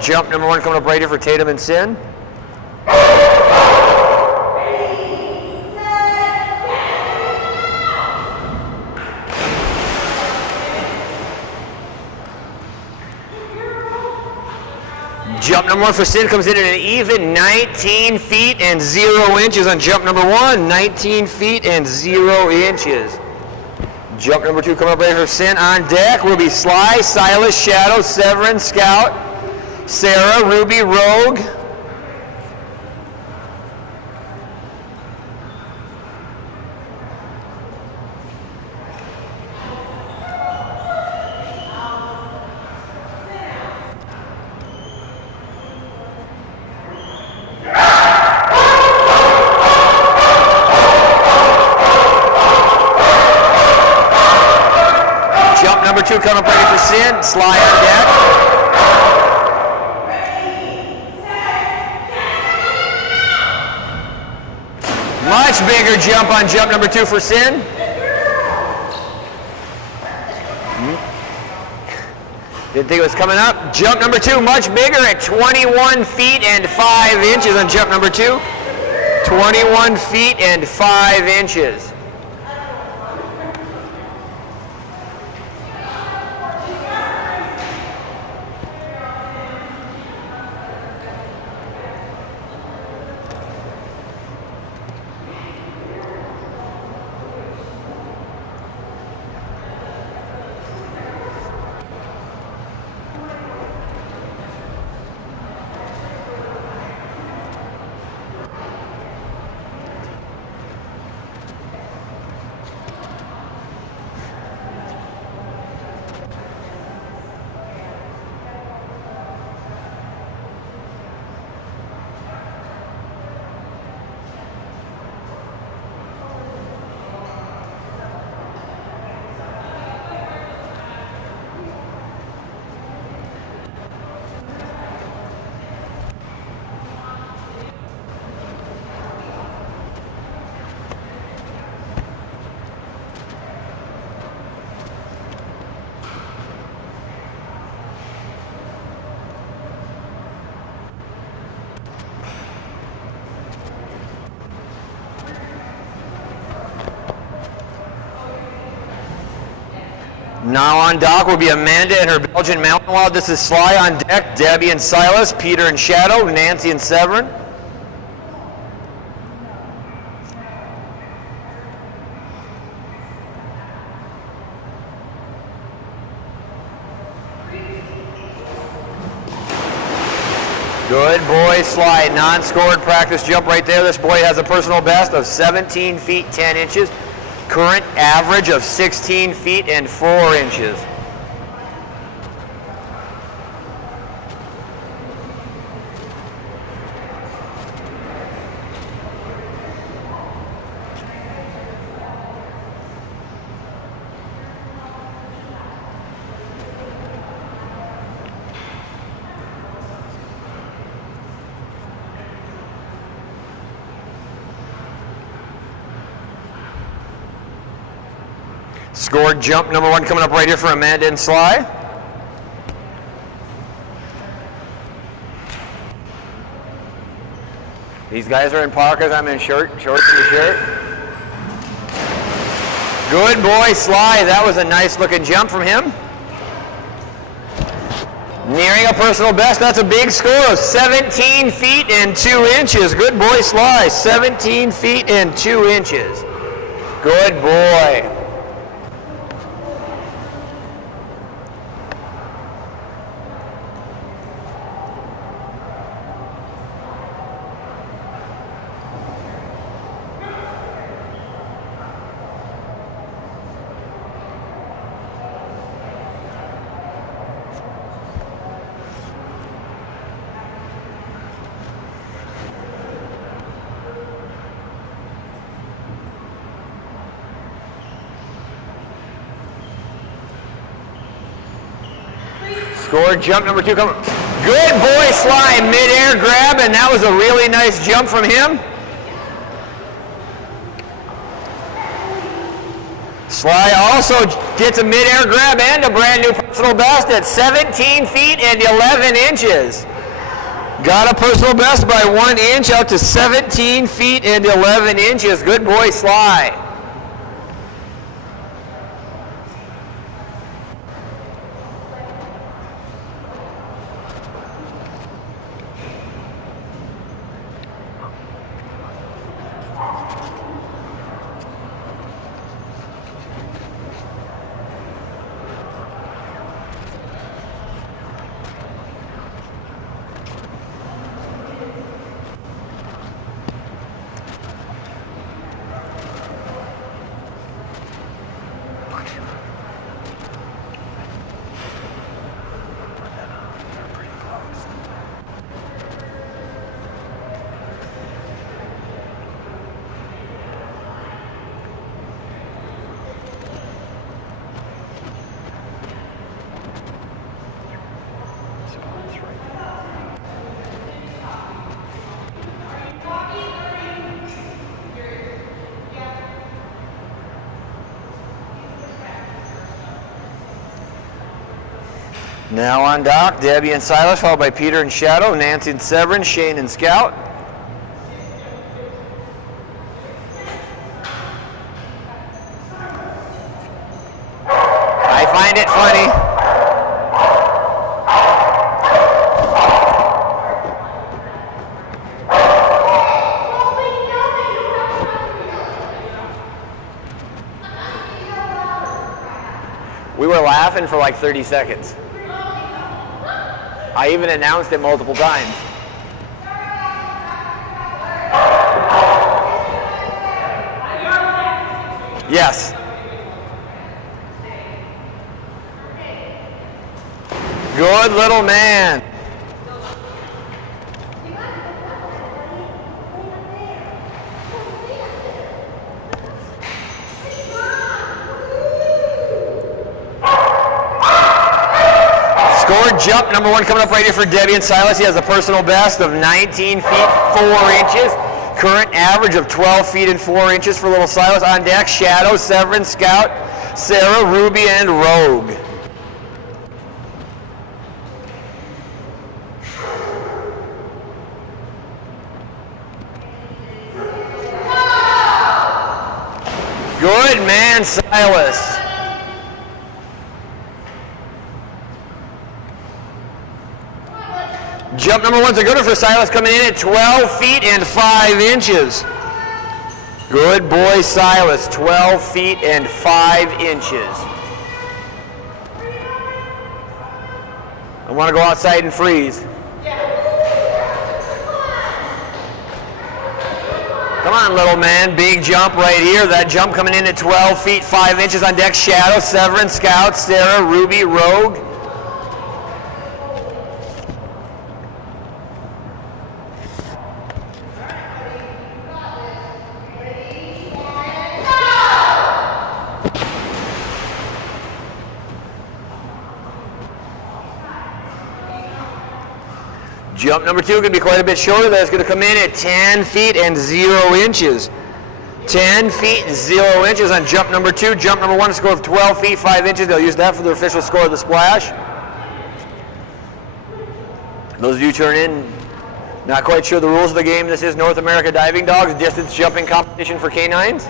Jump number 1 coming up right here for Tatum and Sin. Jump number 1 for Sin comes in at an even 19 feet and 0 inches on jump number 1. 19 feet and 0 inches. Jump number 2 coming up right here for Sin. On deck will be Sly, Silas, Shadow, Severin, Scout, Sarah, Ruby, Rogue. Jump number 2 coming up ready for Sin. Sly on deck. Much bigger jump on jump number 2 for Sin. Didn't think it was coming up. Jump number 2, much bigger at 21 feet and 5 inches on jump number 2. 21 feet and 5 inches. Now on dock will be Amanda and her Belgian Mountain Wild. This is Sly on deck, Debbie and Silas, Peter and Shadow, Nancy and Severin. Good boy, Sly. Non-scored practice jump right there. This boy has a personal best of 17 feet 10 inches. Current average of 16 feet and 4 inches. Scored jump number 1 coming up right here for Amanda and Sly. These guys are in parkas, I'm in shorts and a shirt. Good boy, Sly. That was a nice looking jump from him. Nearing a personal best. That's a big score of 17 feet and 2 inches. Good boy, Sly. 17 feet and 2 inches. Good boy. Scored jump number 2 coming. Good boy, Sly. Mid-air grab, and that was a really nice jump from him. Sly also gets a mid-air grab and a brand new personal best at 17 feet and 11 inches. Got a personal best by 1 inch out to 17 feet and 11 inches. Good boy, Sly. Now on dock, Debbie and Silas, followed by Peter and Shadow, Nancy and Severin, Shane and Scout. I find it funny. We were laughing for like 30 seconds. I even announced it multiple times. Yes. Good little man. Scored jump number 1 coming up right here for Debbie and Silas. He has a personal best of 19 feet 4 inches. Current average of 12 feet and 4 inches for little Silas. On deck, Shadow, Severin, Scout, Sarah, Ruby, and Rogue. Good man, Silas. Jump number 1's a good one for Silas, coming in at 12 feet and 5 inches. Good boy, Silas, 12 feet and 5 inches. I want to go outside and freeze. Come on, little man, big jump right here. That jump coming in at 12 feet, 5 inches on deck. Shadow, Severin, Scout, Sarah, Ruby, Rogue. Jump number 2 going to be quite a bit shorter. That's going to come in at 10 feet and 0 inches. 10 feet, 0 inches on jump number 2. Jump number 1, a score of 12 feet, 5 inches. They'll use that for their official score of the splash. Those of you turn in, not quite sure the rules of the game. This is North America Diving Dogs distance jumping competition for canines.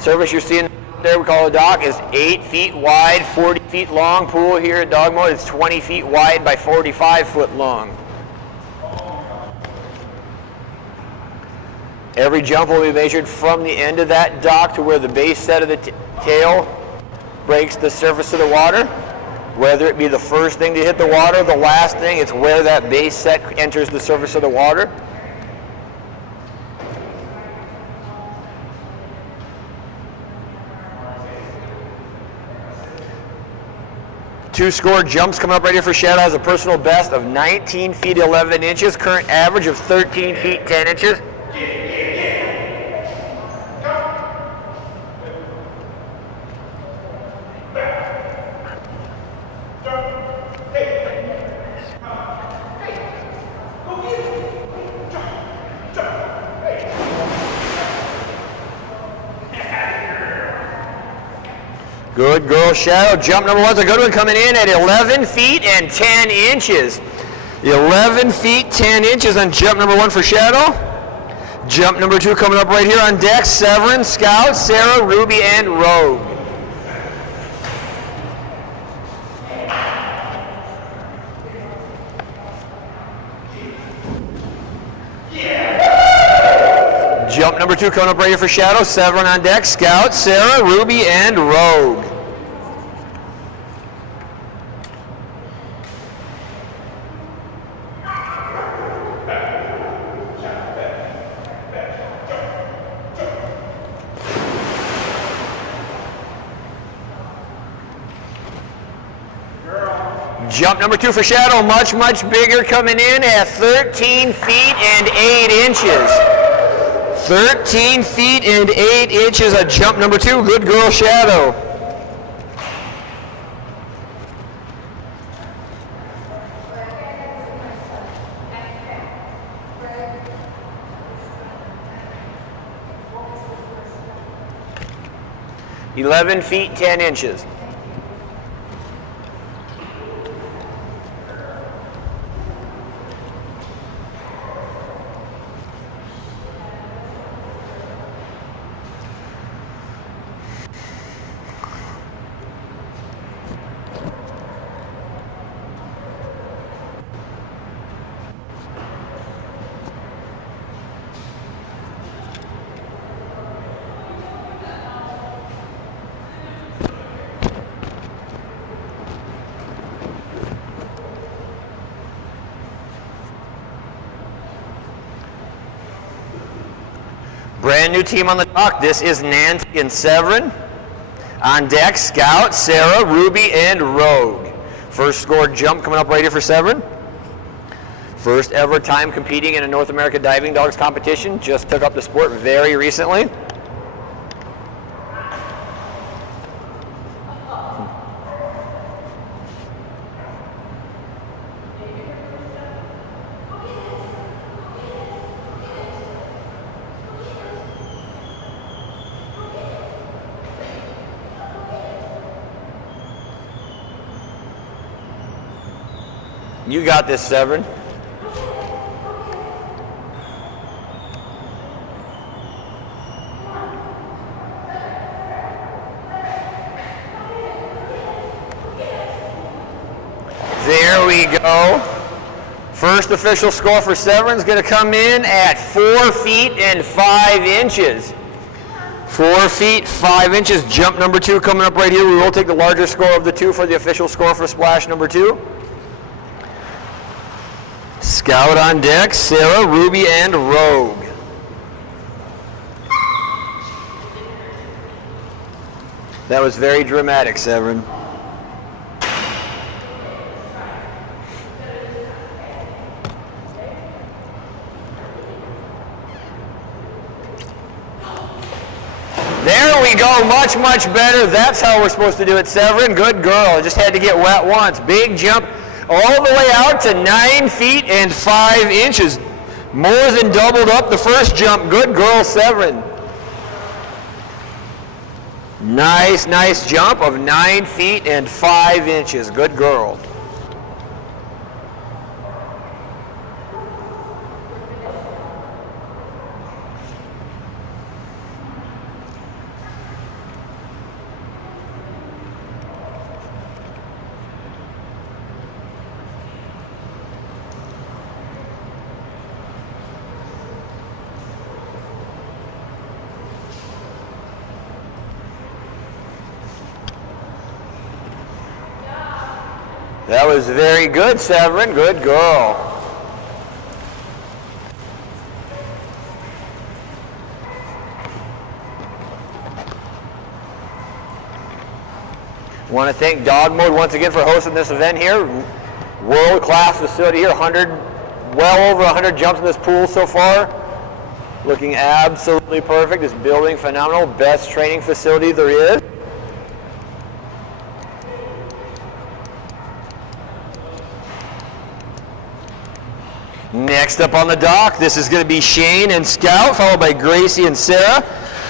Service you're seeing there, we call a dock, is 8 feet wide, 40 feet long. Pool here at Dogmode is 20 feet wide by 45 foot long. Every jump will be measured from the end of that dock to where the base set of the tail breaks the surface of the water. Whether it be the first thing to hit the water, the last thing, it's where that base set enters the surface of the water. Two score jumps coming up right here for Shadow has a personal best of 19 feet 11 inches, current average of 13 feet 10 inches. Good girl, Shadow. Jump number 1's a good one, coming in at 11 feet and 10 inches. 11 feet, 10 inches on jump number 1 for Shadow. Jump number 2 coming up right here on deck. Severin, Scout, Sarah, Ruby, and Rogue. Jump number 2 coming up right here for Shadow. Severin on deck. Scout, Sarah, Ruby, and Rogue. Jump number 2 for Shadow, much, much bigger, coming in at 13 feet and 8 inches. 13 feet and 8 inches on jump number 2. Good girl, Shadow. $11 feet, 10 inches. Brand new team on the dock. This is Nancy and Severin. On deck, Scout, Sarah, Ruby, and Rogue. First score jump coming up right here for Severin. First ever time competing in a North America Diving Dogs competition. Just took up the sport very recently. You got this, Severin. There we go. First official score for Severin's going to come in at 4 feet and 5 inches. 4 feet, 5 inches. Jump number 2 coming up right here. We will take the larger score of the two for the official score for splash number 2. Scout on deck, Sarah, Ruby, and Rogue. That was very dramatic, Severin. There we go, much, much better. That's how we're supposed to do it, Severin. Good girl. Just had to get wet once. Big jump all the way out to 9 feet and 5 inches. More than doubled up the first jump. Good girl, Severin. Nice, nice jump of 9 feet and 5 inches. Good girl. That was very good, Severin. Good girl. Want to thank Dogmode once again for hosting this event here. World-class facility here. Well over 100 jumps in this pool so far. Looking absolutely perfect. This building phenomenal. Best training facility there is. Next up on the dock, this is going to be Shane and Scout, followed by Gracie and Sarah,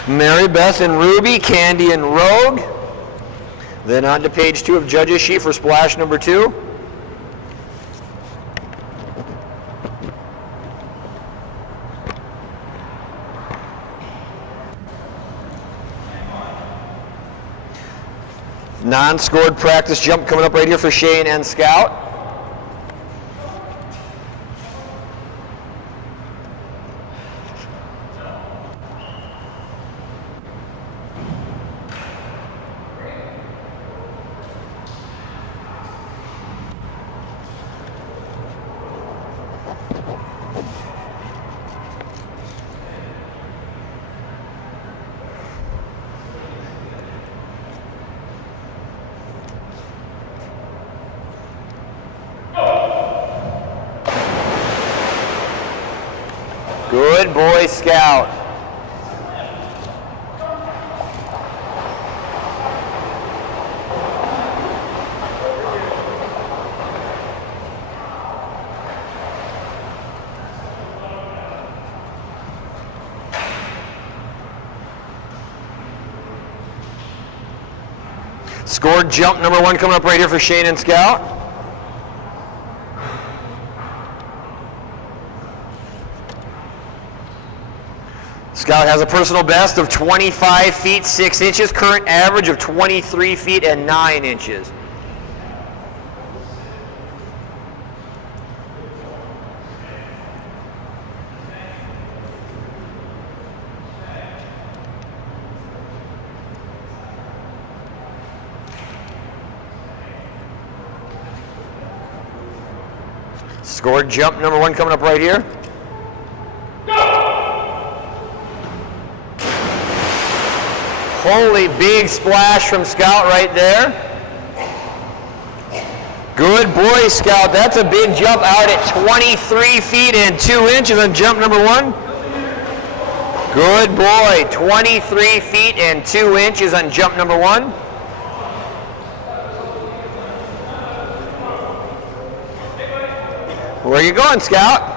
Mary Beth and Ruby, Candy and Rogue. Then on to page 2 of Judge's sheet for splash number 2. Non-scored practice jump coming up right here for Shane and Scout. Good boy, Scout. Scored jump number 1 coming up right here for Shane and Scout. Scout has a personal best of 25 feet 6 inches, current average of 23 feet and 9 inches. Scored jump number 1 coming up right here. Holy big splash from Scout right there. Good boy, Scout. That's a big jump out at 23 feet and 2 inches on jump number 1. Good boy. 23 feet and 2 inches on jump number 1. Where are you going, Scout?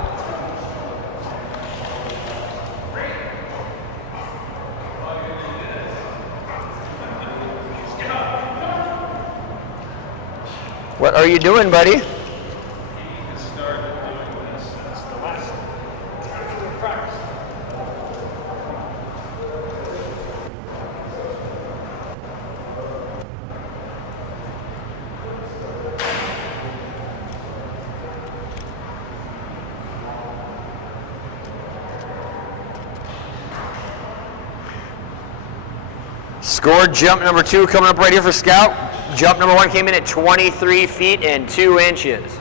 What are you doing, buddy? Scored jump number 2 coming up right here for Scout. Jump number 1 came in at 23 feet and 2 inches.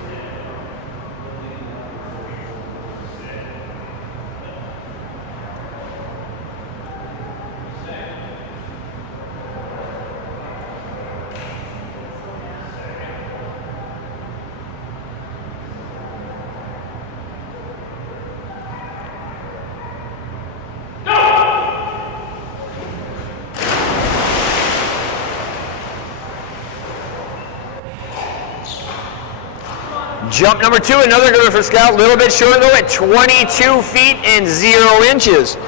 Jump number 2, another good one for Scout. A little bit shorter though at 22 feet and 0 inches.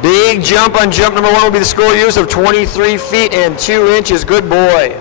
Big jump on jump number 1 will be the score use of 23 feet and 2 inches. Good boy.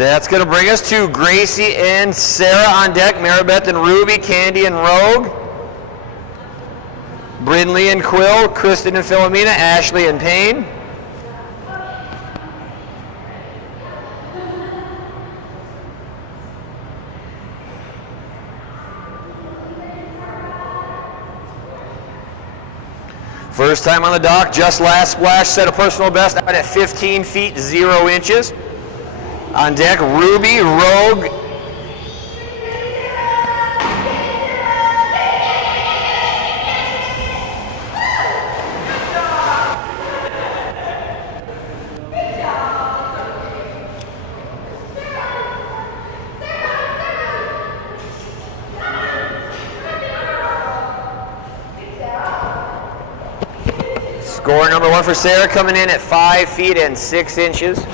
That's going to bring us to Gracie and Sarah on deck, Maribeth and Ruby, Candy and Rogue, Brindley and Quill, Kristen and Philomena, Ashley and Payne. First time on the dock, just last splash, set a personal best out at 15 feet 0 inches. On deck, Ruby, Rogue, score number 1 for Sarah coming in at 5 feet and 6 inches.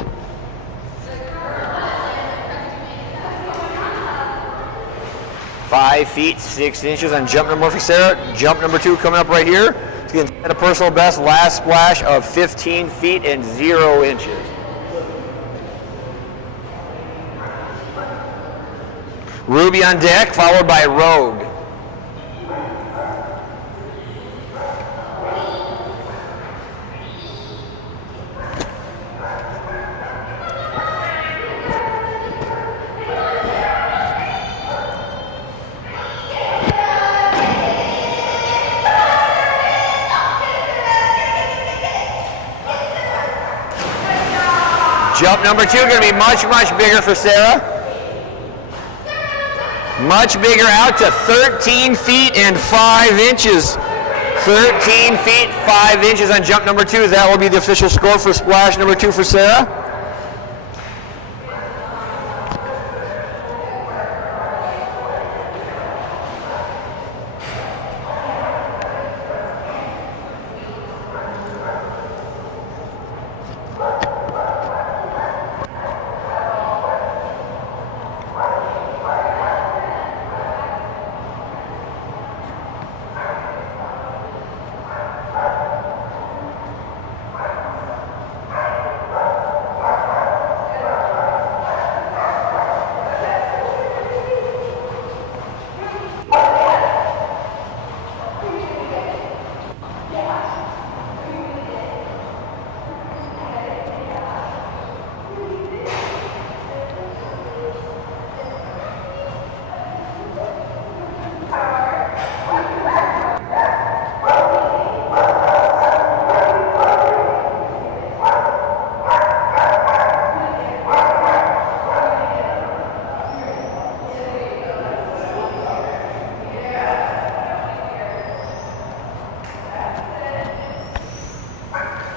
Five feet, 6 inches on jump number 1 for Sarah. Jump number 2 coming up right here. It's going to set a personal best last splash of 15 feet and 0 inches. Ruby on deck, followed by Rogue. Jump number 2 going to be much, much bigger for Sarah. Much bigger, out to 13 feet and 5 inches. 13 feet, 5 inches on jump number 2. That will be the official score for splash number 2 for Sarah.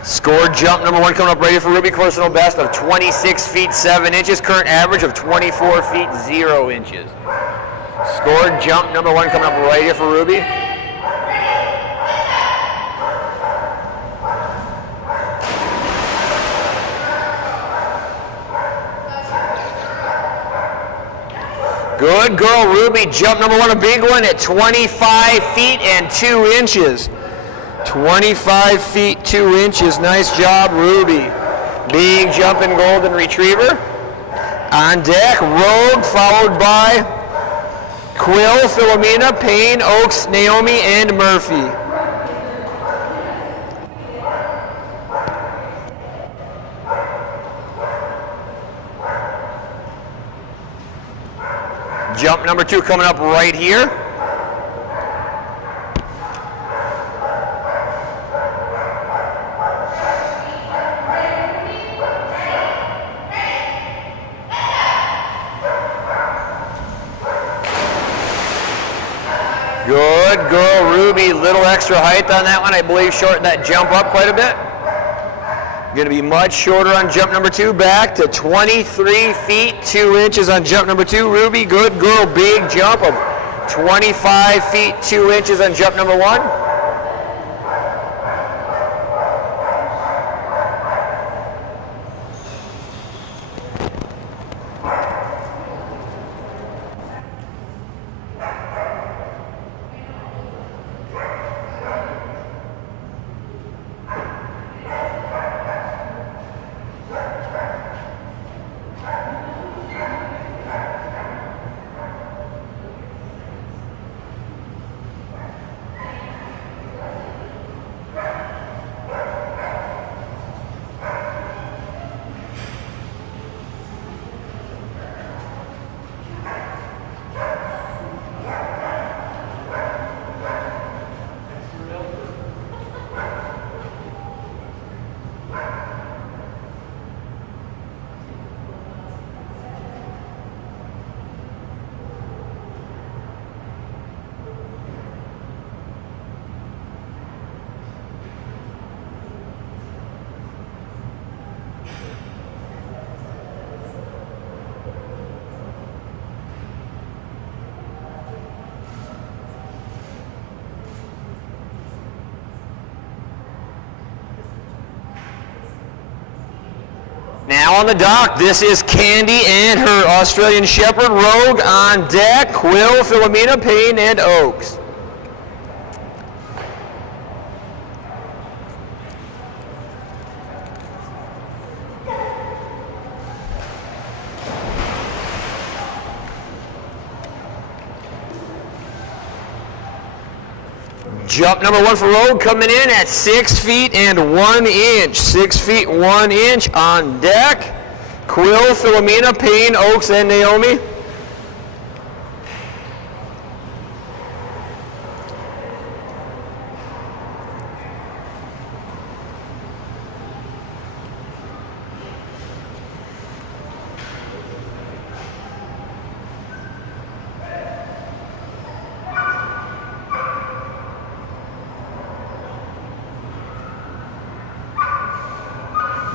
Scored jump number 1 coming up ready for Ruby, personal best of 26 feet 7 inches, current average of 24 feet 0 inches. Scored jump number 1 coming up right here for Ruby. Good girl, Ruby. Jump number 1, a big one at 25 feet and 2 inches. 25 feet, 2 inches. Nice job, Ruby. Big jump in golden retriever. On deck, Rogue, followed by Quill, Philomena, Payne, Oaks, Naomi, and Murphy. Jump number 2 coming up right here. Good girl, Ruby. Little extra height on that one. I believe shortened that jump up quite a bit. Going to be much shorter on jump number 2, back to 23 feet, 2 inches on jump number 2. Ruby, good girl, big jump of 25 feet, 2 inches on jump number 1. Now on the dock, this is Candy and her Australian Shepherd. Rogue on deck, Quill, Philomena, Payne, and Oaks. Jump number 1 for Rogue coming in at 6 feet and 1 inch. 6 feet 1 inch on deck. Quill, Philomena, Payne, Oaks, and Naomi.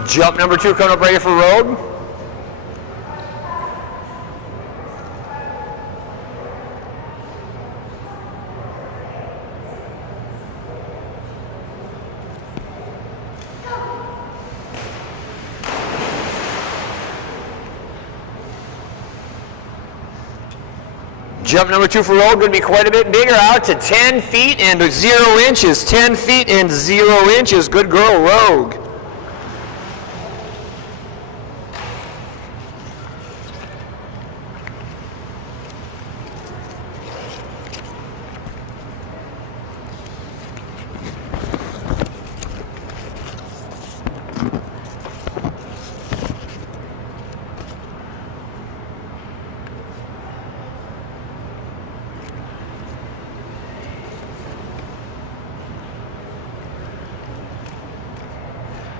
Jump number 2 coming up right here for Rogue. Jump number 2 for Rogue going to be quite a bit bigger, out to 10 feet and 0 inches. 10 feet and 0 inches. Good girl, Rogue.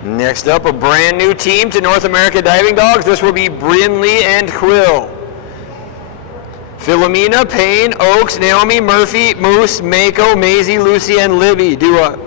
Next up, a brand new team to North America Diving Dogs. This will be Brinley and Quill. Philomena, Payne, Oaks, Naomi, Murphy, Moose, Mako, Maisie, Lucy, and Libby. Dua.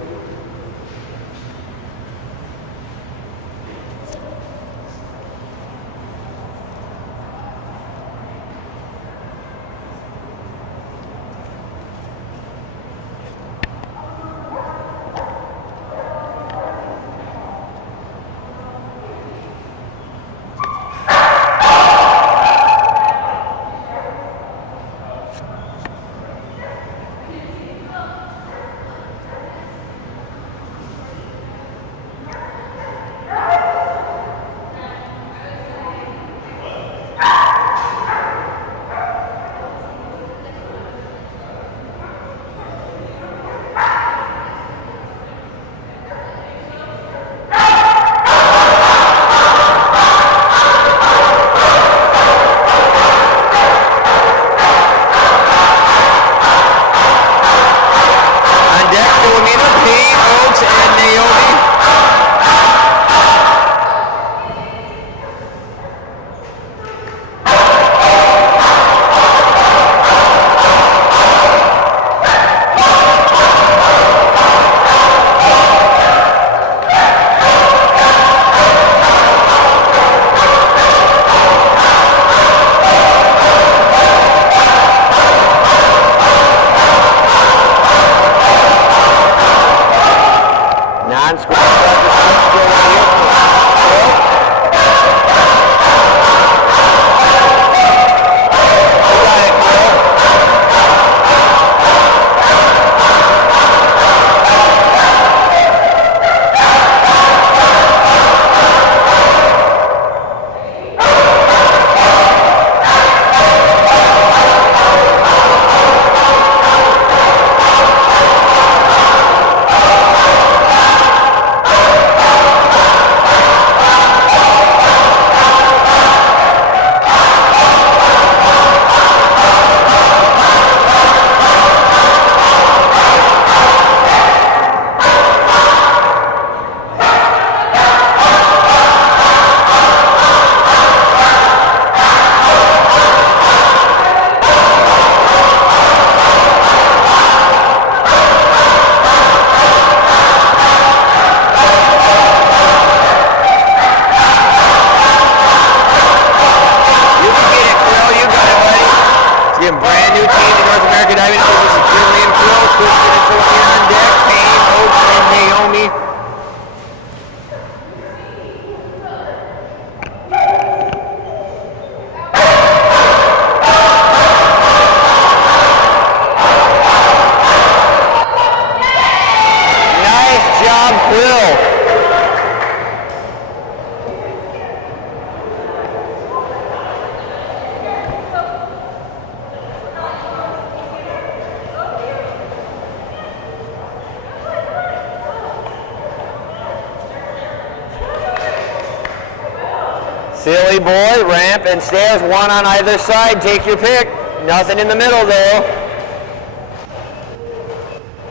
Silly boy, ramp and stairs, one on either side. Take your pick. Nothing in the middle though.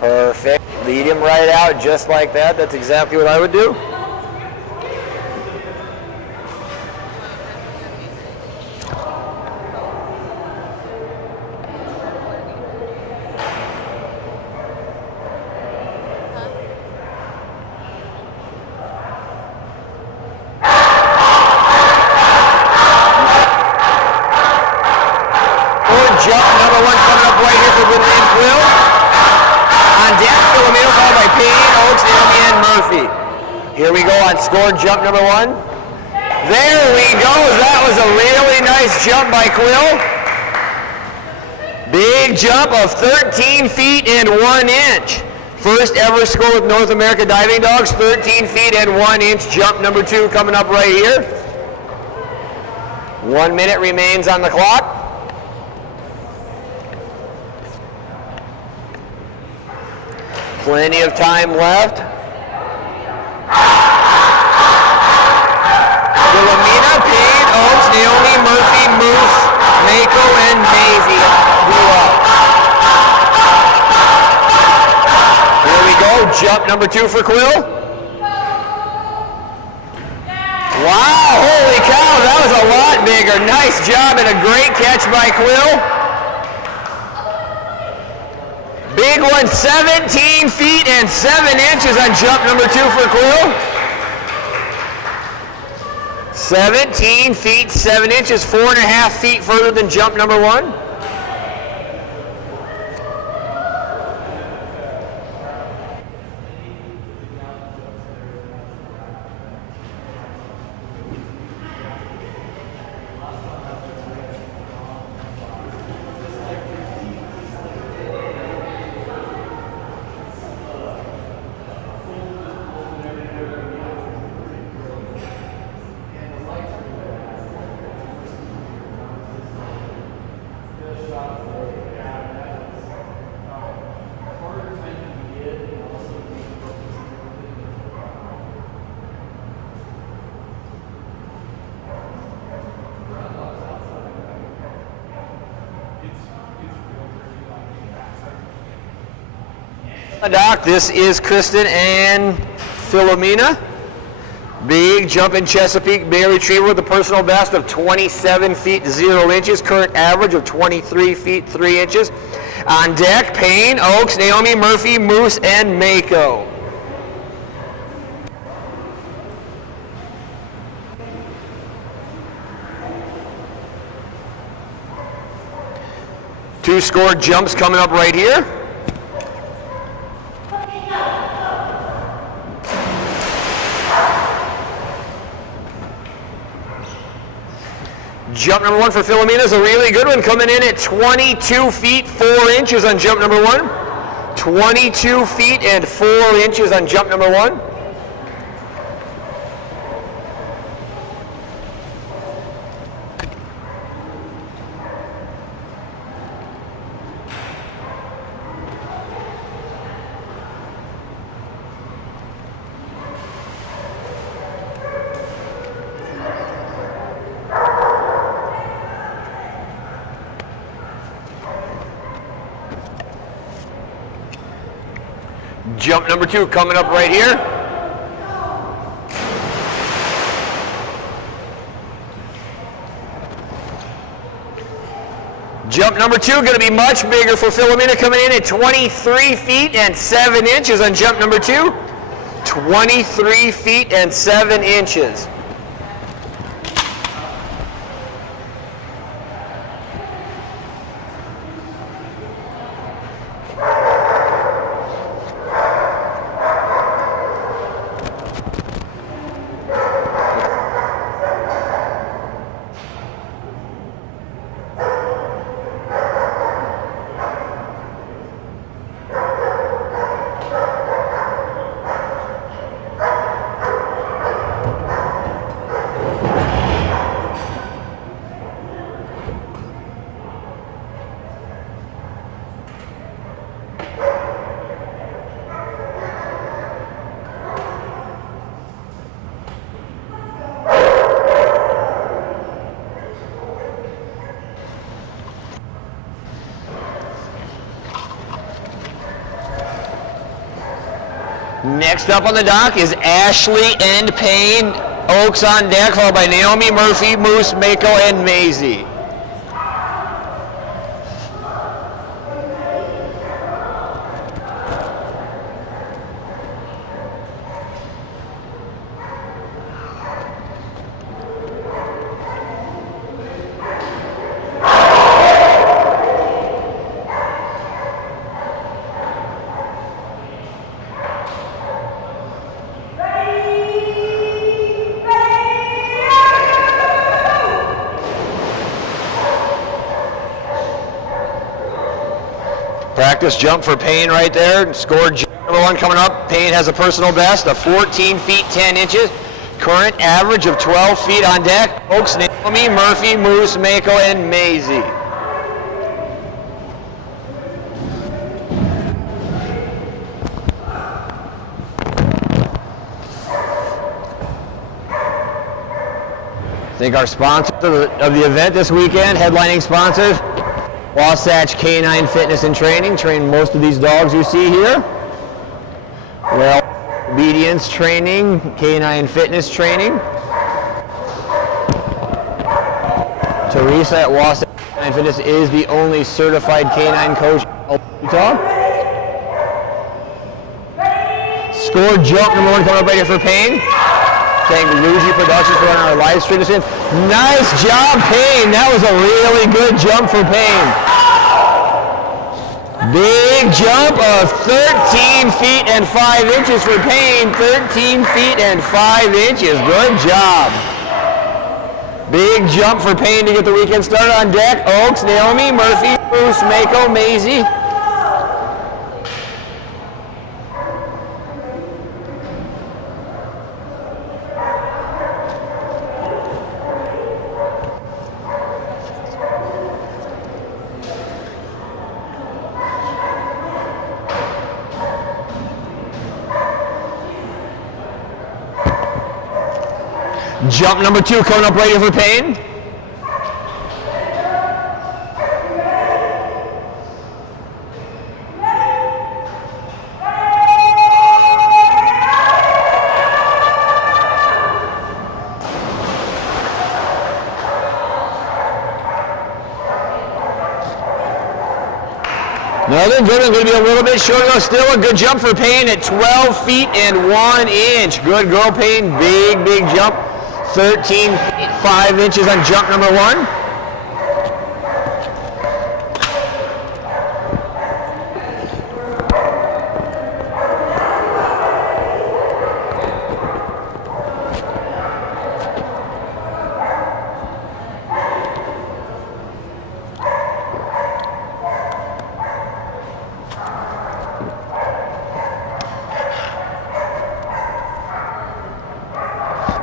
Perfect. Lead him right out just like that. That's exactly what I would do. Jump number one coming up right here for Woodland Quill. On deck, Filomeno followed by Payne, Oaks, Naomi, and Murphy. Here we go on score jump number one. There we go. That was a really nice jump by Quill. Big jump of 13 feet and 1 inch. First ever score with North America Diving Dogs, 13 feet and 1 inch. Jump number two coming up right here. 1 minute remains on the clock. Plenty of time left. Philomena, Payne, Oaks, Naomi, Murphy, Moose, Mako, and Maisie blew up. Here we go, jump number two for Quill. Wow, holy cow, that was a lot bigger. Nice job and a great catch by Quill. Big one, 17 feet and 7 inches on jump number two for Quill. 17 feet, 7 inches, 4.5 feet further than jump number one. Doc, this is Kristen and Philomena. Big jump in Chesapeake Bay Retriever with a personal best of 27 feet 0 inches, current average of 23 feet 3 inches. On deck, Payne, Oaks, Naomi, Murphy, Moose, and Mako. Two scored jumps coming up right here. Jump number one for Philomena is a really good one, coming in at 22 feet 4 inches on jump number one. 22 feet and 4 inches on jump number one. Jump number two coming up right here. Jump number two going to be much bigger for Philomena, coming in at 23 feet and 7 inches on jump number two. 23 feet and 7 inches. Next up on the dock is Ashley and Payne. Oaks on deck, followed by Naomi, Murphy, Moose, Mako, and Maisie. Practice jump for Payne right there. Scored jump number 1 coming up. Payne has a personal best of 14 feet 10 inches. Current average of 12 feet on deck. Oaks, Naomi, Murphy, Moose, Mako, and Maisie. I think our sponsors of the event this weekend, headlining sponsors, Wasatch Canine Fitness and Training, train most of these dogs you see here. Well, obedience training, canine fitness training. Teresa at Wasatch Canine Fitness is the only certified canine coach in Utah. Scored jump number 1 coming up right here for Payne. Thank Luigi Productions for running our live stream this in. Nice job, Payne. That was a really good jump for Payne. Big jump of 13 feet and 5 inches for Payne. 13 feet and 5 inches. Good job. Big jump for Payne to get the weekend started on deck. Oaks, Naomi, Murphy, Bruce, Mako, Maisie. Jump number 2 coming up right here for Payne. Another good one, going to be a little bit shorter though. Still a good jump for Payne at 12 feet and 1 inch. Good girl, Payne. Big, big jump. 13 feet 5 inches on jump number 1.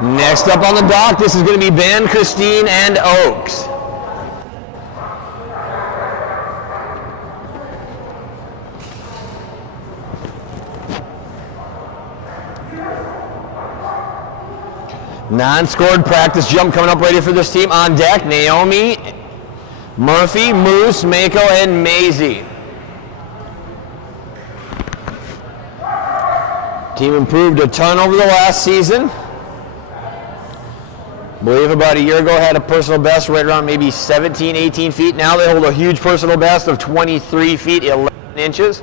Next up on the dock, this is going to be Ben, Christine, and Oaks. Non-scored practice jump coming up right here for this team on deck. Naomi, Murphy, Moose, Mako, and Maisie. Team improved a ton over the last season. I believe about a year ago had a personal best right around maybe 17, 18 feet. Now they hold a huge personal best of 23 feet, 11 inches.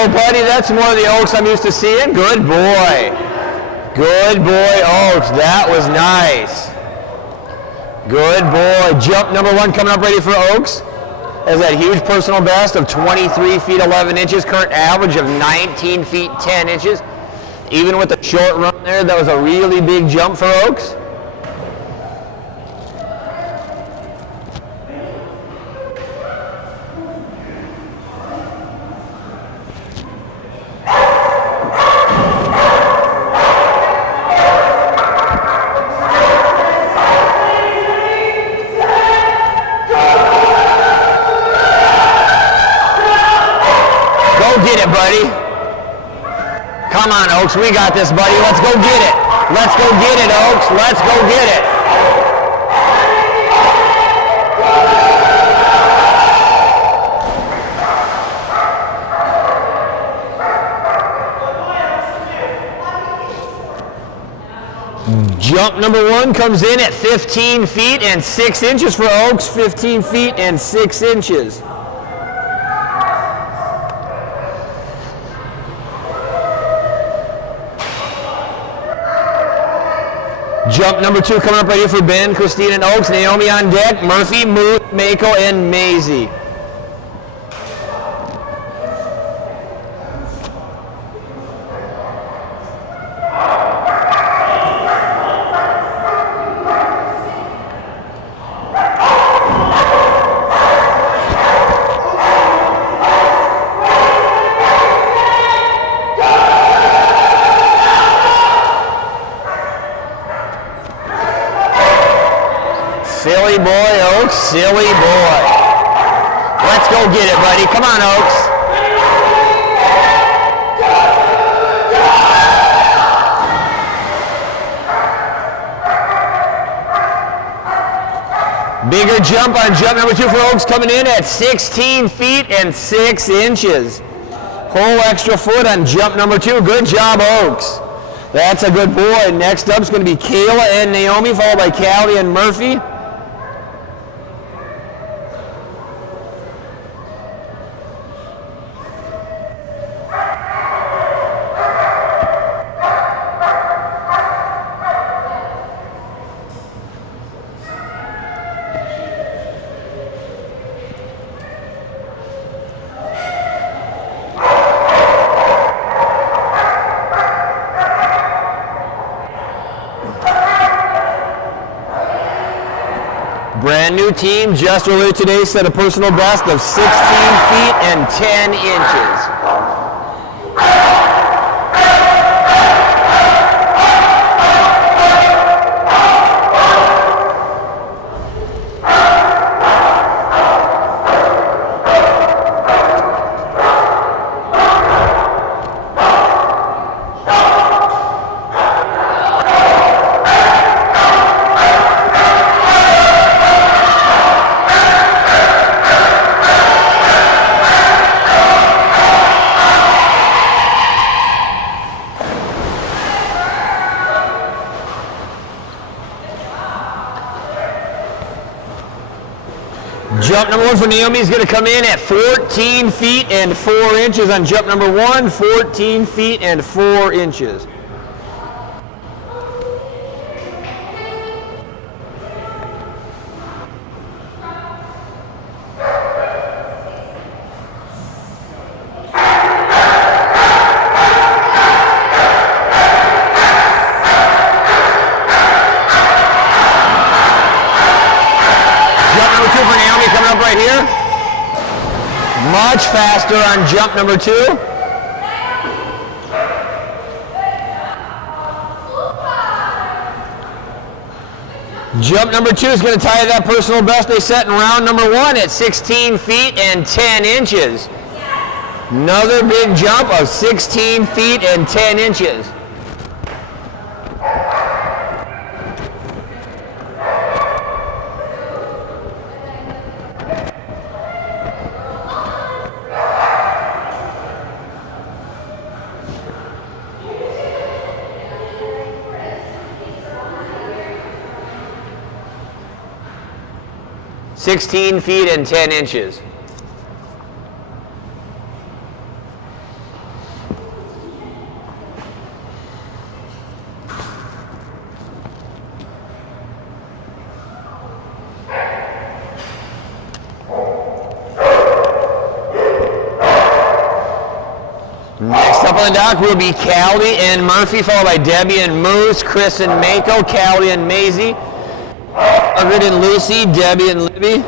Buddy, that's more of the Oaks I'm used to seeing. Good boy. Good boy, Oaks. That was nice. Good boy. Jump number 1 coming up ready for Oaks. Has that huge personal best of 23 feet 11 inches. Current average of 19 feet 10 inches. Even with the short run there, that was a really big jump for Oaks. get it, buddy. Come on, Oaks. We got this, buddy. Let's go get it. Let's go get it, Oaks. Let's go get it. Jump number 1 comes in at 15 feet and 6 inches for Oaks. 15 feet and 6 inches. Jump number 2 coming up right here for Ben, Christine, and Oaks. Naomi on deck. Murphy, Moose, Mako, and Maisie. Silly boy, Oaks, silly boy. Let's go get it, buddy. Come on, Oaks. Bigger jump on jump number 2 for Oaks, coming in at 16 feet and 6 inches. Whole extra foot on jump number 2. Good job, Oaks. That's a good boy. Next up is going to be Kayla and Naomi, followed by Callie and Murphy. Brand new team just earlier today set a personal best of 16 feet and 10 inches. Jump number 1 for Naomi is going to come in at 14 feet and 4 inches on jump number 1, 14 feet and 4 inches. Right here. Much faster on jump number 2. Jump number 2 is going to tie that personal best they set in round number 1 at 16 feet and 10 inches. Another big jump of 16 feet and 10 inches. $16 feet and 10 inches. Next up on the dock will be Callie and Murphy, followed by Debbie and Moose, Chris and Mako, Callie and Maisie, Margaret and Lucy, Debbie and Libby.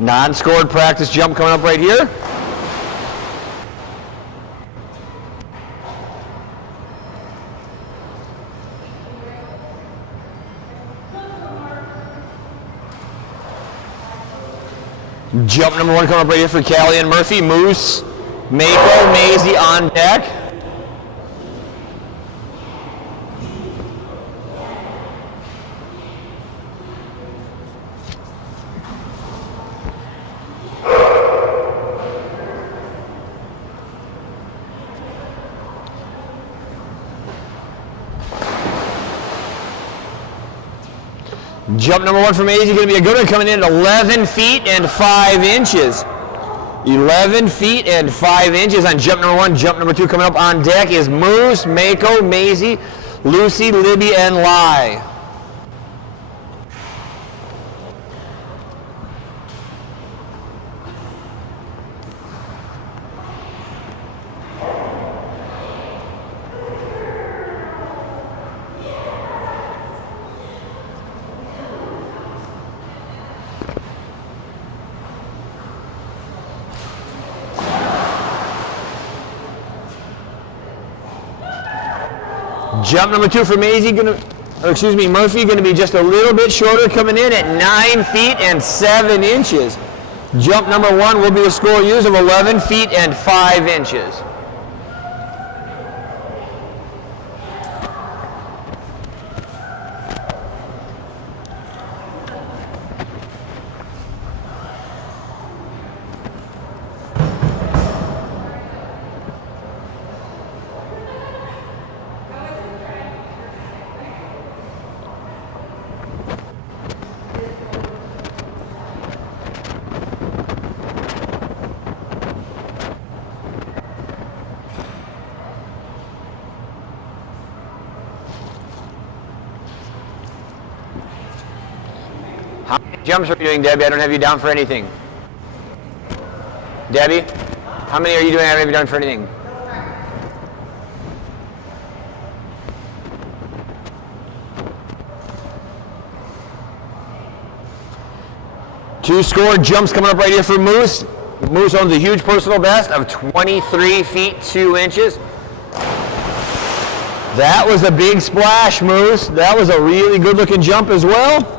Non-scored practice jump coming up right here. Jump number 1 coming up right here for Callie and Murphy. Moose, Mako, Maisie on deck. Jump number 1 for Maisie, going to be a good one, coming in at 11 feet and 5 inches. 11 feet and 5 inches on jump number 1. Jump number 2 coming up on deck is Moose, Mako, Maisie, Lucy, Libby, and Lai. Jump number 2 for Maisie, Murphy, going to be just a little bit shorter, coming in at 9 feet and 7 inches. Jump number 1 will be a score used of 11 feet and 5 inches. How many jumps are you doing, Debbie? I don't have you down for anything. Debbie, how many are you doing? I don't have you down for anything. Two scored jumps coming up right here for Moose. Moose owns a huge personal best of 23 feet 2 inches. That was a big splash, Moose. That was a really good looking jump as well.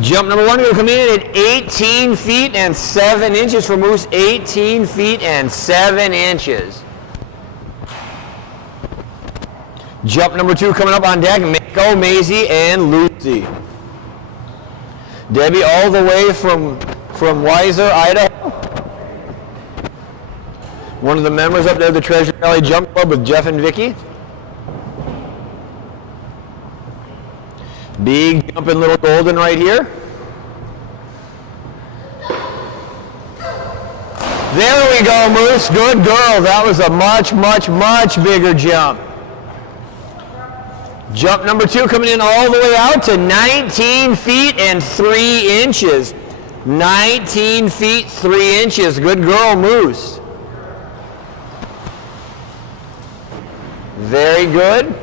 Jump number 1 going to come in at 18 feet and 7 inches for Moose. 18 feet and 7 inches. Jump number 2 coming up on deck. Mako, Maisie, and Lucy. Debbie all the way from Weiser, Idaho. One of the members up there of the Treasure Valley Jump Club with Jeff and Vicky. Big jumping little golden right here. There we go, Moose. Good girl. That was a much, much, much bigger jump. Jump number 2 coming in all the way out to 19 feet and 3 inches. 19 feet 3 inches. Good girl, Moose. Very good.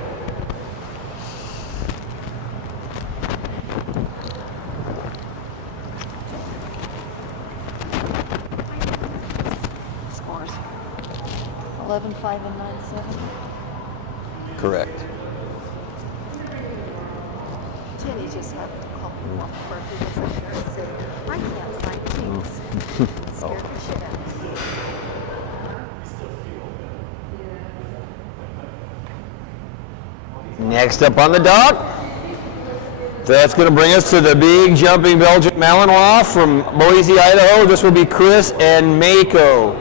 Scores 11, 5, and 9, 7. Correct. Jenny just happened to call me up for a few days later and said, I can't find things. Scared the shit out of me. Next up on the dock, that's going to bring us to the big jumping Belgian Malinois from Boise, Idaho. This will be Chris and Mako.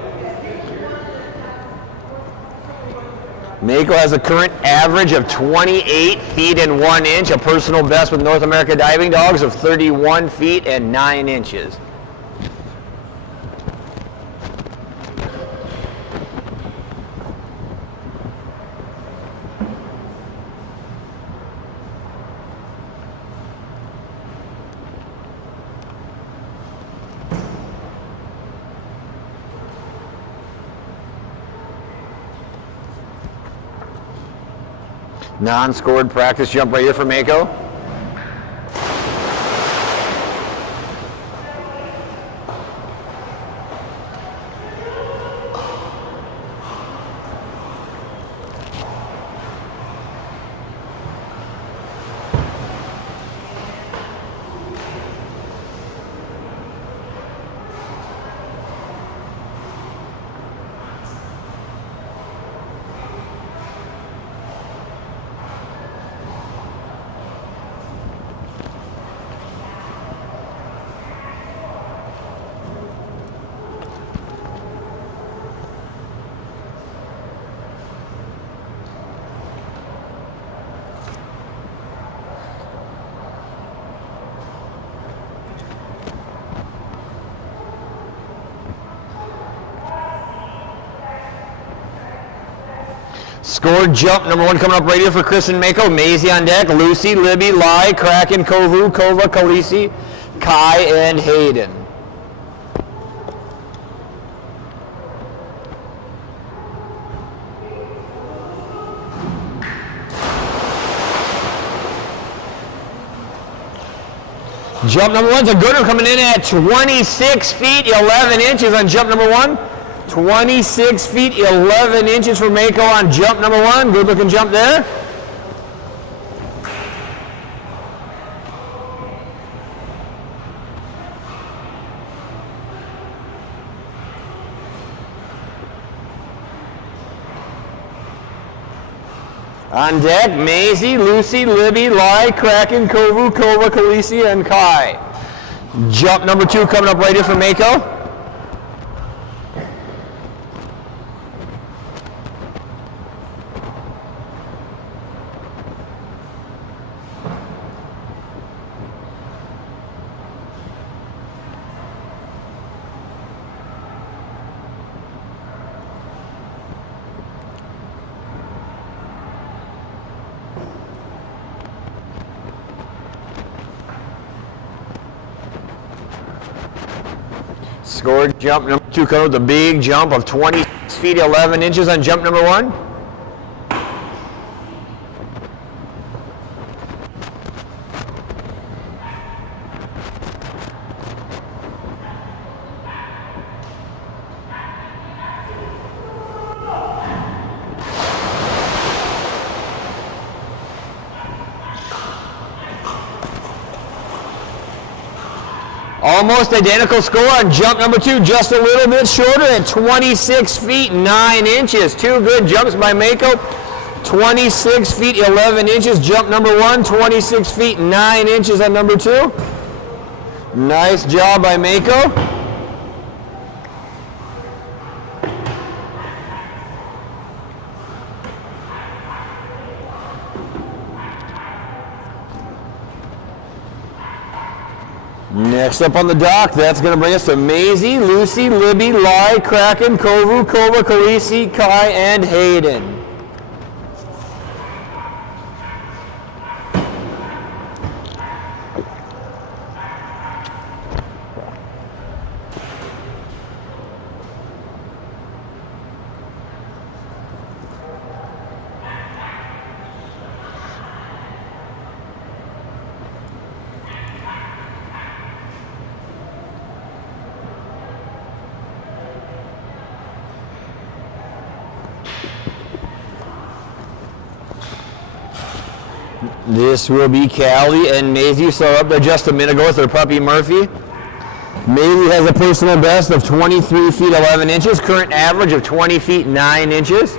Mako has a current average of 28 feet and 1 inch, a personal best with North America Diving Dogs of 31 feet and 9 inches. Non-scored practice jump right here for Mako. Scored jump number 1 coming up right here for Chris and Mako. Maisie on deck. Lucy, Libby, Lai, Kraken, Kovu, Kova, Khaleesi, Kai, and Hayden. Jump number 1's a good one, coming in at 26 feet 11 inches on jump number 1. 26 feet 11 inches for Mako on jump number 1. Good looking jump there. On deck, Maisie, Lucy, Libby, Lai, Kraken, Kovu, Kova, Khaleesi, and Kai. Jump number 2 coming up right here for Mako. Scored jump number 2 coming with a big jump of 26 feet 11 inches on jump number 1. Almost identical score on jump number 2, just a little bit shorter at 26 feet 9 inches. 2 good jumps by Mako. 26 feet 11 inches, jump number 1, 26 feet 9 inches on number 2. Nice job by Mako. Next up on the dock, that's going to bring us to Maisie, Lucy, Libby, Lai, Kraken, Kovu, Kova, Khaleesi, Kai, and Hayden. This will be Callie and Maisie, so up there just a minute ago with their puppy Murphy. Maisie has a personal best of 23 feet 11 inches, current average of 20 feet 9 inches.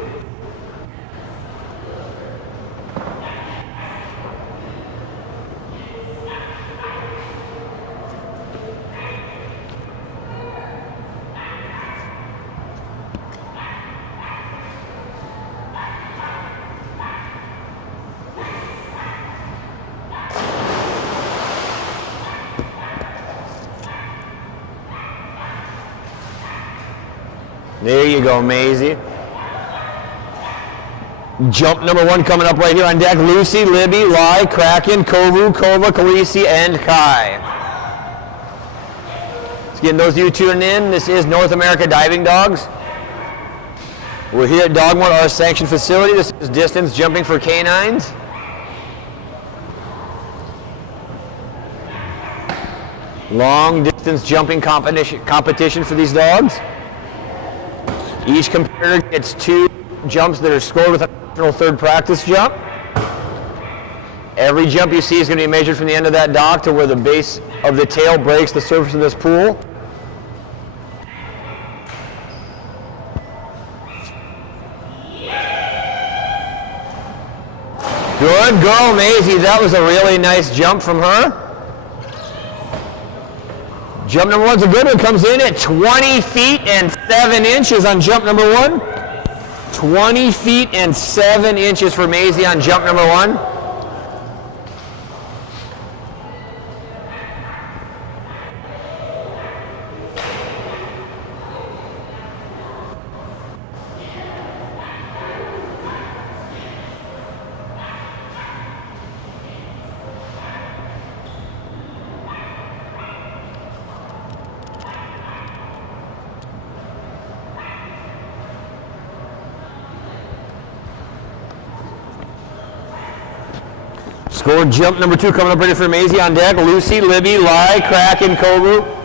There you go, Maisie. Jump number 1 coming up right here on deck. Lucy, Libby, Lai, Kraken, Kovu, Kova, Khaleesi, and Kai. Just getting those of you tuning in, this is North America Diving Dogs. We're here at Dogmode, our sanctioned facility. This is distance jumping for canines. Long distance jumping competition for these dogs. Each competitor gets 2 jumps that are scored with a national third practice jump. Every jump you see is going to be measured from the end of that dock to where the base of the tail breaks the surface of this pool. Good girl, Maisie. That was a really nice jump from her. Jump number 1's a good one. Comes in at 20 feet and 7 inches on jump number 1. 20 feet and 7 inches for Maisie on jump number 1. Score jump number 2 coming up ready for Maisie on deck. Lucy, Libby, Lai, Kraken, Kovu.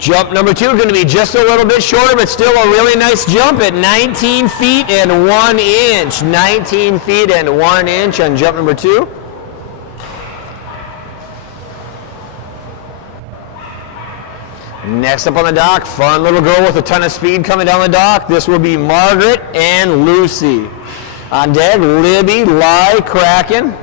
Jump number 2 going to be just a little bit shorter, but still a really nice jump at 19 feet and 1 inch. 19 feet and 1 inch on jump number 2. Next up on the dock, fun little girl with a ton of speed coming down the dock. This will be Margaret and Lucy. On deck, Libby, Lai, Kraken.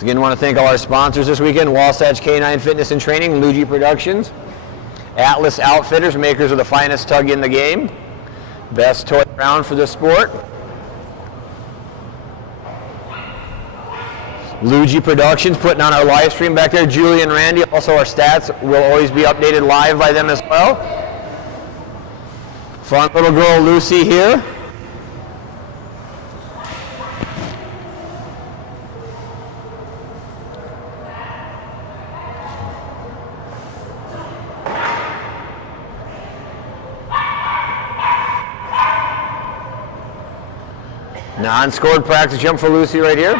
Again, want to thank all our sponsors this weekend: Wasatch Canine Fitness and Training, Luigi Productions, Atlas Outfitters, makers of the finest tug in the game, best toy around for this sport. Luigi Productions putting on our live stream back there. Julie and Randy, also our stats will always be updated live by them as well. Fun little girl Lucy here. Non-scored practice jump for Lucy right here.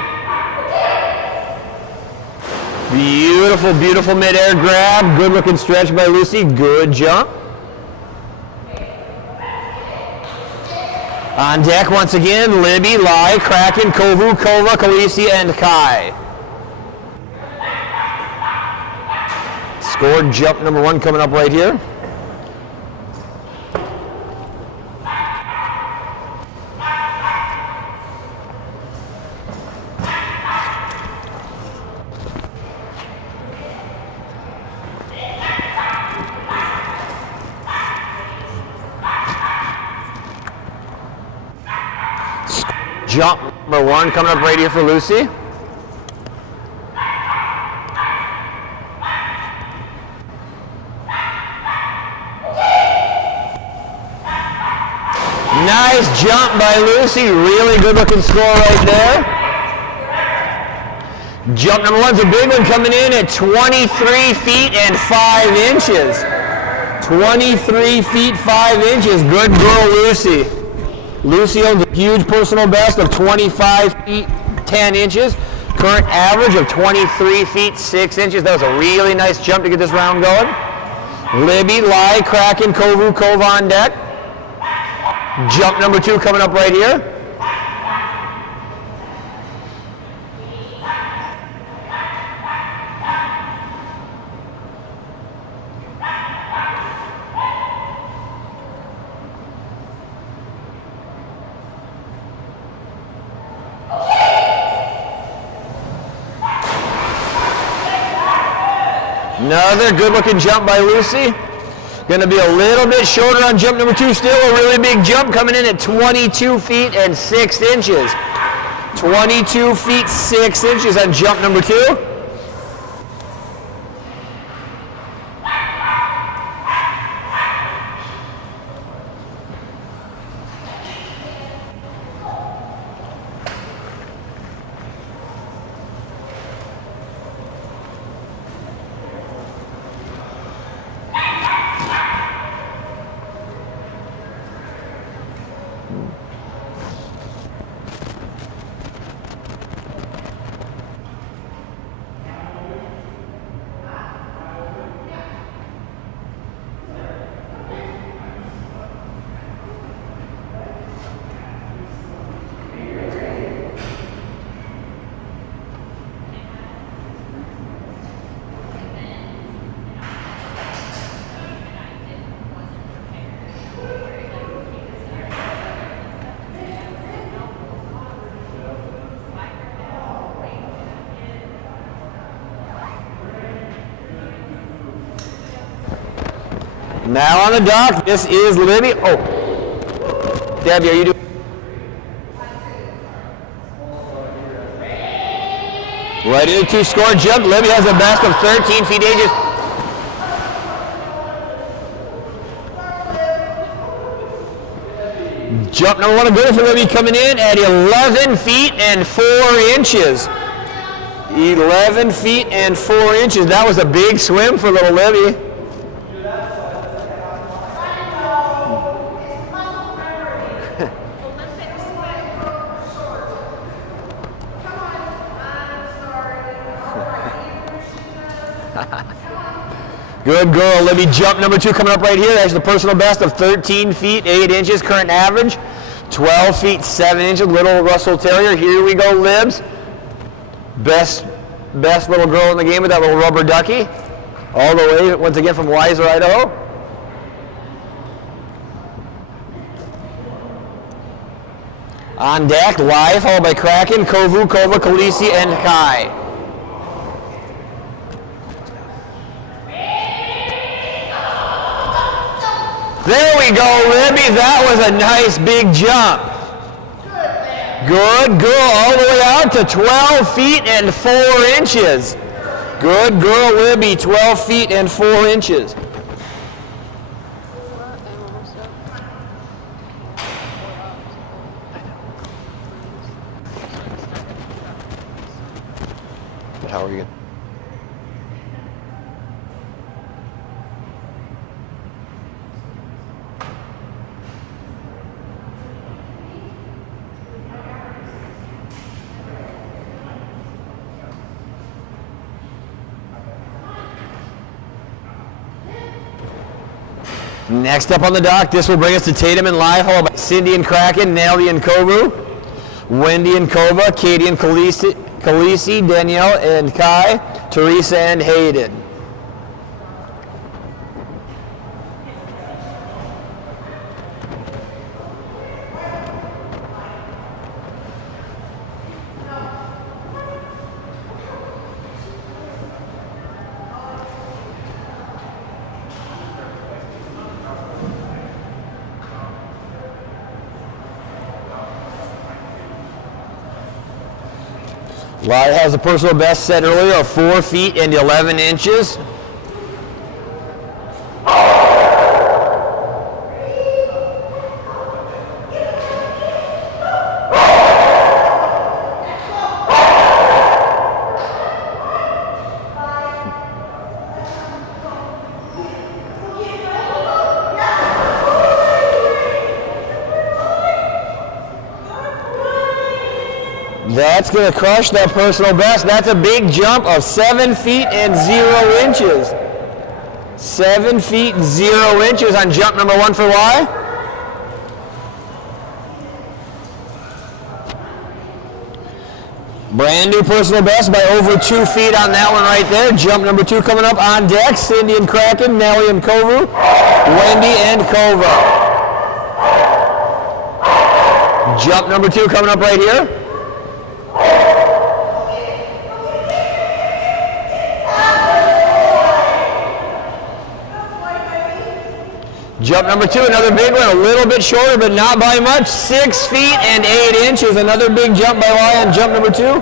Beautiful, beautiful mid-air grab. Good looking stretch by Lucy. Good jump. On deck once again, Libby, Lai, Kraken, Kovu, Kova, Khaleesi, and Kai. Scored jump number 1 coming up right here. Jump number 1 coming up right here for Lucy. Nice jump by Lucy. Really good looking score right there. Jump number 1's a big one coming in at 23 feet and 5 inches. 23 feet 5 inches. Good girl Lucy. Lucy owns a huge personal best of 25 feet 10 inches. Current average of 23 feet 6 inches. That was a really nice jump to get this round going. Libby, Lai, Kraken, Kovu, Kova on deck. Jump number 2 coming up right here. Another good-looking jump by Lucy. Going to be a little bit shorter on jump number 2. Still a really big jump coming in at 22 feet and 6 inches. 22 feet 6 inches on jump number 2. Now on the dock, this is Libby. Oh, Debbie, are you doing? Right into 2 score jump. Libby has a best of 13 feet inches. Jump number 1 good for Libby coming in at 11 feet and 4 inches. 11 feet and 4 inches. That was a big swim for little Libby. Good girl, Libby. Jump number 2 coming up right here. That's the personal best of 13 feet, 8 inches, current average. 12 feet, 7 inches, little Russell Terrier. Here we go, Libs. Best little girl in the game with that little rubber ducky. All the way, once again, from Weiser, Idaho. On deck, live, followed by Kraken, Kovu, Kova, Khaleesi, and Kai. There we go, Libby. That was a nice big jump. Good girl, all the way out to 12 feet and 4 inches. Good girl, Libby, 12 feet and 4 inches. But how are you? Next up on the dock, this will bring us to Tatum and Live, followed by Cindy and Kraken, Nelly and Kovu, Wendy and Kova, Katie and Khaleesi, Danielle and Kai, Teresa and Hayden. Live has a personal best set earlier of 4 feet and 11 inches. That's going to crush that personal best. That's a big jump of 7 feet and 0 inches. 7 feet, 0 inches on jump number 1 for Y. Brand new personal best by over 2 feet on that one right there. Jump number 2 coming up on deck. Cindy and Kraken, Nelly and Kovu, Wendy and Kova. Jump number 2 coming up right here. Jump number 2, another big one, a little bit shorter, but not by much. 6 feet and 8 inches, another big jump by Y on jump number 2.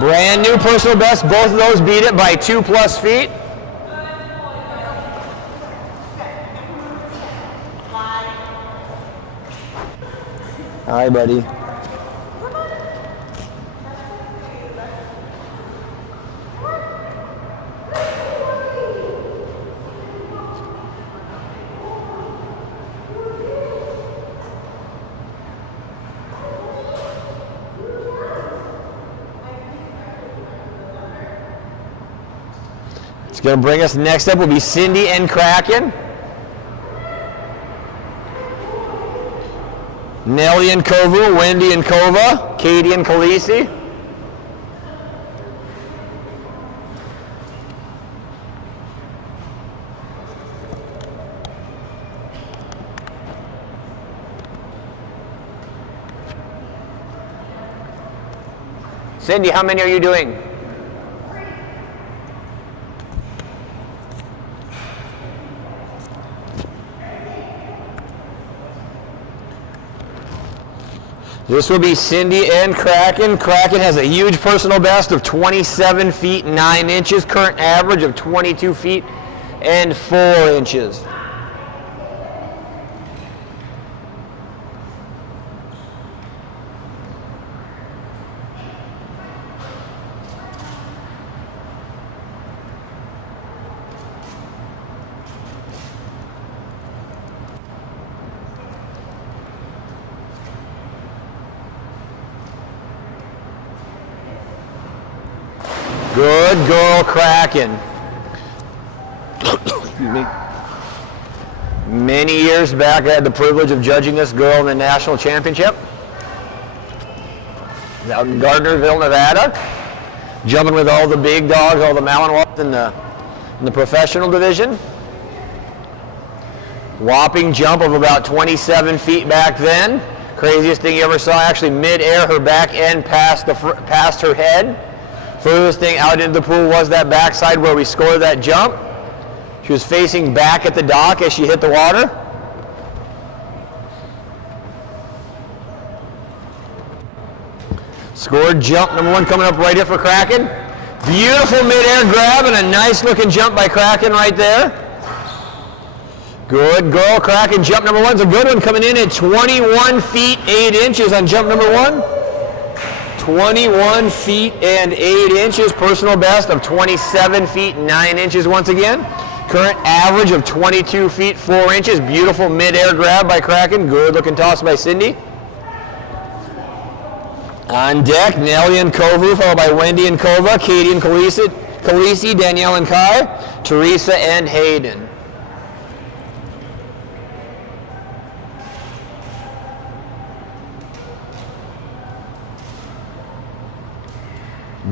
Brand new personal best, both of those beat it by 2+ feet. Hi, buddy. It's going to bring us next up will be Cindy and Kraken. Nelly and Kovu, Wendy and Kova, Katie and Khaleesi. Cindy, how many are you doing? This will be Cindy and Kraken. Kraken has a huge personal best of 27 feet 9 inches, current average of 22 feet and 4 inches. Good girl, Kraken. Excuse me. Many years back, I had the privilege of judging this girl in the national championship. Out in Gardnerville, Nevada. Jumping with all the big dogs, all the Malinois in the professional division. Whopping jump of about 27 feet back then. Craziest thing you ever saw, actually mid-air, her back end passed her head. Furthest thing out into the pool was that backside where we scored that jump. She was facing back at the dock as she hit the water. Scored jump number 1 coming up right here for Kraken. Beautiful mid-air grab and a nice looking jump by Kraken right there. Good girl, Kraken. Jump number 1's a good one, coming in at 21 feet 8 inches on jump number 1. 21 feet and 8 inches. Personal best of 27 feet 9 inches once again. Current average of 22 feet 4 inches. Beautiful mid-air grab by Kraken. Good looking toss by Cindy. On deck, Nelly and Kovu, followed by Wendy and Kova, Katie and Khaleesi, Danielle and Kai, Teresa and Hayden.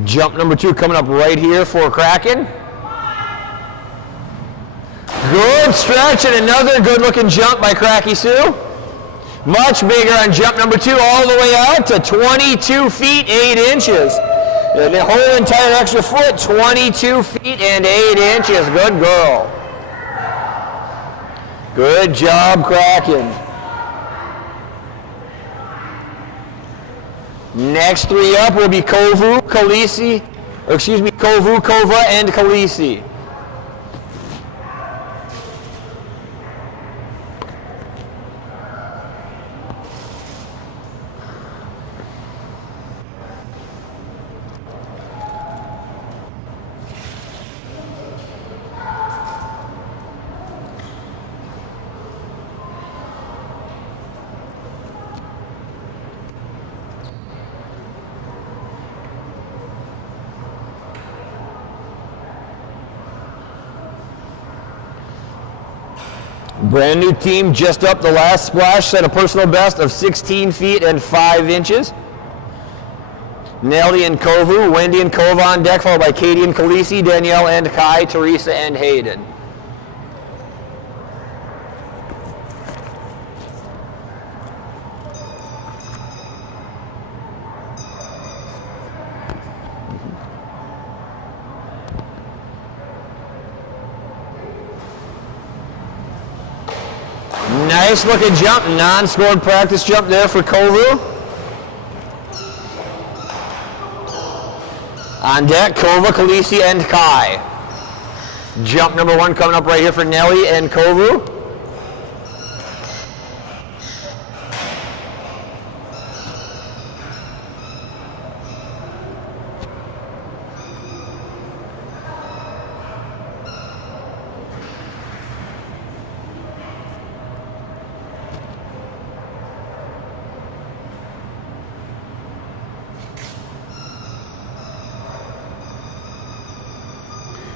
Jump number 2 coming up right here for Kraken. Good stretch and another good looking jump by Cracky Sue. Much bigger on jump number 2, all the way out to 22 feet 8 inches. The whole entire extra foot, 22 feet and 8 inches. Good girl. Good job, Kraken. Next 3 up will be Kovu, Khaleesi, Kovu, Kova, and Khaleesi. Brand new team just up the last splash, set a personal best of 16 feet and 5 inches. Nelly and Kovu, Wendy and Kova on deck, followed by Katie and Khaleesi, Danielle and Kai, Teresa and Hayden. Nice looking jump, non-scored practice jump there for Kovu. On deck, Kova, Khaleesi, and Kai. Jump number 1 coming up right here for Nelly and Kovu.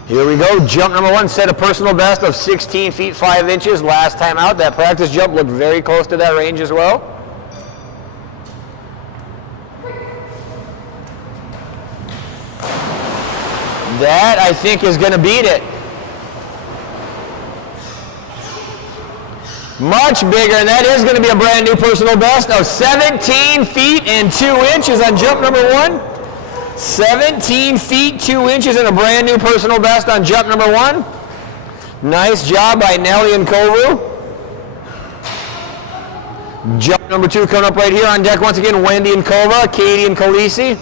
Here we go, jump number 1, set a personal best of 16 feet 5 inches. Last time out, that practice jump looked very close to that range as well. That, I think, is going to beat it. Much bigger, and that is going to be a brand new personal best of 17 feet and 2 inches on jump number 1. 17 feet 2 inches and a brand new personal best on jump number 1. Nice job by Nelly and Kovu. Jump number 2 coming up right here on deck once again, Wendy and Kova, Katie and Khaleesi.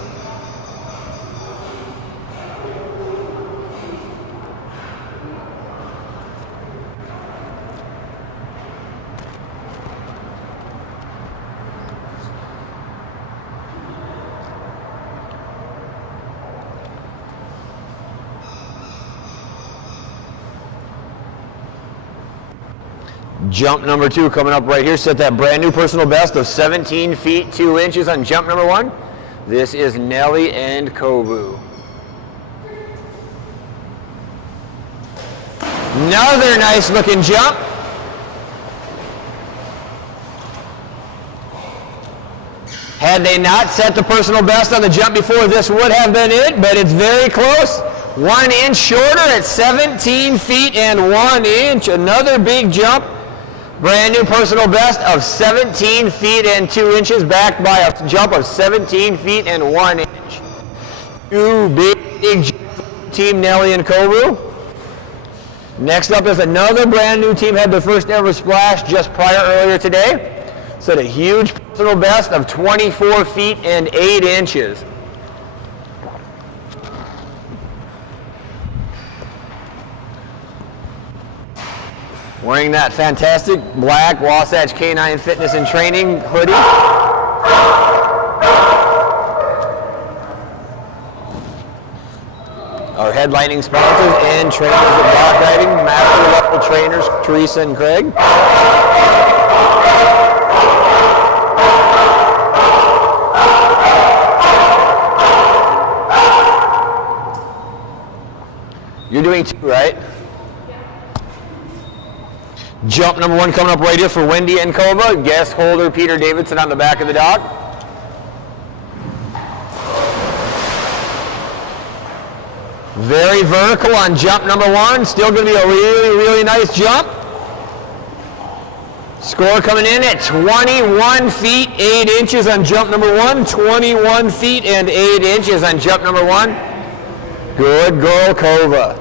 Jump number 2 coming up right here. Set that brand new personal best of 17 feet 2 inches on jump number 1. This is Nelly and Kovu. Another nice looking jump. Had they not set the personal best on the jump before, this would have been it, but it's very close. 1 inch shorter at 17 feet and 1 inch. Another big jump. Brand new personal best of 17 feet and 2 inches, backed by a jump of 17 feet and 1 inch. Two big jumps for Team Nelly and Kovu. Next up is another brand new team, had their first ever splash just earlier today. Set a huge personal best of 24 feet and 8 inches. Wearing that fantastic black Wasatch Canine Fitness and Training hoodie. Our headlining sponsors and trainers of dog riding, master level trainers Teresa and Craig. You're doing 2, right? Jump number 1 coming up right here for Wendy and Kova. Guest holder Peter Davidson on the back of the dog. Very vertical on jump number 1. Still going to be a really, really nice jump. Score coming in at 21 feet, 8 inches on jump number 1. 21 feet and 8 inches on jump number 1. Good girl, Kova.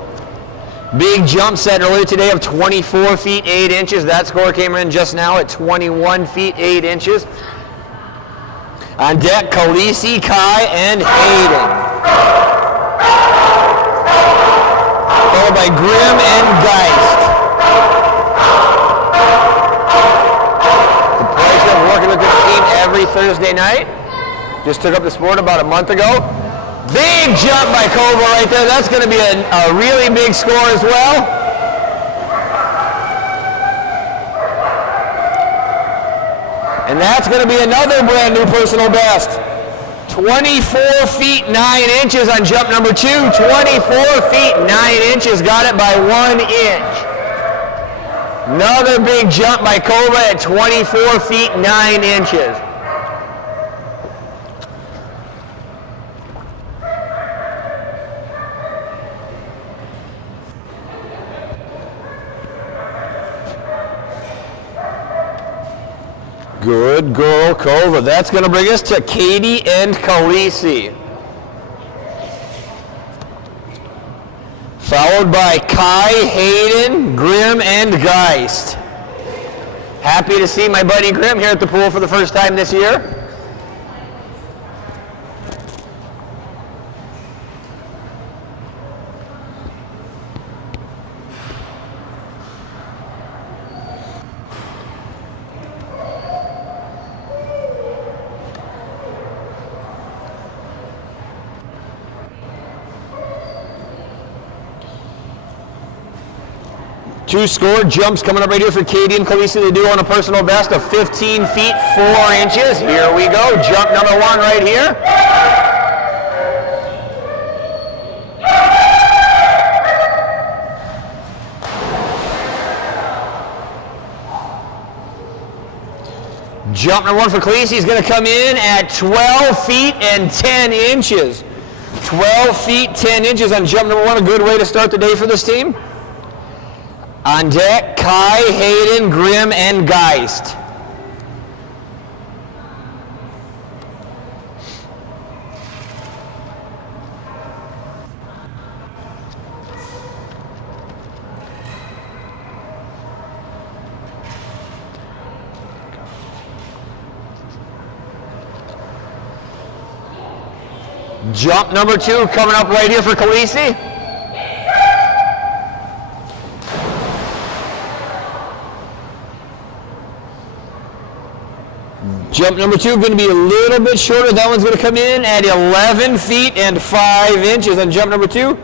Big jump set earlier today of 24 feet, 8 inches. That score came in just now at 21 feet, 8 inches. On deck, Khaleesi, Kai, and Hayden. Followed by Grimm and Geist. The pleasure of working with this team every Thursday night. Just took up the sport about a month ago. Big jump by Kova right there. That's going to be a really big score as well. And that's going to be another brand new personal best. 24 feet 9 inches on jump number 2. 24 feet 9 inches, got it by 1 inch. Another big jump by Kova at 24 feet 9 inches. Good girl, Kova. That's going to bring us to Katie and Khaleesi. Followed by Kai, Hayden, Grimm, and Geist. Happy to see my buddy Grimm here at the pool for the first time this year. Two scored jumps coming up right here for Katie and Khaleesi. They do on a personal best of 15 feet 4 inches. Here we go. Jump number 1 right here. Jump number 1 for Khaleesi is going to come in at 12 feet and 10 inches. 12 feet 10 inches on jump number 1. A good way to start the day for this team. On deck, Kai, Hayden, Grimm, and Geist. Jump number 2 coming up right here for Khaleesi. Jump number 2 going to be a little bit shorter. That one's going to come in at 11 feet and 5 inches on jump number 2.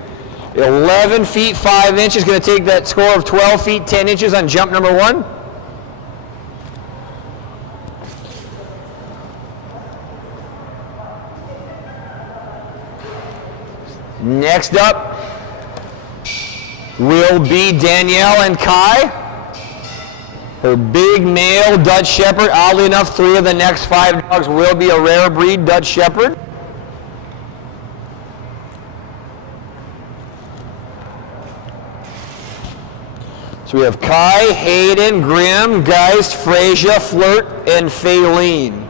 11 feet 5 inches, going to take that score of 12 feet 10 inches on jump number 1. Next up, will be Danielle and Kai. Her big male Dutch Shepherd. Oddly enough, 3 of the next 5 dogs will be a rare breed Dutch Shepherd. So we have Kai, Hayden, Grimm, Geist, Freysia, Flirt, and Faylene.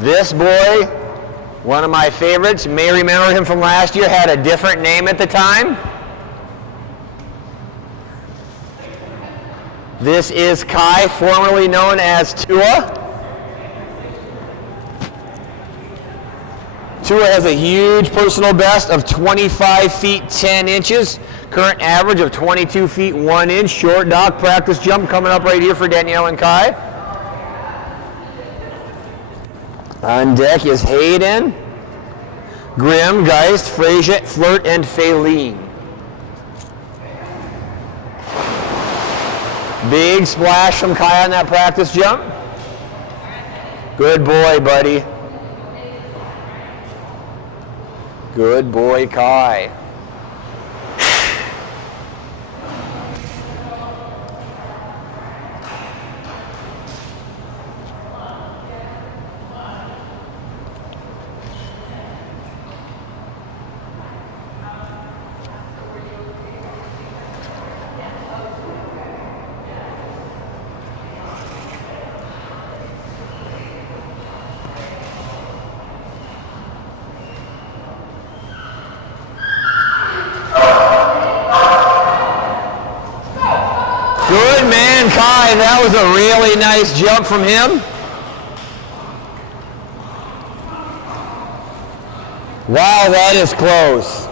This boy, one of my favorites, may remember him from last year, had a different name at the time. This is Kai, formerly known as Tua. Tua has a huge personal best of 25 feet 10 inches. Current average of 22 feet 1 inch. Short dog practice jump coming up right here for Danielle and Kai. On deck is Hayden, Grimm, Geist, Freysia, Flirt, and Faylene. Big splash from Kai on that practice jump. Good boy, buddy. Good boy, Kai. Good man, Kai. That was a really nice jump from him. Wow, that is close.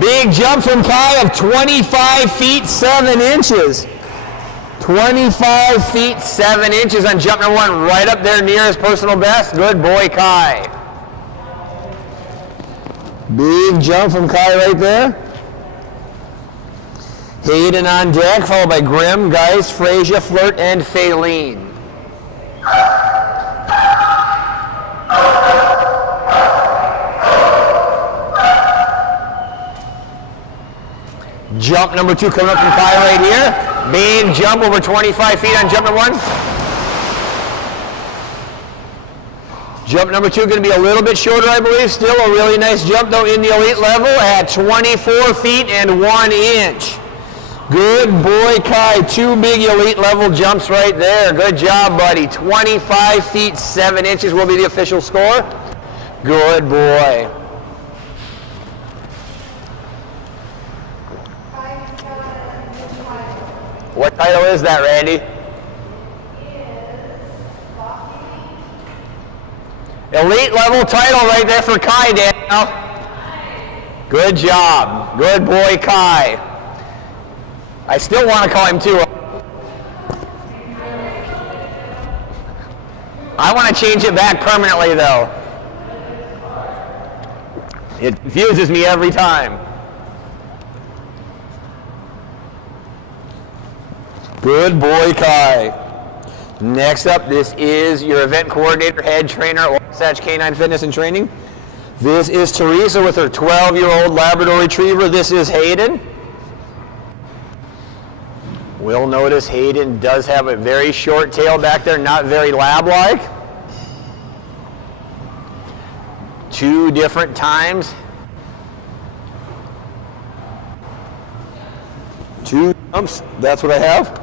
Big jump from Kai of 25 feet 7 inches. 25 feet 7 inches on jump number 1, right up there near his personal best. Good boy, Kai. Big jump from Kai right there. Hayden on deck, followed by Grimm, Geist, Freysia, Flirt, and Faylene. Jump number 2 coming up from Kai right here. Big jump over 25 feet on jump number 1. Jump number 2 going to be a little bit shorter, I believe. Still a really nice jump, though, in the elite level at 24 feet and 1 inch. Good boy, Kai. 2 big elite level jumps right there. Good job, buddy. 25 feet 7 inches will be the official score. Good boy. What title is that, Randy? Elite level title right there for Kai, Daniel. Good job. Good boy, Kai. I still want to call him Tua. I want to change it back permanently, though. It confuses me every time. Good boy, Kai. Next up, this is your event coordinator, head trainer, Wasatch Canine Fitness and Training. This is Teresa with her 12-year-old Labrador Retriever. This is Hayden. We'll notice Hayden does have a very short tail back there, not very lab-like. 2 different times. 2 jumps, that's what I have.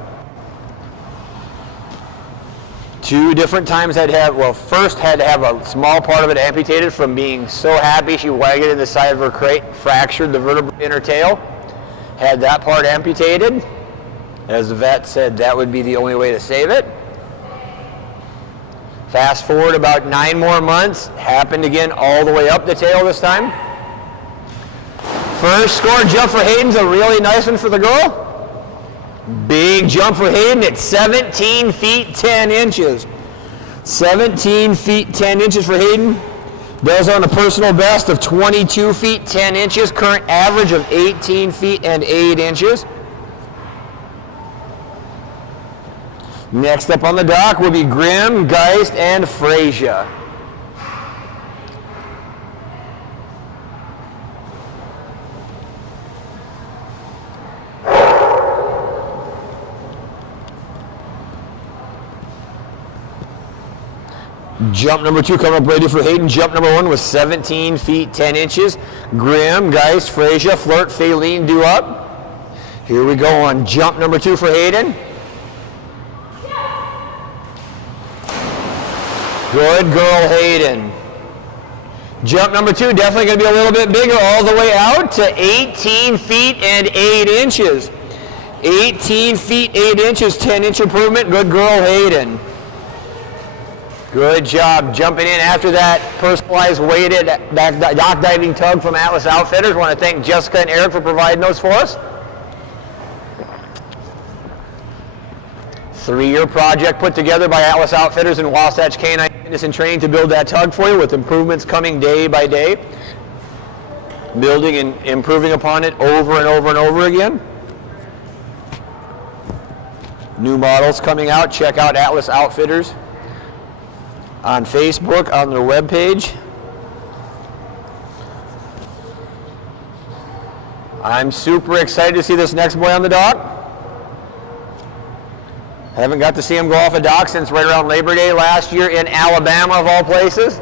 2 different times I'd have, well, first had to have a small part of it amputated from being so happy she wagged it in the side of her crate, fractured the vertebrae in her tail. Had that part amputated. As the vet said, that would be the only way to save it. Fast forward about 9 more months, happened again all the way up the tail this time. First score jump for Hayden's a really nice one for the girl. Big jump for Hayden at 17 feet 10 inches. 17 feet 10 inches for Hayden. Does on a personal best of 22 feet 10 inches. Current average of 18 feet and 8 inches. Next up on the dock will be Grimm, Geist, and Freysia. Jump number 2 coming up ready for Hayden. Jump number 1 was 17 feet 10 inches. Grimm, Geist, Frazier, Flirt, Faline do up. Here we go on jump number 2 for Hayden. Good girl, Hayden. Jump number 2, definitely going to be a little bit bigger, all the way out to 18 feet and 8 inches. 18 feet 8 inches, 10-inch improvement. Good girl, Hayden. Good job jumping in after that personalized weighted dock diving tug from Atlas Outfitters. Want to thank Jessica and Eric for providing those for us. 3-year project put together by Atlas Outfitters and Wasatch Canine Fitness and Training to build that tug for you, with improvements coming day by day. Building and improving upon it over and over and over again. New models coming out. Check out Atlas Outfitters on Facebook, on their webpage. I'm super excited to see this next boy on the dock. Haven't got to see him go off a dock since right around Labor Day last year in Alabama, of all places.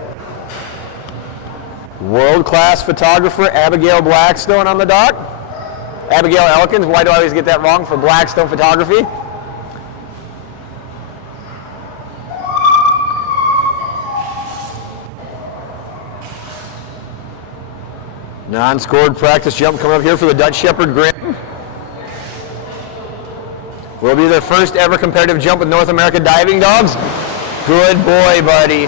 World-class photographer Abigail Blackstone on the dock. Abigail Elkins, why do I always get that wrong, for Blackstone Photography? Non-scored practice jump coming up here for the Dutch Shepherd Grimm. Will be their first ever competitive jump with North America Diving Dogs. Good boy, buddy.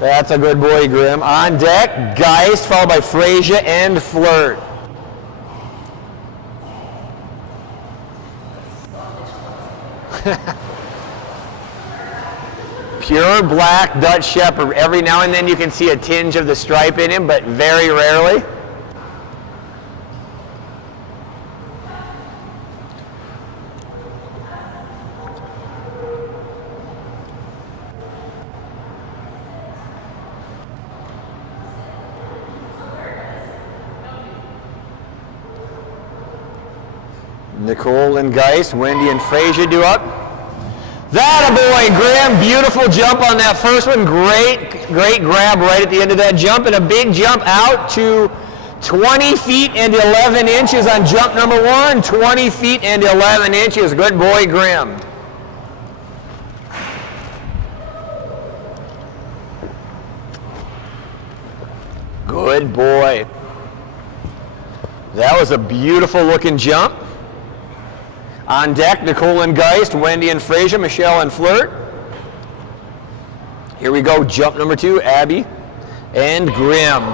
That's a good boy, Grimm. On deck, Geist, followed by Frazier and Flirt. Pure black Dutch Shepherd. Every now and then you can see a tinge of the stripe in him, but very rarely. Nicole and Geist, Wendy and Frazier do up. That a boy, Grimm. Beautiful jump on that first one. Great grab right at the end of that jump, and a big jump out to 20 feet and 11 inches on jump number 1. 20 feet and 11 inches. Good boy, Grimm. Good boy. That was a beautiful looking jump. On deck, Nicole and Geist, Wendy and Frazier, Michelle and Flirt. Here we go, jump number 2, Abby and Grimm.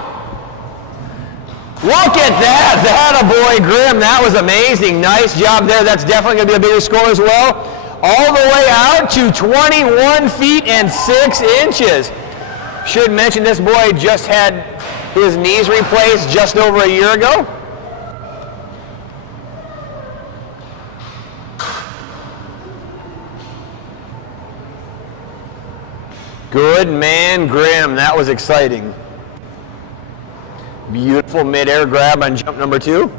Look at that! That a boy, Grimm. That was amazing. Nice job there. That's definitely going to be a bigger score as well. All the way out to 21 feet and 6 inches. Should mention this boy just had his knees replaced just over a year ago. Good man, Grimm. That was exciting. Beautiful mid-air grab on jump number 2.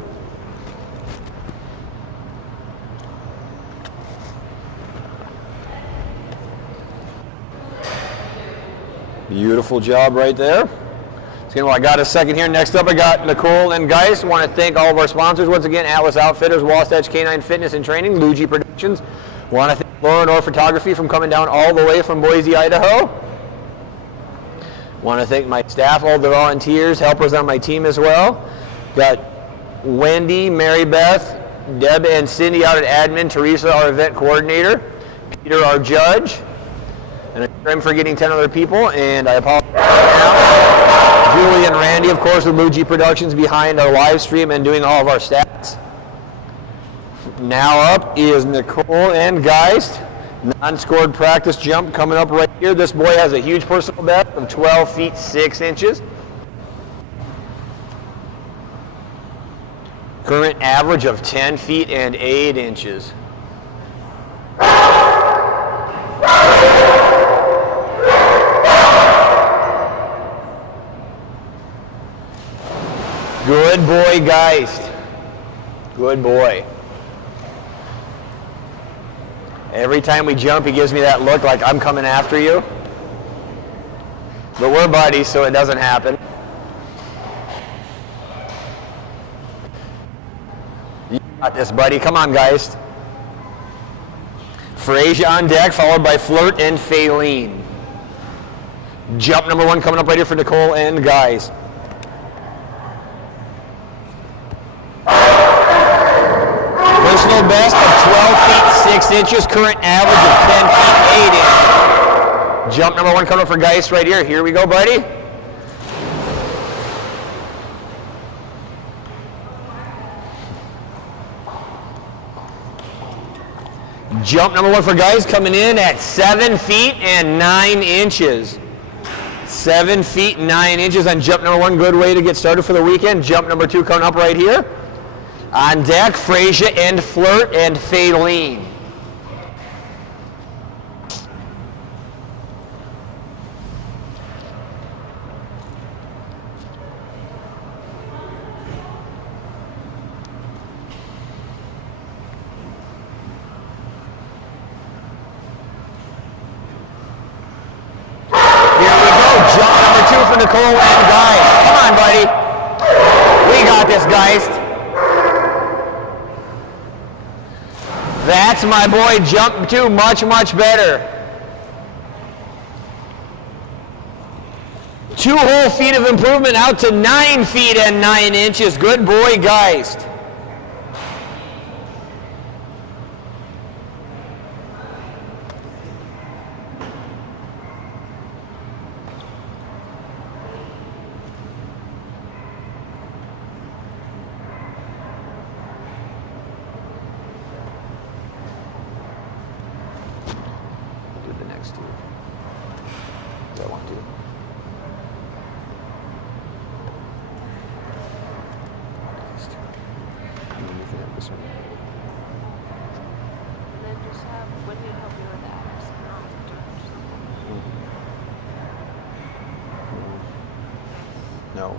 Beautiful job right there. So, I got a second here. Next up, I got Nicole and Geist. Want to thank all of our sponsors once again: Atlas Outfitters, Wasatch Canine Fitness and Training, Luigi Productions. Want to thank Lauren Orr Photography from coming down all the way from Boise, Idaho. Want to thank my staff, all the volunteers, helpers on my team as well. Got Wendy, Mary Beth, Deb and Cindy out at admin, Teresa, our event coordinator, Peter, our judge, and I'm forgetting 10 other people, and I apologize now. Julie and Randy, of course, with Luigi Productions behind our live stream and doing all of our stats. Now up is Nicole and Geist. Non-scored practice jump coming up right here. This boy has a huge personal best of 12 feet 6 inches. Current average of 10 feet and 8 inches. Good boy, Geist. Good boy. Every time we jump, he gives me that look like I'm coming after you. But we're buddies, so it doesn't happen. You got this, buddy. Come on, Geist. Frazier on deck, followed by Flirt and Faylene. Jump number 1 coming up right here for Nicole and Geist. Personal best of 12 feet 6 inches, current average of 10 feet 8 inches. Jump number 1 coming up for Geist right here. Here we go, buddy. Jump number 1 for Geist coming in at 7 feet and 9 inches. 7 feet 9 inches on jump number 1. Good way to get started for the weekend. Jump number 2 coming up right here. On deck, Frazier and Flirt and Faylene. For Nicole and Geist. Come on, buddy. We got this, Geist. That's my boy, jump 2, much, much better. 2 whole feet of improvement out to 9 feet and 9 inches. Good boy, Geist. No.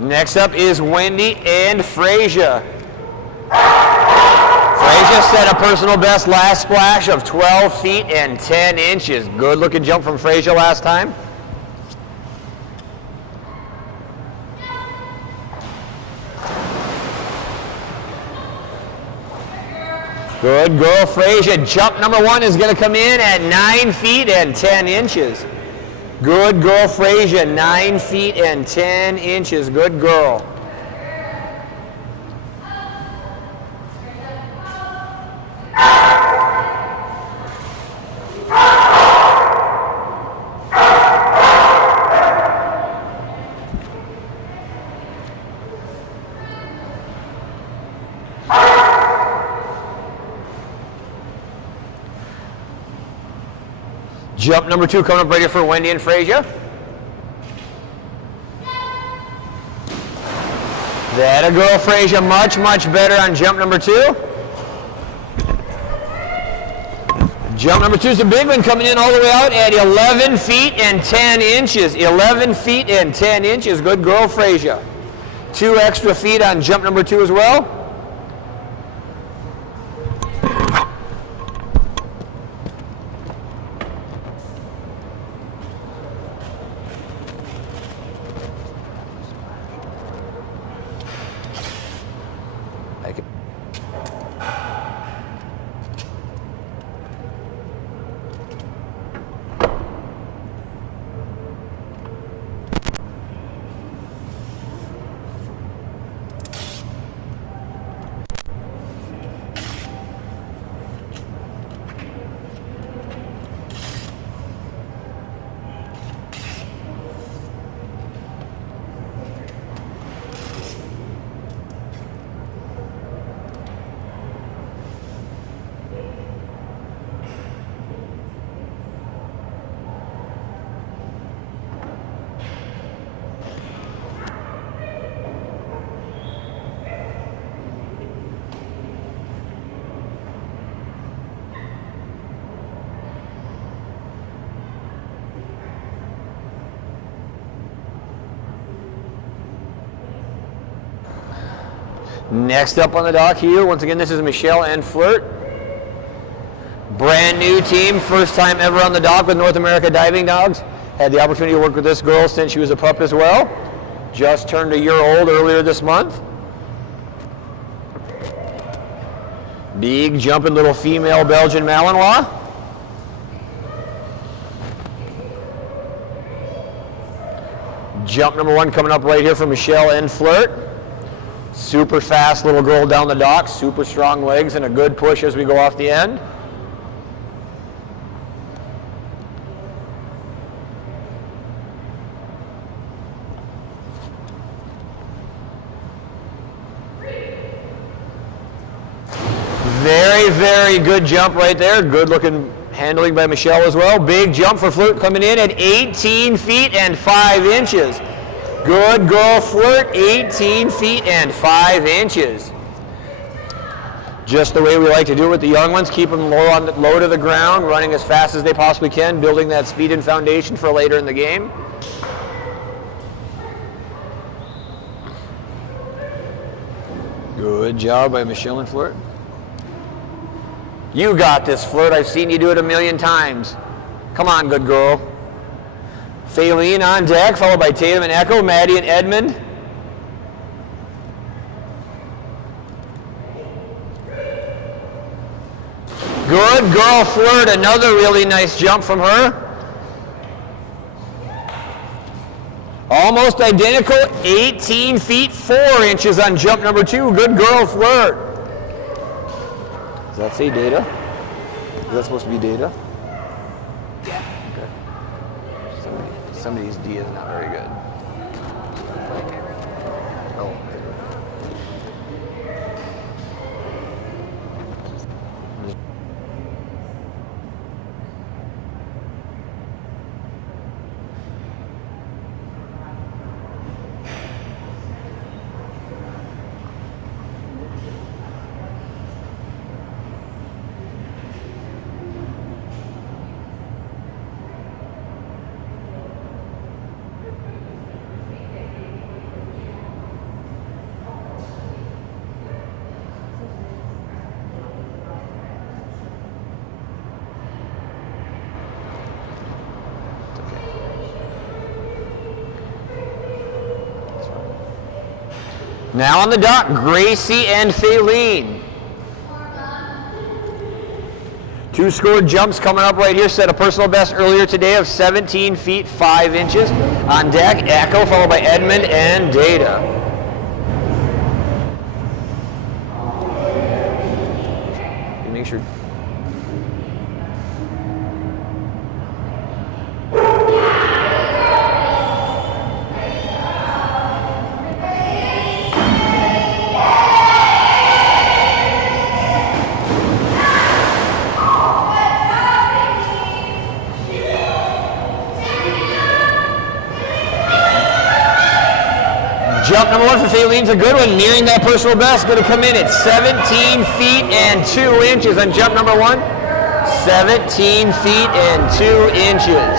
Next up is Wendy and Frazier. Frazier set a personal best last splash of 12 feet and 10 inches. Good looking jump from Frazier last time. Good girl, Frazier. Jump number 1 is going to come in at 9 feet and 10 inches. Good girl, Frazier. 9 feet and 10 inches. Good girl. Jump number 2 coming up right here for Wendy and Frazier. That a girl, Frazier. Much, much better on jump number 2. Jump number 2 is a big one coming in all the way out at 11 feet and 10 inches. 11 feet and 10 inches. Good girl, Frazier. 2 extra feet on jump number 2 as well. Next up on the dock here, once again, this is Michelle and Flirt. Brand new team, first time ever on the dock with North America Diving Dogs. Had the opportunity to work with this girl since she was a pup as well. Just turned a year old earlier this month. Big jumping little female Belgian Malinois. Jump number 1 coming up right here for Michelle and Flirt. Super fast little girl down the dock, super strong legs and a good push as we go off the end. Very, very good jump right there. Good looking handling by Michelle as well. Big jump for Flirt coming in at 18 feet and 5 inches. Good girl, Flirt, 18 feet and 5 inches. Just the way we like to do it with the young ones. Keep them low to the ground, running as fast as they possibly can, building that speed and foundation for later in the game. Good job by Michelle and Flirt. You got this, Flirt. I've seen you do it a million times. Come on, good girl. Faylene on deck, followed by Tatum and Echo, Maddie and Edmund. Good girl, Flirt. Another really nice jump from her. Almost identical, 18 feet 4 inches on jump number 2. Good girl, Flirt. Does that say data? Is that supposed to be data? Yeah. Okay. Somebody's D is not very good. Oh. Now on the dock, Gracie and Faylene. 2 scored jumps coming up right here. Set a personal best earlier today of 17 feet 5 inches. On deck, Echo, followed by Edmund and Data. Make sure. Jump number 1 for Faylene's a good one, nearing that personal best. Going to come in at 17 feet and 2 inches on jump number 1. 17 feet and 2 inches.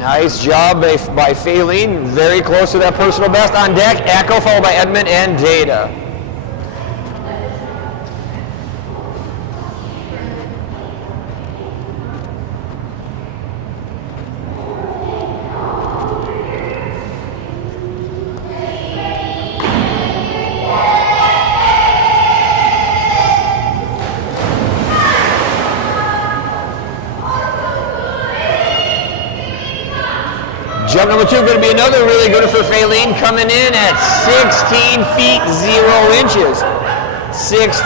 Nice job by Faylene. Very close to that personal best. On deck, Echo, followed by Edmund and Data. Jump number 2 going to be another really good for Faylene, coming in at 16 feet 0 inches. 16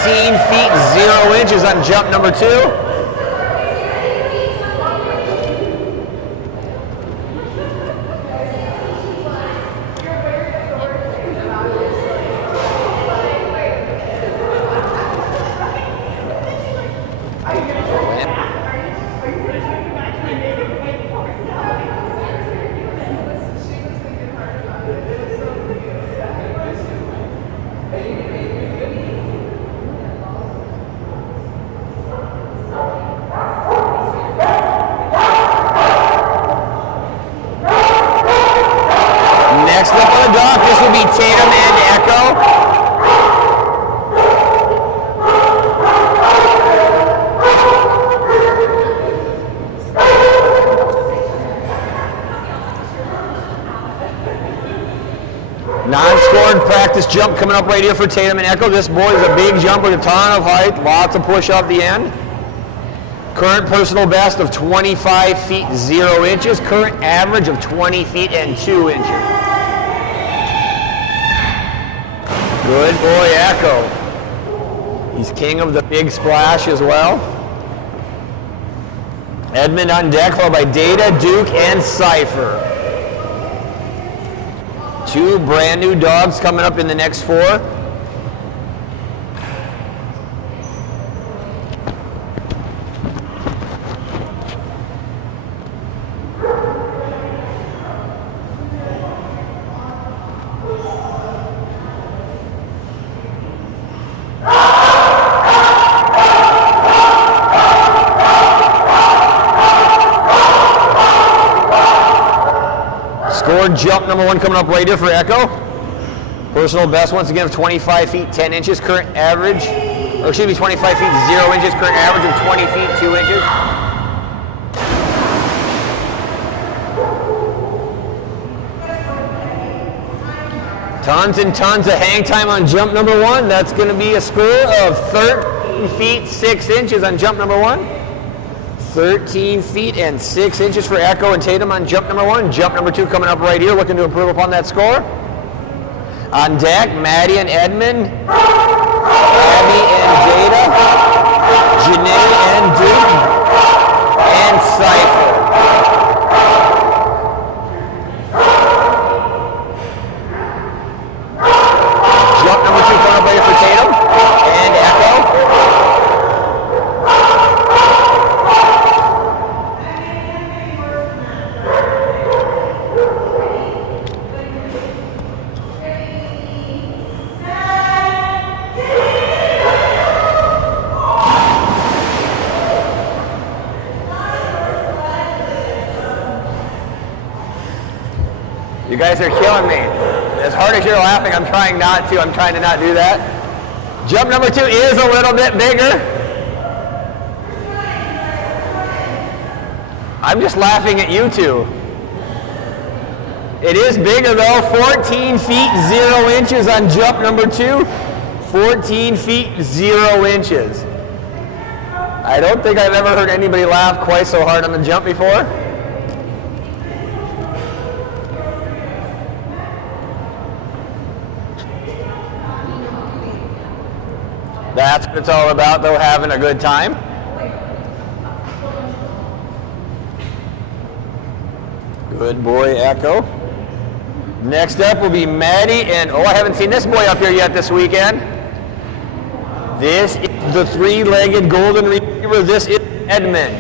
feet 0 inches on jump number 2. practice jump coming up right here for Tatum and Echo. This boy is a big jump with a ton of height, lots of push off the end. Current personal best of 25 feet 0 inches. Current average of 20 feet and 2 inches. Good boy, Echo. He's king of the big splash as well. Edmund on deck, followed by Data, Duke, and Cypher. 2 brand new dogs coming up in the next 4. Scored jump number 1 coming up right here for Echo. Personal best once again of 25 feet 10 inches. Current average, or excuse me, 25 feet 0 inches. Current average of 20 feet 2 inches. Tons and tons of hang time on jump number 1. That's going to be a score of 13 feet 6 inches on jump number 1. 13 feet and 6 inches for Echo and Tatum on jump number 1. Jump number 2 coming up right here, looking to improve upon that score. On deck, Maddie and Edmund, Abby and Data, Janae and Duke, and Cypher. Jump number 2 coming up right here for Tatum and Echo. You guys are killing me. As hard as you're laughing, I'm trying not to. I'm trying to not do that. Jump number 2 is a little bit bigger. I'm just laughing at you two. It is bigger though, 14 feet 0 inches on jump number 2. 14 feet 0 inches. I don't think I've ever heard anybody laugh quite so hard on the jump before. That's what it's all about, though, having a good time. Good boy, Echo. Next up will be Maddie, and I haven't seen this boy up here yet this weekend. This is the 3-legged golden retriever. This is Edmund.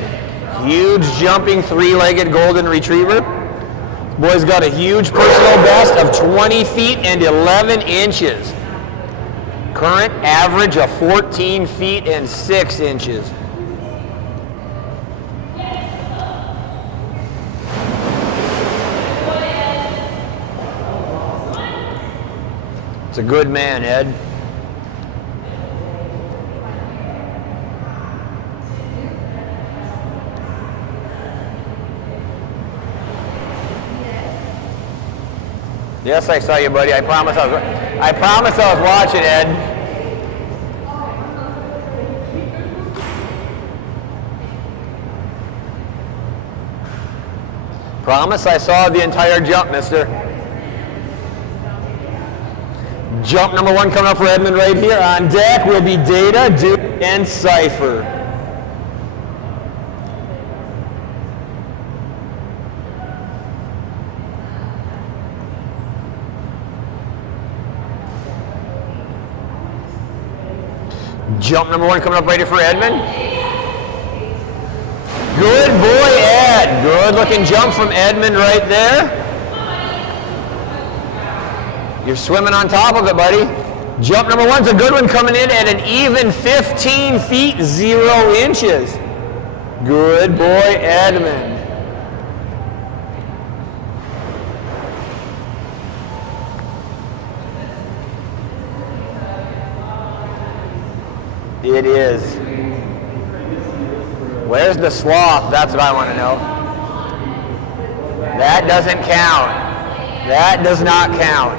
Huge jumping 3-legged golden retriever. Boy's got a huge personal best of 20 feet and 11 inches. Current average of 14 feet and 6 inches. It's a good man, Ed. Yes, I saw you, buddy. I promise I was watching, Ed. Promise I saw the entire jump, mister. Jump number 1 coming up for Edmund right here. On deck will be Data, Duke, and Cypher. Jump number 1 coming up right here for Edmund. Good boy, Ed. Good looking jump from Edmund right there. You're swimming on top of it, buddy. Jump number 1's a good one, coming in at an even 15 feet 0 inches. Good boy, Edmund. It is. Where's the sloth? That's what I want to know. That doesn't count. That does not count.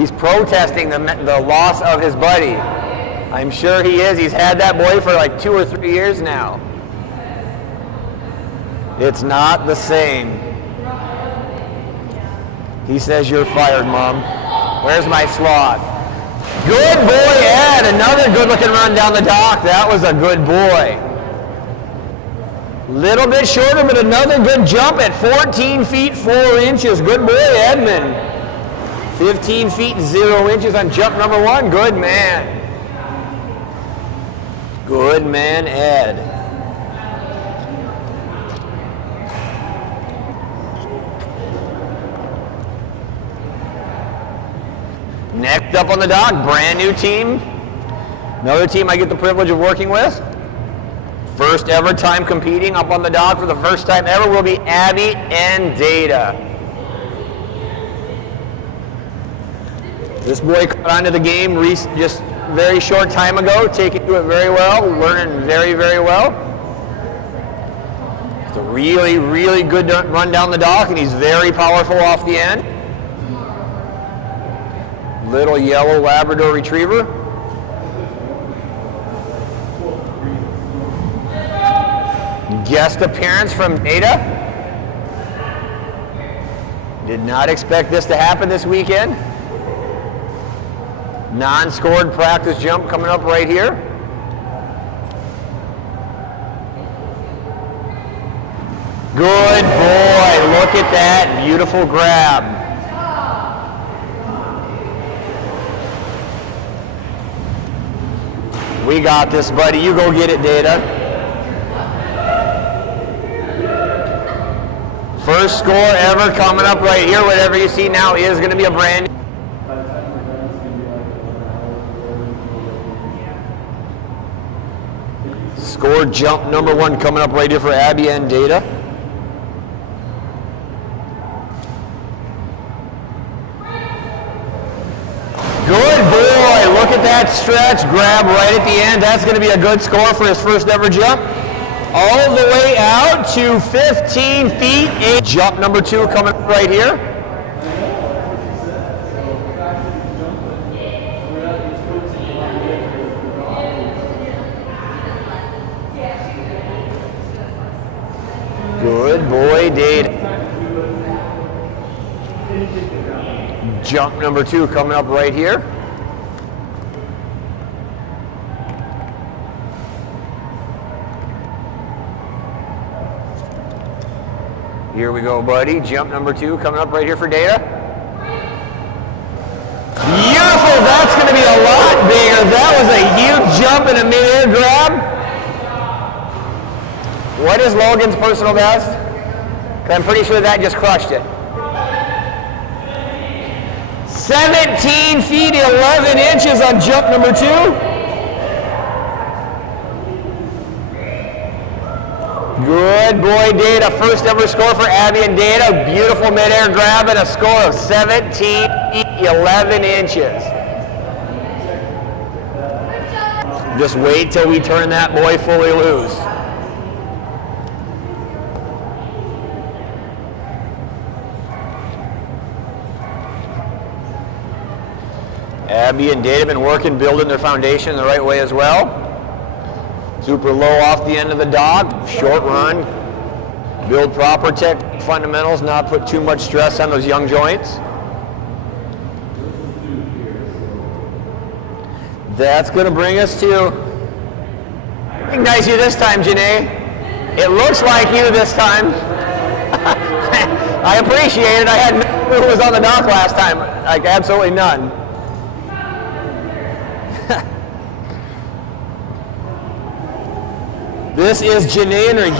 He's protesting the loss of his buddy. I'm sure he is. He's had that boy for like 2 or 3 years now. It's not the same. He says, "You're fired, Mom. Where's my sloth?" Good boy, Ed. Another good-looking run down the dock. That was a good boy. Little bit shorter, but another good jump at 14 feet 4 inches. Good boy, Edmund. 15 feet 0 inches on jump number 1. Good man. Good man, Ed. Next up on the dock, brand new team. Another team I get the privilege of working with. First ever time competing up on the dock for the first time ever will be Abby and Data. This boy caught onto the game just very short time ago, taking to it very well, learning very, very well. It's a really, really good run down the dock, and he's very powerful off the end. Little yellow Labrador Retriever. Guest appearance from Data. Did not expect this to happen this weekend. Non-scored practice jump coming up right here. Good boy, look at that beautiful grab. We got this, buddy. You go get it, Data. First score ever coming up right here. Whatever you see now is going to be a brand new. Score jump number 1 coming up right here for Abby and Data. Good boy, look at that stretch, grab right at the end. That's going to be a good score for his first ever jump. All the way out to 15 feet 8. Jump number 2 coming up right here. Good boy, Data. Jump number 2 coming up right here. Here we go, buddy. Jump number 2 coming up right here for Data. Beautiful. That's going to be a lot bigger. That was a huge jump and a mid-air grab. What is Logan's personal best? 'Cause I'm pretty sure that just crushed it. 17 feet 11 inches on jump number 2. Good boy, Data. First ever score for Abby and Data. Beautiful mid-air grab and a score of 17 feet 11 inches. Just wait till we turn that boy fully loose. Abby and Data have been working, building their foundation the right way as well. Super low off the end of the dock, short run. Build proper tech fundamentals, not put too much stress on those young joints. That's going to bring us to, recognize you this time, Janae. It looks like you this time. I appreciate it. I had no clue who was on the dock last time. Like, absolutely none. This is Janae and her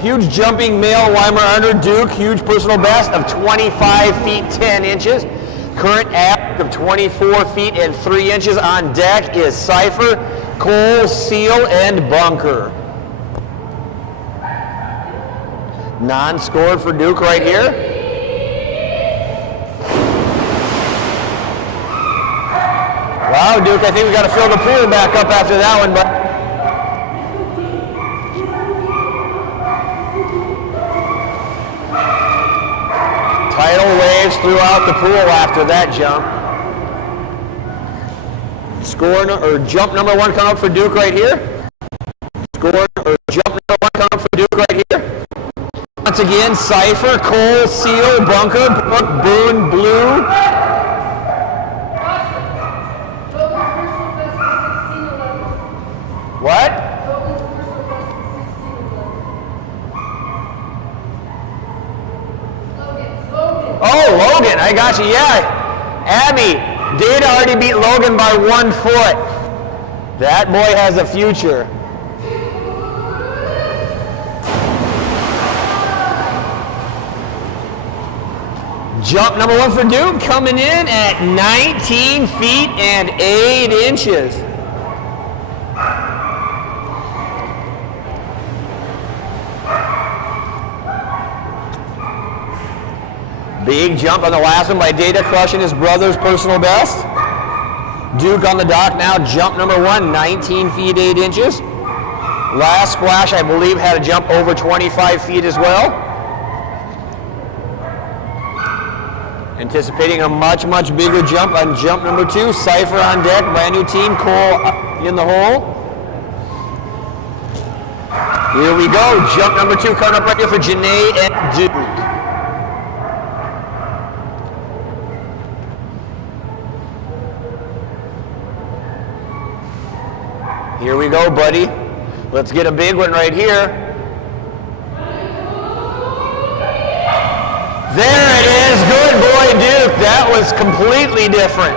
huge jumping male Weimar under Duke, huge personal best of 25 feet 10 inches. Current average of 24 feet and 3 inches on deck is Cypher, Cole, Seal, and Bunker. Non-scored for Duke right here. Wow, Duke, I think we got to fill the pool back up after that one, but tidal waves throughout the pool after that jump. Jump number 1 coming up for Duke right here. Jump number 1 coming up for Duke right here. Once again, Cypher, Cole, Seal, Bunker, Brooke, Boone, Blue. What? Oh, Logan, I got you, yeah. Abby, Data already beat Logan by 1 foot. That boy has a future. Jump number 1 for Duke coming in at 19 feet and 8 inches. Big jump on the last one by Data, crushing his brother's personal best. Duke on the dock now, jump number 1, 19 feet 8 inches. Last splash, I believe, had a jump over 25 feet as well. Anticipating a much, much bigger jump on jump number 2. Cypher on deck, brand new team, Cole in the hole. Here we go, jump number 2 coming up right here for Janae and Duke. Here we go, buddy. Let's get a big one right here. There it is. Good boy, Duke. That was completely different.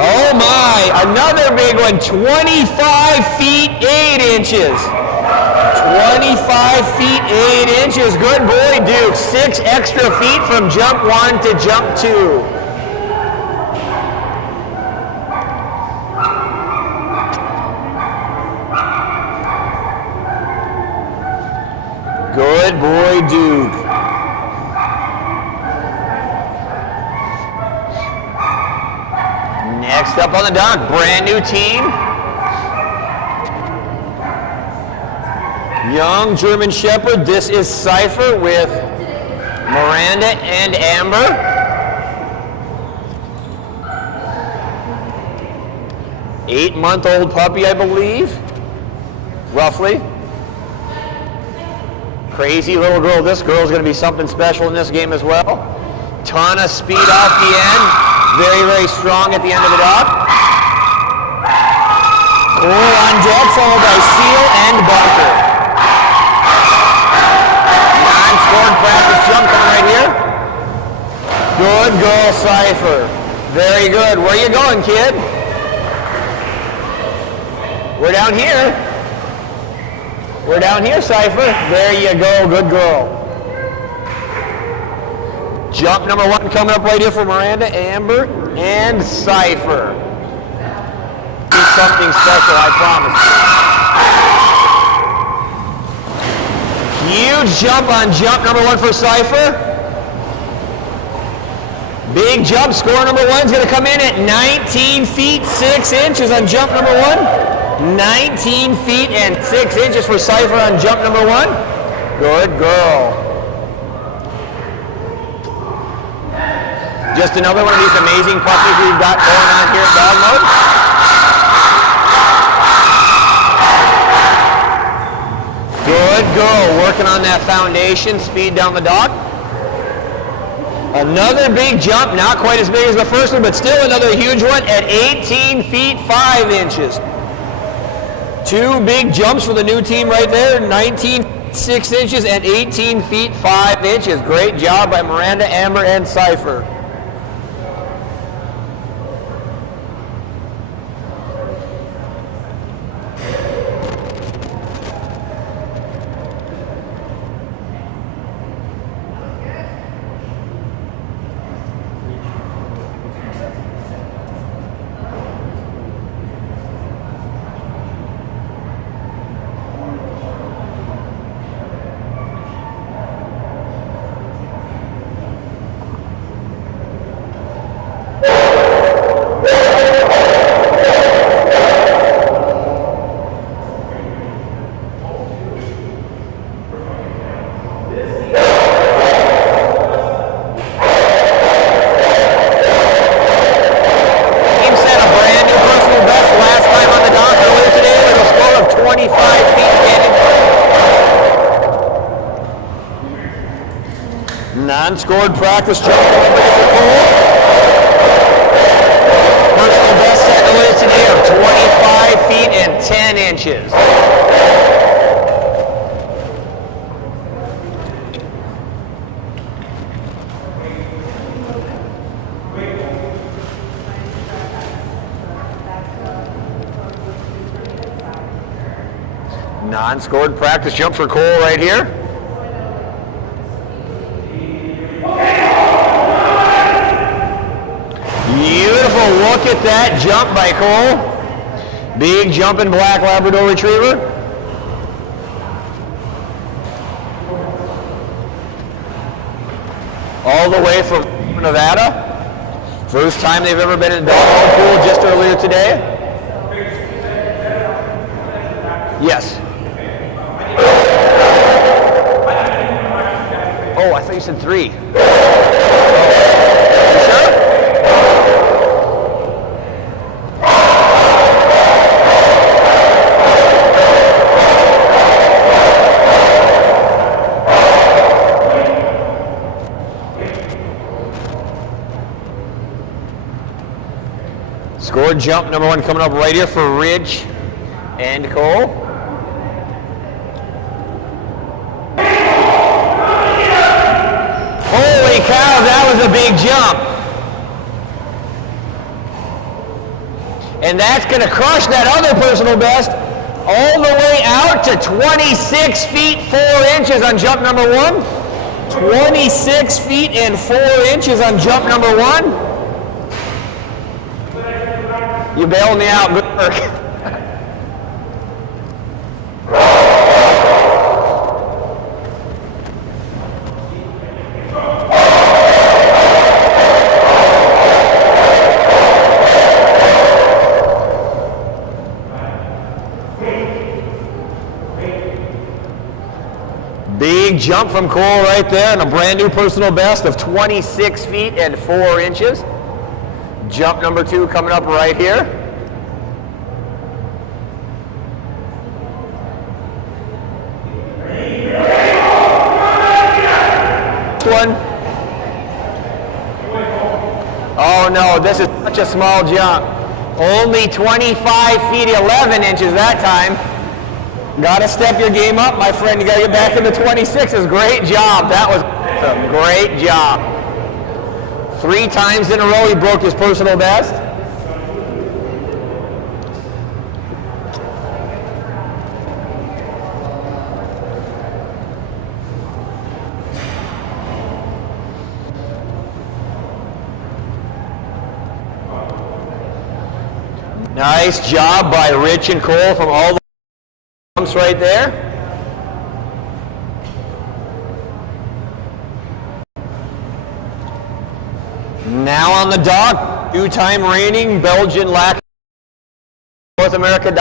Oh my, another big one. 25 feet 8 inches. 25 feet 8 inches. Good boy, Duke. 6 extra feet from jump 1 to jump 2. Good boy, Duke. Next up on the dock, brand new team. Young German Shepherd. This is Cypher with Miranda and Amber. Eight-month-old puppy, I believe, roughly. Crazy little girl. This girl's going to be something special in this game as well. Ton of speed off the end. Very, very strong at the end of the dock. Cole on deck, followed by Seal and Bunker. Non-scored practice jump coming right here. Good girl, Cypher. Very good. Where are you going, kid? We're down here. We're down here, Cypher. There you go. Good girl. Jump number 1 coming up right here for Miranda, Amber, and Cypher. Do something special, I promise. Huge jump on jump number 1 for Cypher. Big jump. Score number 1 is going to come in at 19 feet 6 inches on jump number 1. 19 feet and 6 inches for Cypher on jump number 1. Good girl. Just another one of these amazing puppies we've got going on here at Dogmode. Good girl. Working on that foundation, speed down the dock. Another big jump, not quite as big as the first one, but still another huge one at 18 feet 5 inches. 2 big jumps for the new team right there, 19 6 inches and 18 feet 5 inches. Great job by Miranda, Amber, and Cypher. Non-scored practice jump for Cole. Personal best set to list today of 25 feet and 10 inches. Non-scored practice jump for Cole right here. Beautiful, look at that jump by Cole. Big jumping black Labrador Retriever. All the way from Nevada. First time they've ever been in a Dogmode pool just earlier today. Yes. Oh, I thought you said 3. Scored jump number 1 coming up right here for Ridge and Cole. Holy cow, that was a big jump. And that's going to crush that other personal best all the way out to 26 feet 4 inches on jump number 1. 26 feet and 4 inches on jump number 1. You bailed me out, good work. Big jump from Cole right there and a brand new personal best of 26 feet and 4 inches. Jump number 2 coming up right here. One. Oh no, this is such a small jump. Only 25 feet 11 inches that time. Gotta step your game up, my friend. You gotta get back in the 26s. Great job. That was a great job. 3 times in a row he broke his personal best. Nice job by Rich and Cole from all the jumps right there. Now on the dock, 2-time reigning Belgian Lac North America.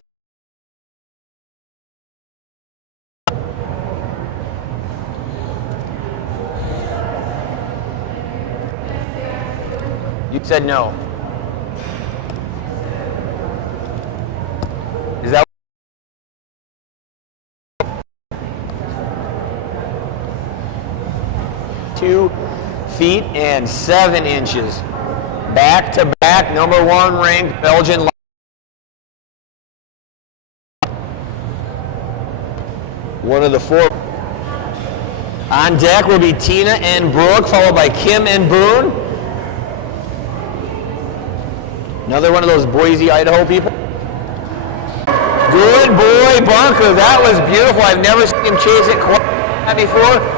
You said no. Is that 2 feet and 7 inches. Back to back, number 1 ranked Belgian. One of the 4. On deck will be Tina and Brooke, followed by Kim and Boone. Another one of those Boise, Idaho people. Good boy, Bunker. That was beautiful. I've never seen him chase it quite like that before.